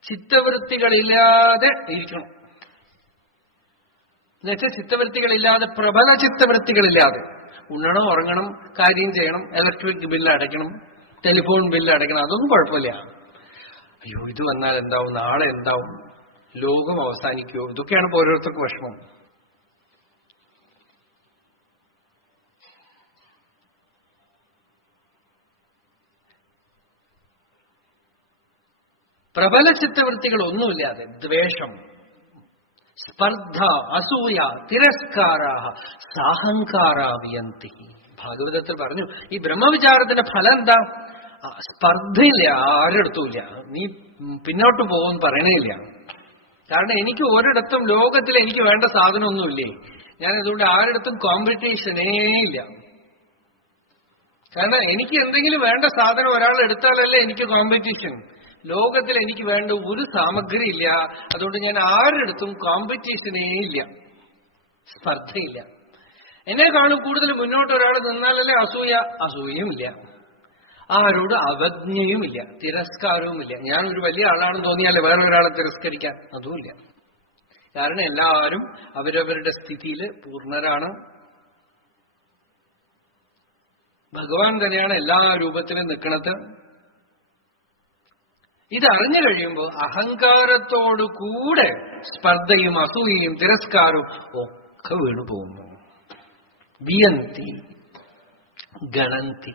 ചിത്തവൃത്തികളില്ലാതെ ഇരിക്കണം. എന്നുവെച്ചാൽ ചിത്തവൃത്തികളില്ലാതെ, പ്രബല ചിത്തവൃത്തികളില്ലാതെ. ഉണ്ണണം, ഉറങ്ങണം, കാര്യം ചെയ്യണം, ഇലക്ട്രിക് ബില്ല് അടയ്ക്കണം, ടെലിഫോൺ ബില്ല് അടയ്ക്കണം, അതൊന്നും കുഴപ്പമില്ല. അയ്യോ, ഇത് വന്നാൽ എന്താവും, നാളെ എന്താവും, ലോകം അവസാനിക്കുമോ, ഇതൊക്കെയാണ് ഓരോരുത്തർക്കും വിഷമം. പ്രബല ചിത്തവൃത്തികൾ ഒന്നുമില്ലാതെ ദ്വേഷം, സ്പർദ്ധ, അസൂയ, തിരസ്കാരാഹ സാഹങ്കാരാവിയന്തി. ഭാഗവതത്തിൽ പറഞ്ഞു, ഈ ബ്രഹ്മവിചാരത്തിന്റെ ഫലം എന്താ? സ്പർദ്ധയില്ല, ആരെടുത്തുമില്ല. നീ പിന്നോട്ട് പോകുമെന്ന് പറയണേയില്ല. കാരണം എനിക്ക് ഒരിടത്തും ലോകത്തിൽ എനിക്ക് വേണ്ട സാധനമൊന്നുമില്ലേ. ഞാൻ അതുകൊണ്ട് ആരിടത്തും കോമ്പറ്റീഷനേ ഇല്ല. കാരണം എനിക്ക് എന്തെങ്കിലും വേണ്ട സാധനം ഒരാൾ എടുത്താലല്ലേ എനിക്ക് കോമ്പറ്റീഷൻ. ലോകത്തിൽ എനിക്ക് വേണ്ട ഒരു സാമഗ്രി ഇല്ല. അതുകൊണ്ട് ഞാൻ ആരെടുത്തും കോമ്പറ്റീഷനേ ഇല്ല, സ്പർദ്ധയില്ല. എന്നെക്കാളും കൂടുതൽ മുന്നോട്ട് ഒരാൾ നിന്നാലല്ലേ അസൂയ, അസൂയയും ഇല്ല. ആരോട് അവജ്ഞയുമില്ല, തിരസ്കാരവുമില്ല. ഞാൻ ഒരു വലിയ ആളാണെന്ന് തോന്നിയാലേ വേറൊരാളെ തിരസ്കരിക്കാൻ, അതുമില്ല. കാരണം എല്ലാവരും അവരവരുടെ സ്ഥിതിയിൽ പൂർണ്ണരാണ്. ഭഗവാൻ തന്നെയാണ് എല്ലാ രൂപത്തിലും നിൽക്കുന്നത്. ഇതറിഞ്ഞു കഴിയുമ്പോൾ അഹങ്കാരത്തോടു കൂടെ സ്പർദ്ധയും അസൂയയും തിരസ്കാരവും ഒക്കെ വീണു പോകുന്നു. വിയന്തി ഗണന്തി.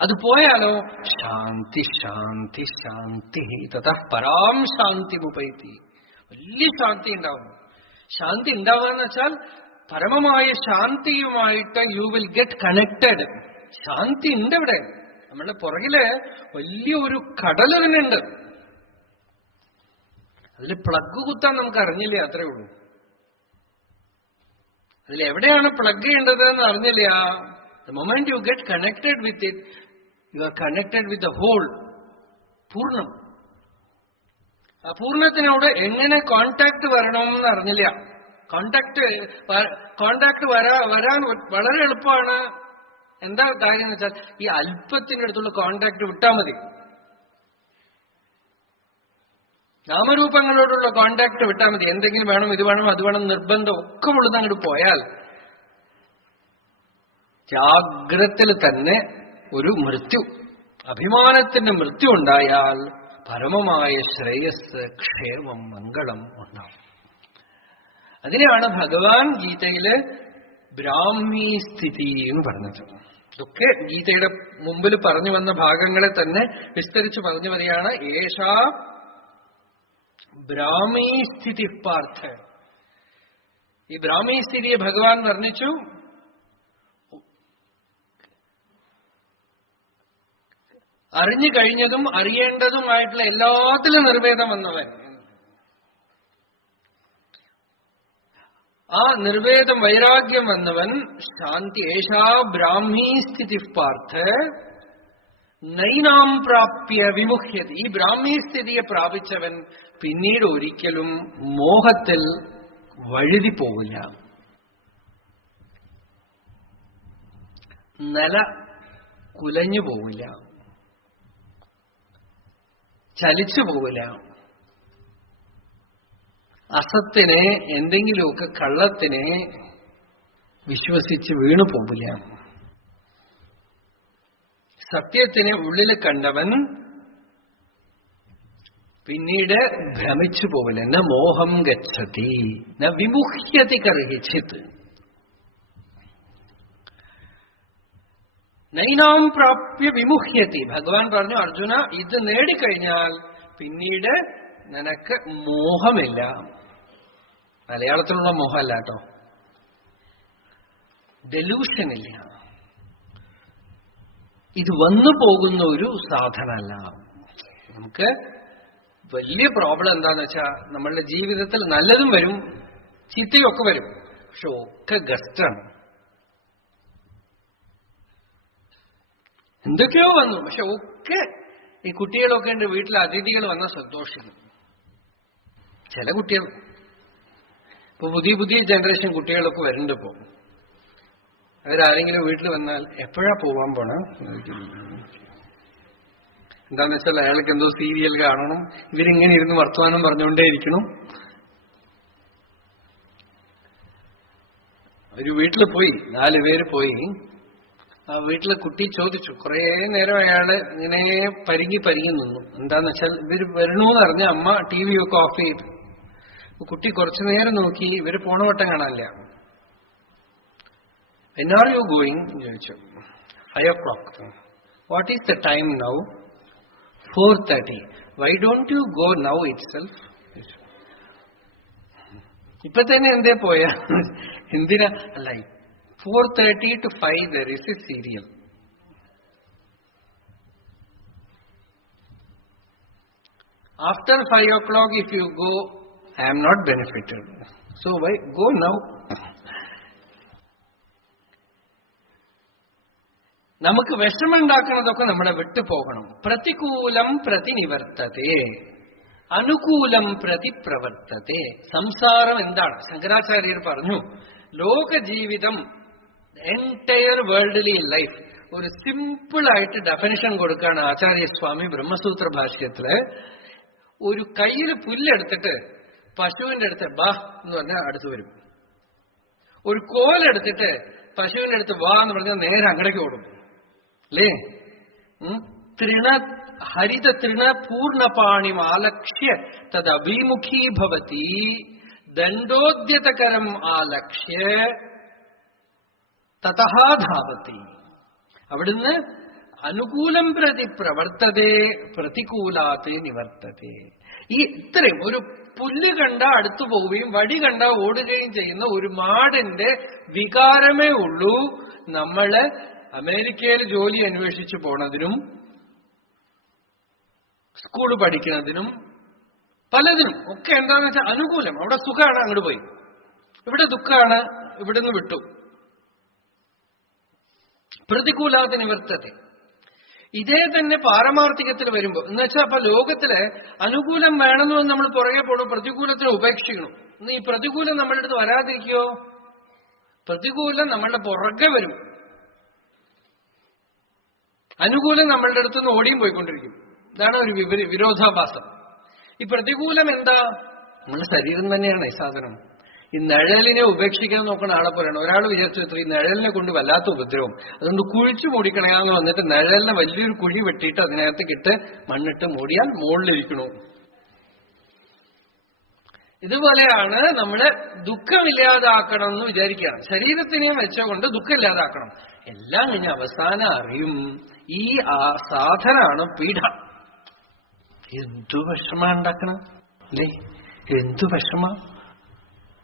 അത് പോയാലോ ശാന്തി ശാന്തി ശാന്തി തതഃ പരാം ശാന്തി മുപൈതി. വലിയ ശാന്തി ഉണ്ടാവും. ശാന്തി ഉണ്ടാവുകയെന്ന് വെച്ചാൽ പരമമായ ശാന്തിയുമായിട്ട് യു വിൽ ഗെറ്റ് കണക്റ്റഡ്. ശാന്തി ഉണ്ട് ഇവിടെ. നമ്മളുടെ പുറകില് വലിയൊരു കടൽ തന്നെ ഉണ്ട്. അതിൽ പ്ലഗ് കുത്താൻ നമുക്ക് അറിഞ്ഞില്ല, അത്രേ ഉള്ളൂ. അതിലെവിടെയാണ് പ്ലഗ് ചെയ്യേണ്ടത് എന്ന് അറിഞ്ഞില്ല. The moment you get connected with it, you are connected with the whole. പൂർണ്ണം. ആ പൂർണ്ണത്തിനോട് എങ്ങനെ കോണ്ടാക്ട് വരണം എന്ന് അറിഞ്ഞില്ല. കോണ്ടാക്ട് വരാൻ വളരെ എളുപ്പമാണ്. എന്താ കാര്യം എന്ന് വെച്ചാൽ ഈ അല്പത്തിന്റെ അടുത്തുള്ള കോണ്ടാക്ട് വിട്ടാൽ മതി. നാമരൂപങ്ങളോടുള്ള കോണ്ടാക്ട് വിട്ടാൽ മതി. എന്തെങ്കിലും വേണം, ഇത് വേണം, അത് വേണം, നിർബന്ധം ഒക്കെ ഉള്ളത് അങ്ങോട്ട് പോയാൽ ജാഗ്രത്തിൽ തന്നെ ഒരു മൃത്യു, അഭിമാനത്തിന്റെ മൃത്യു ഉണ്ടായാൽ പരമമായ ശ്രേയസ്, ക്ഷേമം, മംഗളം ഉണ്ടാവും. അതിനെയാണ് ഭഗവാൻ ഗീതയില് ബ്രാഹ്മീ സ്ഥിതി എന്ന് പറഞ്ഞത്. ഇതൊക്കെ ഗീതയുടെ മുമ്പിൽ പറഞ്ഞു വന്ന ഭാഗങ്ങളെ തന്നെ വിസ്തരിച്ച് പറഞ്ഞു വരികയാണ്. ഏഷാ ബ്രാഹ്മീ സ്ഥിതി പാർത്ഥ. ഈ ബ്രാഹ്മീ സ്ഥിതിയെ ഭഗവാൻ വർണ്ണിച്ചു. അറിഞ്ഞു കഴിഞ്ഞതും അറിയേണ്ടതുമായിട്ടുള്ള എല്ലാത്തിലും നിർവേദം വന്നവൻ. ആ നിർവേദം വൈരാഗ്യം വന്നവൻ ശാന്തി. ഏഷാ ബ്രാഹ്മീ സ്ഥിതി പാർത്ഥ നൈനാം പ്രാപ്യ വിമുഹ്യതി. ഈ ബ്രാഹ്മീ സ്ഥിതിയെ പ്രാപിച്ചവൻ പിന്നീട് ഒരിക്കലും മോഹത്തിൽ വഴുതി പോവില്ല, നില കുലഞ്ഞു പോവില്ല, ചലിച്ചു പോവില്ല, അസത്തിനെ എന്തെങ്കിലുമൊക്കെ കള്ളത്തിനെ വിശ്വസിച്ച് വീണു പോവില്ല. സത്യത്തിനെ ഉള്ളിൽ കണ്ടവൻ പിന്നീട് ഭ്രമിച്ചു പോവില്ല. ന മോഹം ഗച്ഛതി ന വിമുഹ്യതി കർഹിച്ചിത്. നൈനാം പ്രാപ്യ വിമുഹ്യതി. ഭഗവാൻ പറഞ്ഞു, അർജുന, ഇത് നേടിക്കഴിഞ്ഞാൽ പിന്നീട് നിനക്ക് മോഹമില്ല. മലയാളത്തിലുള്ള മോഹമല്ല കേട്ടോ, ഡെലൂഷനില്ല. ഇത് വന്നു പോകുന്ന ഒരു സാധനമല്ല. നമുക്ക് വലിയ പ്രോബ്ലം എന്താന്ന് വെച്ചാൽ നമ്മളുടെ ജീവിതത്തിൽ നല്ലതും വരും ചീത്തയും ഒക്കെ വരും, പക്ഷെ ഒക്കെ ഗസ്റ്റാണ്. എന്തൊക്കെയോ വന്നു, പക്ഷെ ഒക്കെ ഈ കുട്ടികളൊക്കെ ഉണ്ട് വീട്ടിൽ അതിഥികൾ വന്ന സന്തോഷിക്കും. ചില കുട്ടികൾ ഇപ്പൊ പുതിയ പുതിയ ജനറേഷൻ കുട്ടികളൊക്കെ വരുന്നുണ്ട്. ഇപ്പോ അവരാരെങ്കിലും വീട്ടിൽ വന്നാൽ എപ്പോഴാ പോവാൻ പോണ, എന്താന്ന് വെച്ചാൽ അയാൾക്ക് എന്തോ സീരിയൽ കാണണം, ഇവരിങ്ങനെ ഇരുന്ന് വർത്തമാനം പറഞ്ഞുകൊണ്ടേയിരിക്കണം. ഒരു വീട്ടിൽ പോയി, 4 പേര് പോയി. ആ വീട്ടിലെ കുട്ടി ചോദിച്ചു, കുറെ നേരം അയാള് ഇങ്ങനെ പരിങ്ങി നിന്നു. എന്താന്ന് വെച്ചാൽ ഇവര് വരണമെന്ന് അറിഞ്ഞ അമ്മ TV ഒക്കെ ഓഫ് ചെയ്തു. കുട്ടി കുറച്ചു നേരം നോക്കി, ഇവര് പോണ വട്ടം കാണാനില്ല. When are you going? ചോദിച്ചു. 5 o'clock. What is the time now? 4:30. Why don't you go now itself? ഇപ്പൊ തന്നെ എന്തേ പോയാ? എന്തിനാ? അല്ല, 4:30 to 5 there is a serial. After 5 o'clock if you go, I am not benefited. So why go now? നമുക്ക് വിഷമുണ്ടാക്കുന്നതൊക്കെ നമ്മളെ വിട്ടു പോകണം. പ്രതികൂലം പ്രതിനിവർത്തതേ അനുകൂലം പ്രതിപ്രവർത്തതേ. സംസാരം എന്താണ്? ശങ്കരാചാര്യർ പറഞ്ഞു, ലോക ജീവിതം, എൻറ്റയർ വേൾഡ്ലി ലൈഫ്, ഒരു സിമ്പിളായിട്ട് ഡെഫിനിഷൻ കൊടുക്കുകയാണ് ആചാര്യസ്വാമി ബ്രഹ്മസൂത്ര ഭാഷ്യത്തില്. ഒരു കയ്യിൽ പുല്ലെടുത്തിട്ട് പശുവിന്റെ അടുത്ത് ബാ എന്ന് പറഞ്ഞാൽ അടുത്ത് വരും. ഒരു കോലെടുത്തിട്ട് പശുവിന്റെ അടുത്ത് വാ എന്ന് പറഞ്ഞാൽ നേരെ അങ്ങടേക്ക് ഓടും അല്ലേ? ഹരിത തൃണ പൂർണ്ണപാണി ആലക്ഷ്യ തദഭിമുഖീ ഭവതി ദണ്ഡോദ്യതകരം ആലക്ഷ്യ തതഹാ ധാവതി. അവിടുന്ന് അനുകൂലം പ്രതി പ്രവർത്തതേ പ്രതികൂലാത്തെ നിവർത്തതേ. ഈ ഇത്രയും ഒരു പുല്ല് കണ്ട അടുത്തു പോവുകയും വടി കണ്ട ഓടുകയും ചെയ്യുന്ന ഒരു മാടിന്റെ വികാരമേ ഉള്ളൂ. നമ്മള് അമേരിക്കയിൽ ജോലി അന്വേഷിച്ചു പോണതിനും സ്കൂൾ പഠിക്കുന്നതിനും പലതിനും ഒക്കെ എന്താന്ന് വെച്ചാൽ അനുകൂലം. അവിടെ സുഖമാണ്, അങ്ങോട്ട് പോയി. ഇവിടെ ദുഃഖമാണ്, ഇവിടുന്ന് വിട്ടു. പ്രതികൂലാതെ നിവർത്തത്തെ. ഇതേ തന്നെ പാരമാർത്ഥികത്തിൽ വരുമ്പോ എന്ന് വെച്ചാൽ അപ്പൊ ലോകത്തില് അനുകൂലം വേണമെന്ന് നമ്മൾ പുറകെ പോകണം, പ്രതികൂലത്തിന് ഉപേക്ഷിക്കണം. ഇന്ന് ഈ പ്രതികൂലം നമ്മളുടെ അടുത്ത് വരാതിരിക്കോ? പ്രതികൂലം നമ്മളുടെ പുറകെ വരും, അനുകൂലം നമ്മളുടെ അടുത്തുനിന്ന് ഓടിയും പോയിക്കൊണ്ടിരിക്കും. ഇതാണ് ഒരു വിരോധാഭാസം. ഈ പ്രതികൂലം എന്താ? നമ്മുടെ ശരീരം തന്നെയാണ് ഈ സാധനം. ഈ നിഴലിനെ ഉപേക്ഷിക്കാൻ നോക്കുന്ന ആളെ പോലെയാണ്. ഒരാൾ വിചാരിച്ചു ഈ നിഴലിനെ കൊണ്ട് വല്ലാത്ത ഉപദ്രവം, അതുകൊണ്ട് കുഴിച്ചു മൂടിക്കണയാന്ന് വന്നിട്ട് നിഴലിനെ വലിയൊരു കുഴി വെട്ടിയിട്ട് അതിനകത്തേക്കിട്ട് മണ്ണിട്ട് മൂടിയാൽ മുകളിലിരിക്കണു. ഇതുപോലെയാണ് നമ്മള് ദുഃഖമില്ലാതാക്കണം എന്ന് വിചാരിക്കുകയാണ്. ശരീരത്തിനെയും വെച്ചുകൊണ്ട് ദുഃഖമില്ലാതാക്കണം. എല്ലാം കഴിഞ്ഞ് അവസാനം അറിയും ഈ സാധനാണ് പീഡ. എന്തു വിഷമ ഉണ്ടാക്കണം അല്ലേ? എന്തു വിഷമ.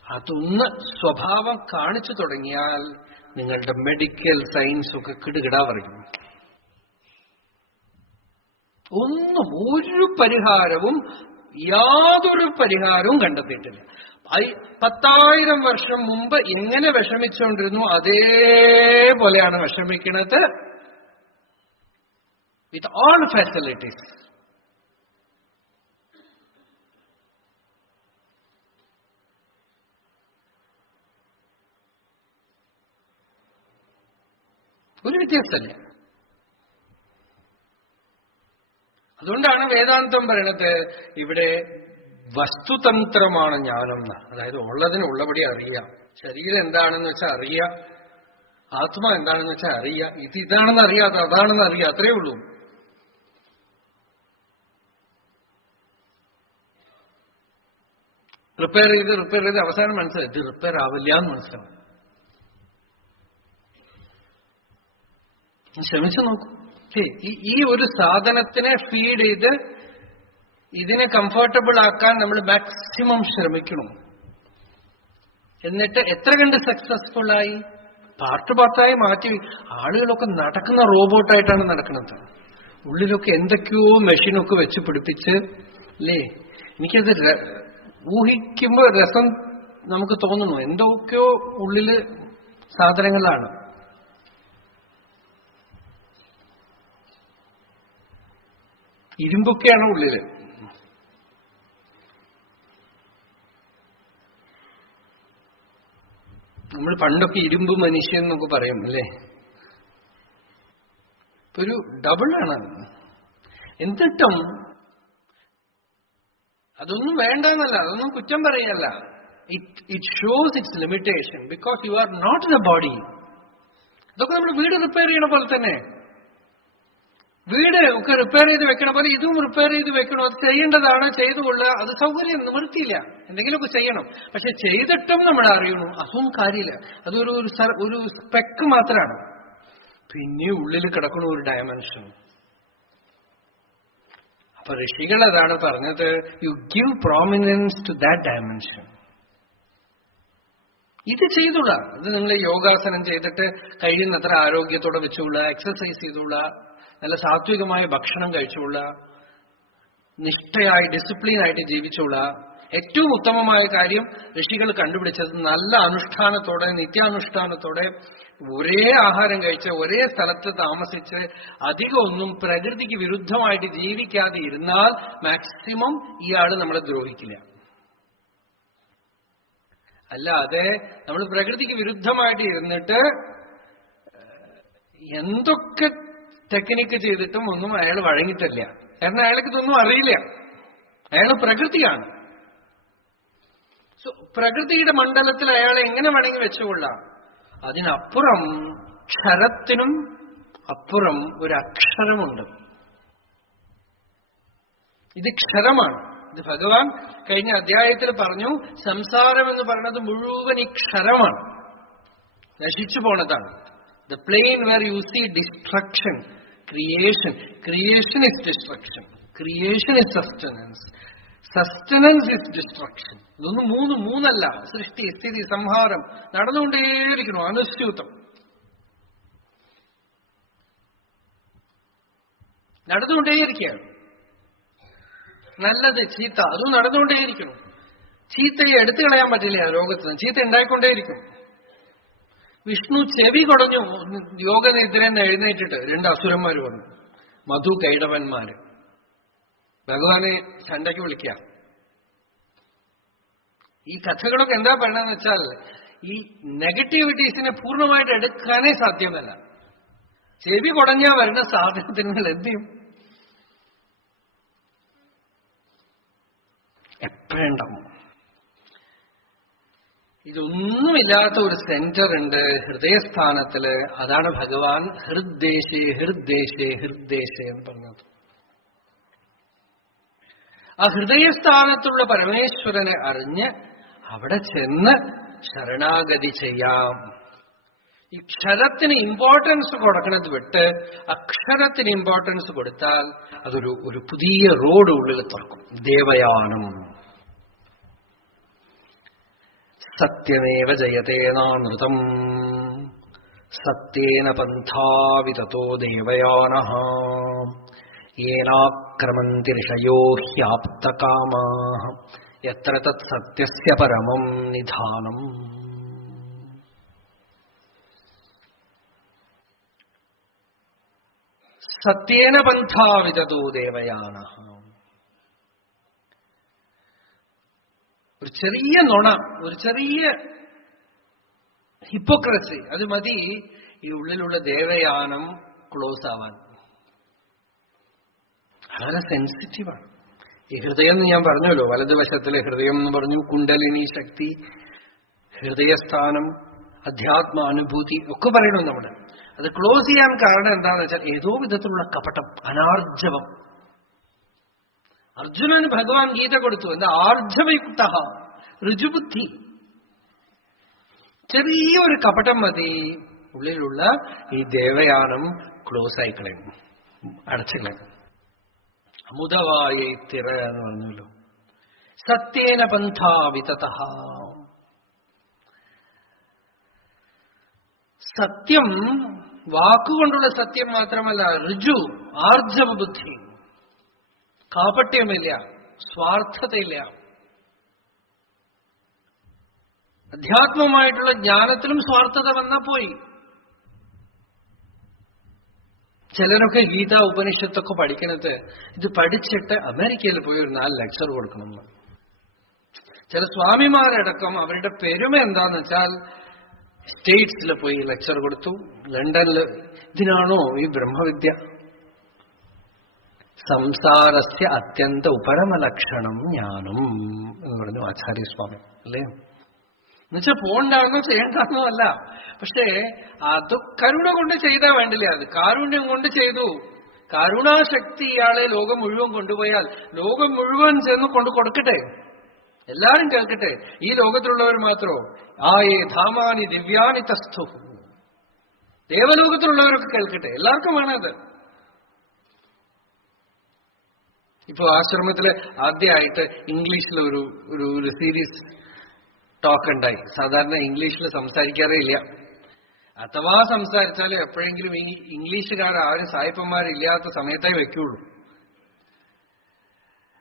അതൊന്ന് സ്വഭാവം കാണിച്ചു തുടങ്ങിയാൽ നിങ്ങളുടെ മെഡിക്കൽ സയൻസ് ഒക്കെ കിടുകിടാ പറയും. ഒന്നും ഒരു പരിഹാരവും യാതൊരു പരിഹാരവും കണ്ടെത്തിയിട്ടില്ല. 10,000 വർഷം മുമ്പ് എങ്ങനെ വിഷമിച്ചുകൊണ്ടിരുന്നു അതേപോലെയാണ് വിഷമിക്കുന്നത്. With all facilities. ഒരു വ്യത്യാസമല്ല. അതുകൊണ്ടാണ് വേദാന്തം പറയണത് ഇവിടെ വസ്തുതന്ത്രമാണ് ജ്ഞാനം എന്ന്. അതായത് ഉള്ളതിന് ഉള്ളപടി അറിയാം. ശരീരം എന്താണെന്ന് വെച്ചാൽ അറിയാം, ആത്മാ എന്താണെന്ന് വെച്ചാൽ അറിയാം, ഇതാണെന്ന് അറിയാം, അതാണെന്ന് അറിയാം, അത്രയേ ഉള്ളൂ. റിപ്പയർ ചെയ്ത് അവസാനം മനസ്സിലായി ഇത് റിപ്പയർ ആവില്ല എന്ന് മനസ്സിലാവും. ശ്രമിച്ചു നോക്കൂ. ഈ ഒരു സാധനത്തിനെ ഫീഡ് ചെയ്ത് ഇതിനെ കംഫർട്ടബിൾ ആക്കാൻ നമ്മൾ മാക്സിമം ശ്രമിക്കണം. എന്നിട്ട് എത്ര കണ്ട് സക്സസ്ഫുൾ ആയി? പാർട്ടായി മാറ്റി. ആളുകളൊക്കെ നടക്കുന്ന റോബോട്ടായിട്ടാണ് നടക്കുന്നത്. ഉള്ളിലൊക്കെ എന്തൊക്കെയോ മെഷീനൊക്കെ വെച്ച് പിടിപ്പിച്ച് അല്ലേ? എനിക്കത് ഊഹിക്കുമ്പോ രസം നമുക്ക് തോന്നുന്നു. എന്തൊക്കെയോ ഉള്ളില് സാധനങ്ങളാണ്. ഇരുമ്പൊക്കെയാണ് ഉള്ളില്. നമ്മൾ പണ്ടൊക്കെ ഇരുമ്പ് മനുഷ്യൻ എന്നൊക്കെ പറയും അല്ലേ? ഇപ്പൊ ഒരു ഡബിളാണ്. എന്നിട്ടും അതൊന്നും വേണ്ടെന്നല്ല, അതൊന്നും കുറ്റം പറയല്ല. It shows its limitation because you are not the body. ഇതൊക്കെ നമ്മൾ വീട് റിപ്പയർ ചെയ്യണ പോലെ തന്നെ. വീട് ഒക്കെ റിപ്പയർ ചെയ്ത് വെക്കണ പോലെ ഇതും റിപ്പയർ ചെയ്ത് വെക്കണം. അത് ചെയ്യേണ്ടതാണ്, ചെയ്തുകൊള്ളുക. അത് സൗകര്യം നിവൃത്തിയില്ല, എന്തെങ്കിലുമൊക്കെ ചെയ്യണം. പക്ഷെ ചെയ്തിട്ടും നമ്മൾ അറിയണു, അതൊന്നും കാര്യമില്ല. അതൊരു സ്പെക്ക് മാത്രമാണ്. പിന്നെ ഉള്ളിൽ കിടക്കണ ഒരു ഡയമെൻഷൻ. അപ്പൊ ഋഷികൾ അതാണ് പറഞ്ഞത്, you give prominence to that dimension. ഇത് ചെയ്തുകൂടാ. ഇത് നിങ്ങൾ യോഗാസനം ചെയ്തിട്ട് കഴിയുന്നത്ര ആരോഗ്യത്തോടെ വെച്ചുകൊള്ളുക, എക്സസൈസ് ചെയ്തുകൊള്ളുക, നല്ല സാത്വികമായ ഭക്ഷണം കഴിച്ചുകൊള്ളുക, നിഷ്ഠയായി ഡിസിപ്ലിനായിട്ട് ജീവിച്ചുകൊള്ളുക. ഏറ്റവും ഉത്തമമായ കാര്യം ഋഷികൾ കണ്ടുപിടിച്ചത് നല്ല അനുഷ്ഠാനത്തോടെ, നിത്യാനുഷ്ഠാനത്തോടെ, ഒരേ ആഹാരം കഴിച്ച് ഒരേ സ്ഥലത്ത് താമസിച്ച് അധികമൊന്നും പ്രകൃതിക്ക് വിരുദ്ധമായിട്ട് ജീവിക്കാതെ ഇരുന്നാൽ മാക്സിമം ഇയാൾ നമ്മളെ ദ്രോഹിക്കില്ല. അല്ലാതെ നമ്മൾ പ്രകൃതിക്ക് വിരുദ്ധമായിട്ട് ഇരുന്നിട്ട് എന്തൊക്കെ ടെക്നിക്ക് ചെയ്തിട്ടും ഒന്നും അയാൾ വഴങ്ങിയിട്ടില്ല. കാരണം അയാൾക്ക് ഇതൊന്നും അറിയില്ല. അയാൾ പ്രകൃതിയാണ്. പ്രകൃതിയുടെ മണ്ഡലത്തിൽ അയാളെ എങ്ങനെ വേണമെങ്കിൽ വെച്ചുകൊള്ളാം. അതിനപ്പുറം ക്ഷരത്തിനും അപ്പുറം ഒരു അക്ഷരമുണ്ട്. ഇത് ക്ഷരമാണ്. ഇത് ഭഗവാൻ കഴിഞ്ഞ അധ്യായത്തിൽ പറഞ്ഞു, സംസാരം എന്ന് പറയുന്നത് മുഴുവൻ ഈ ക്ഷരമാണ്, നശിച്ചു പോണതാണ്. The plane where you see destruction, creation is destruction, creation is sustenance, sustenance is destruction. ഇതൊന്നും മൂന്നല്ല. സൃഷ്ടി, സ്ഥിതി, സംഹാരം നടന്നുകൊണ്ടേയിരിക്കുന്നു, അനുസ്യൂതം നടന്നുകൊണ്ടേയിരിക്കുകയാണ്. നല്ലത് ചീത്ത അതും നടന്നുകൊണ്ടേയിരിക്കുന്നു. ചീത്തയെ എടുത്തു കളയാൻ പറ്റില്ല ലോകത്ത്. ചീത്ത ഉണ്ടായിക്കൊണ്ടേയിരിക്കും. വിഷ്ണു ചെവി കുടഞ്ഞു യോഗനിദ്രന്ന് എഴുന്നേറ്റിട്ട് 2 അസുരന്മാർ വന്നു, മധു കൈടവന്മാര്. ഭഗവാനെ ചണ്ടയ്ക്ക് വിളിക്കുക. ഈ കഥകളൊക്കെ എന്താ പറയണെന്ന് വെച്ചാൽ, ഈ നെഗറ്റിവിറ്റീസിനെ പൂർണ്ണമായിട്ട് എടുക്കാനേ സാധ്യമല്ല. ചെവി കുടഞ്ഞാൽ വരുന്ന സാധനത്തിന് എന്ത് ചെയ്യും? എപ്പോഴുണ്ടാവും. ഇതൊന്നുമില്ലാത്ത ഒരു സെന്റർ ഉണ്ട് ഹൃദയസ്ഥാനത്തില്. അതാണ് ഭഗവാൻ ഹൃദ്ദേശേ ഹൃദ്ദേശേ ഹൃദ്ദേശേ എന്ന് പറഞ്ഞത്. ആ ഹൃദയസ്ഥാനത്തുള്ള പരമേശ്വരനെ അറിഞ്ഞ് അവിടെ ചെന്ന് ശരണാഗതി ചെയ്യാം. ഈ ക്ഷരത്തിന് ഇമ്പോർട്ടൻസ് കൊടുക്കണത് വിട്ട് അക്ഷരത്തിന് ഇമ്പോർട്ടൻസ് കൊടുത്താൽ അതൊരു പുതിയ റോഡ് ഉള്ളിൽ തുറക്കും. ദേവയാനം. സത്യമേവ ജയതേനാനൃതം സത്യേന പന്ഥാവിതതോ ദേവയാനഃ യേനാക്രമന്തി ഋഷയോ ഹ്യാപ്തകാമാഃ യത്ര തത് സത്യസ്യ പരമം നിധാനം. സത്യേന പന്ഥാവിതതോ ദേവയാനഃ. ഒരു ചെറിയ നുണ, ഒരു ചെറിയ ഹിപ്പോക്രസി, അത് മതി ഈ ഉള്ളിലുള്ള ദേവയാനം ക്ലോസ് ആവാൻ. വളരെ സെൻസിറ്റീവാണ് ഈ ഹൃദയം എന്ന് ഞാൻ പറഞ്ഞല്ലോ. വലതുവശത്തിലെ ഹൃദയം എന്ന് പറഞ്ഞു, കുണ്ടലിനി ശക്തി, ഹൃദയസ്ഥാനം, അധ്യാത്മാനുഭൂതി ഒക്കെ പറയണം നമ്മൾ. അത് ക്ലോസ് ചെയ്യാൻ കാരണം എന്താണെന്ന് വെച്ചാൽ ഏതോ വിധത്തിലുള്ള കപടം, അനാർജവം. അർജുനന് ഭഗവാൻ ഗീത കൊടുത്തു, എന്താ? ആർജവയുക്ത ഋജുബുദ്ധി. ചെറിയൊരു കപടം മതി ഉള്ളിലുള്ള ഈ ദേവയാനം ക്ലോസ് ആയി കളയും, അടച്ചു കളയും. അമുദവായി തിര എന്ന് പറഞ്ഞല്ലോ. സത്യേന പന്ഥാ വിതതഃ. സത്യം വാക്കുകൊണ്ടുള്ള സത്യം മാത്രമല്ല, ഋജു ആർജവ ബുദ്ധി. കാപട്യമില്ല, സ്വാർത്ഥതയില്ല. അധ്യാത്മമായിട്ടുള്ള ജ്ഞാനത്തിലും സ്വാർത്ഥത വന്നാ പോയി. ചിലരൊക്കെ ഗീത ഉപനിഷത്തൊക്കെ പഠിക്കുന്നത് ഇത് പഠിച്ചിട്ട് അമേരിക്കയിൽ പോയി ഒരു 4 ലെക്ചർ കൊടുക്കണം. ചില സ്വാമിമാരടക്കം അവരുടെ പെരുമ എന്താന്ന് വെച്ചാൽ സ്റ്റേറ്റ്സിൽ പോയി ലെക്ചർ കൊടുത്തു, ലണ്ടനിൽ. ഇതിനാണോ ഈ ബ്രഹ്മവിദ്യ? സംസാരസ്യ അത്യന്ത ഉപരമലക്ഷണം ജ്ഞാനം എന്ന് പറഞ്ഞു ആചാര്യസ്വാമി, അല്ലേ? എന്നുവെച്ചാൽ പോണ്ടാണെന്നോ ചെയ്യണ്ടെന്നോ അല്ല, പക്ഷേ അത് കരുണ കൊണ്ട് ചെയ്താൽ വേണ്ടില്ല. അത് കാരുണ്യം കൊണ്ട് ചെയ്തു. കരുണാശക്തി ഇയാളെ ലോകം മുഴുവൻ കൊണ്ടുപോയാൽ ലോകം മുഴുവൻ ചെന്ന് കൊണ്ട് കൊടുക്കട്ടെ, എല്ലാരും കേൾക്കട്ടെ. ഈ ലോകത്തിലുള്ളവർ മാത്രോ? ആയേ ധാമാനി ദിവ്യാനി തസ്ഥു. ദേവലോകത്തിലുള്ളവരൊക്കെ കേൾക്കട്ടെ, എല്ലാവർക്കും വേണത്. ഇപ്പോ ആശ്രമത്തില് ആദ്യമായിട്ട് ഇംഗ്ലീഷിൽ ഒരു സീരീസ് ടോക്ക് ഉണ്ടായി. സാധാരണ ഇംഗ്ലീഷിൽ സംസാരിക്കാറേ ഇല്ല. അഥവാ സംസാരിച്ചാലും എപ്പോഴെങ്കിലും ഇംഗ്ലീഷുകാർ ആരും സായിപ്പന്മാരില്ലാത്ത സമയത്തേ വെക്കുള്ളൂ.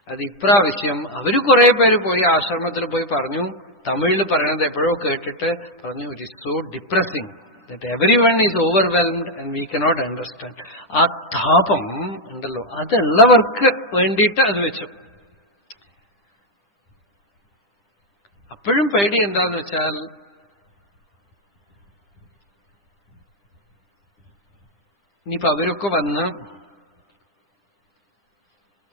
അത് ഇപ്രാവശ്യം അവര് കുറെ പേര് പോയി ആശ്രമത്തിൽ പോയി പറഞ്ഞു. തമിഴിൽ പറയണത് എപ്പോഴോ കേട്ടിട്ട് പറഞ്ഞു, it is so depressing that everyone is overwhelmed and we cannot understand. ആ താപം ഉണ്ടല്ലോ, അതുള്ളവർക്ക് വേണ്ടിയിട്ട് അത് വെച്ചു. അപ്പോഴും പേടി എന്താന്ന് വെച്ചാൽ ഇനിയിപ്പോ അവരൊക്കെ വന്ന്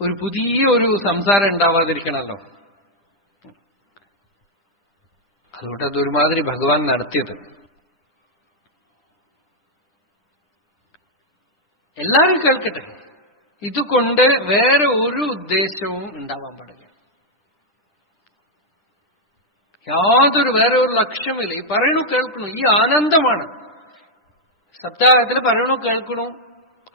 ഒരു പുതിയൊരു സംസാരം ഉണ്ടാവാതിരിക്കണമല്ലോ. അതുകൊണ്ട് അതൊരുമാതിരി ഭഗവാൻ നടത്തിയത്. എല്ലാവരും കേൾക്കട്ടെ. ഇതുകൊണ്ട് വേറെ ഒരു ഉദ്ദേശവും ഉണ്ടാവാൻ പാടില്ല. യാതൊരു വേറെ ഒരു ലക്ഷ്യമില്ല. ഈ പറയണു കേൾക്കണു, ഈ ആനന്ദമാണ്. സപ്താഹത്തിൽ പറയണു കേൾക്കണു.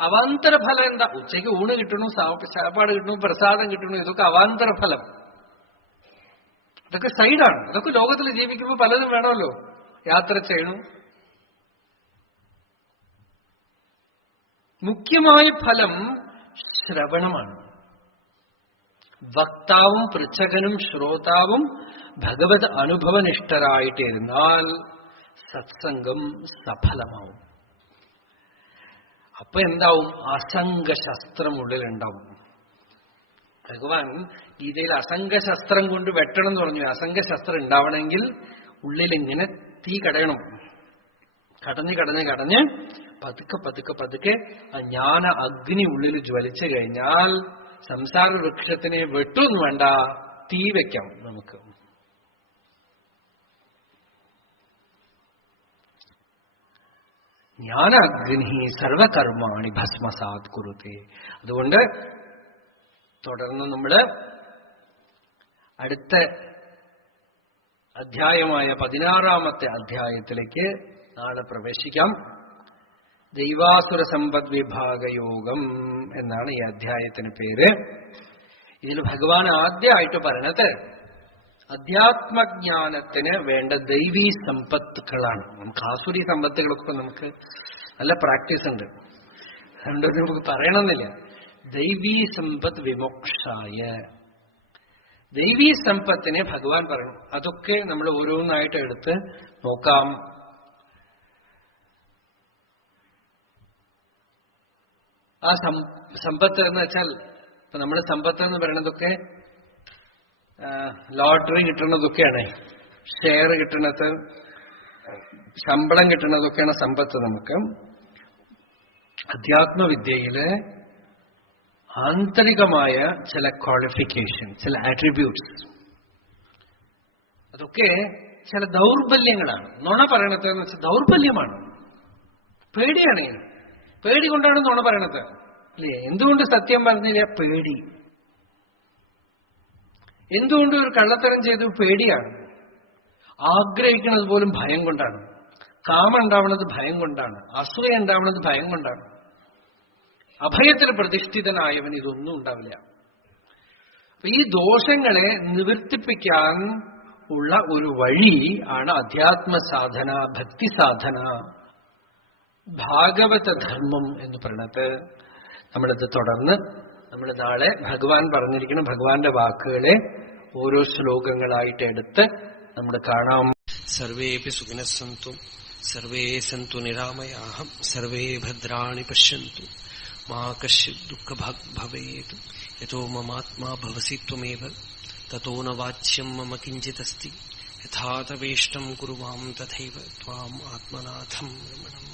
അവാന്തര ഫലം എന്താ? ഉച്ചയ്ക്ക് ഊണ് കിട്ടണു, സാപ്പാട് കിട്ടണു, പ്രസാദം കിട്ടണു. ഇതൊക്കെ അവാന്തര ഫലം. ഇതൊക്കെ സൈഡാണ്. അതൊക്കെ ലോകത്തിൽ ജീവിക്കുമ്പോൾ പലതും വേണമല്ലോ. യാത്ര ചെയ്യണു. മുഖ്യമായ ഫലം ശ്രവണമാണ്. വക്താവും പൃച്ഛകനും ശ്രോതാവും ഭഗവത് അനുഭവനിഷ്ഠരായിട്ടിരുന്നാൽ സത്സംഗം സഫലമാവും. അപ്പൊ എന്താവും? അസംഗശസ്ത്രം ഉള്ളിലുണ്ടാവും. ഭഗവാൻ ഗീതയിൽ അസംഗശസ്ത്രം കൊണ്ട് വെട്ടണം എന്ന് പറഞ്ഞു. അസംഗശസ്ത്രം ഉണ്ടാവണമെങ്കിൽ ഉള്ളിലിങ്ങനെ തീ കടയണം. കടഞ്ഞ് പതുക്കെ ആ ജ്ഞാന അഗ്നി ഉള്ളിൽ ജ്വലിച്ചു കഴിഞ്ഞാൽ സംസാര വൃക്ഷത്തിനെ വെട്ടൊന്നും വേണ്ട, തീ വെക്കാം നമുക്ക്. ജ്ഞാനാഗ്നി സർവകർമാണി ഭസ്മസാത് കുരുതേ. അതുകൊണ്ട് തുടർന്ന് നമ്മള് അടുത്ത അധ്യായമായ 16-ാമത്തെ അധ്യായത്തിലേക്ക് നാളെ പ്രവേശിക്കാം. ദൈവാസുര സമ്പദ് വിഭാഗയോഗം എന്നാണ് ഈ അധ്യായത്തിന് പേര്. ഇതിൽ ഭഗവാൻ ആദ്യമായിട്ട് പറയണത് അധ്യാത്മജ്ഞാനത്തിന് വേണ്ട ദൈവീ സമ്പത്തുകളാണ്. നമുക്ക് ആസുരി സമ്പത്തുകളൊക്കെ നമുക്ക് നല്ല പ്രാക്ടീസ് ഉണ്ട്, അതുകൊണ്ട് നമുക്ക് പറയണമെന്നില്ല. ദൈവീ സമ്പത്ത് വിമോക്ഷായ, ദൈവീ സമ്പത്തിനെ ഭഗവാൻ പറയണം. അതൊക്കെ നമ്മൾ ഓരോന്നായിട്ട് എടുത്ത് നോക്കാം. ആ സമ്പത്ത് എന്ന് വെച്ചാൽ ഇപ്പൊ നമ്മുടെ സമ്പത്ത് എന്ന് പറയുന്നതൊക്കെ ലോട്ടറി കിട്ടുന്നതൊക്കെയാണ്, ഷെയർ കിട്ടുന്നത്, ശമ്പളം കിട്ടുന്നതൊക്കെയാണ് സമ്പത്ത്. നമുക്ക് അധ്യാത്മവിദ്യയില് ആന്തരികമായ ചില ക്വാളിഫിക്കേഷൻ, ചില ആട്രിബ്യൂട്ട്സ്, അതൊക്കെ ചില ദൗർബല്യങ്ങളാണ്. നുണ പറയണത് എന്ന് വെച്ചാൽ ദൗർബല്യമാണ്, പേടിയാണ്. പേടി കൊണ്ടാണ് നുണ പറയണത്, അല്ലേ? എന്തുകൊണ്ട് സത്യം പറഞ്ഞില്ല? പേടി. എന്തുകൊണ്ട് ഒരു കള്ളത്തരം ചെയ്തു? പേടിയാണ്. ആഗ്രഹിക്കുന്നത് പോലും ഭയം കൊണ്ടാണ്. കാമം ഉണ്ടാവുന്നത് ഭയം കൊണ്ടാണ്. അസൂയ ഉണ്ടാവുന്നത് ഭയം കൊണ്ടാണ്. അഭയത്തിൽ പ്രതിഷ്ഠിതനായവൻ ഇതൊന്നും ഉണ്ടാവില്ല. അപ്പൊ ഈ ദോഷങ്ങളെ നിവർത്തിപ്പിക്കാൻ ഉള്ള ഒരു വഴി ആണ് അധ്യാത്മ സാധന, ഭക്തി സാധന, ഭാഗവത ധർമ്മം എന്ന് പറയുന്നത്. നമ്മളിത് തുടർന്ന് നമ്മൾ നാളെ ഭഗവാൻ പറഞ്ഞിരിക്കുന്ന ഭഗവാന്റെ വാക്കുകളെ ഓരോ ശ്ലോകങ്ങളായിട്ട് എടുത്ത് നമ്മൾ കാണാം. സർവേപി സുഖിനഃ സന്തു, സർവേ സന്തു നിരാമയാഃ, സർവേ ഭദ്രാണി പശ്യന്തു, മാ കശ്ചിത് ദുഃഖഭാഗ് ഭവേത്. യതോ മമാത്മാ ഭവസി ത്വമേവ തതോ ന വാച്യം മമ കിഞ്ചിദസ്തി. യഥാ തവേഷ്ടം കുരു മാം തഥൈവ ത്വാം ആത്മനാഥം രമണം.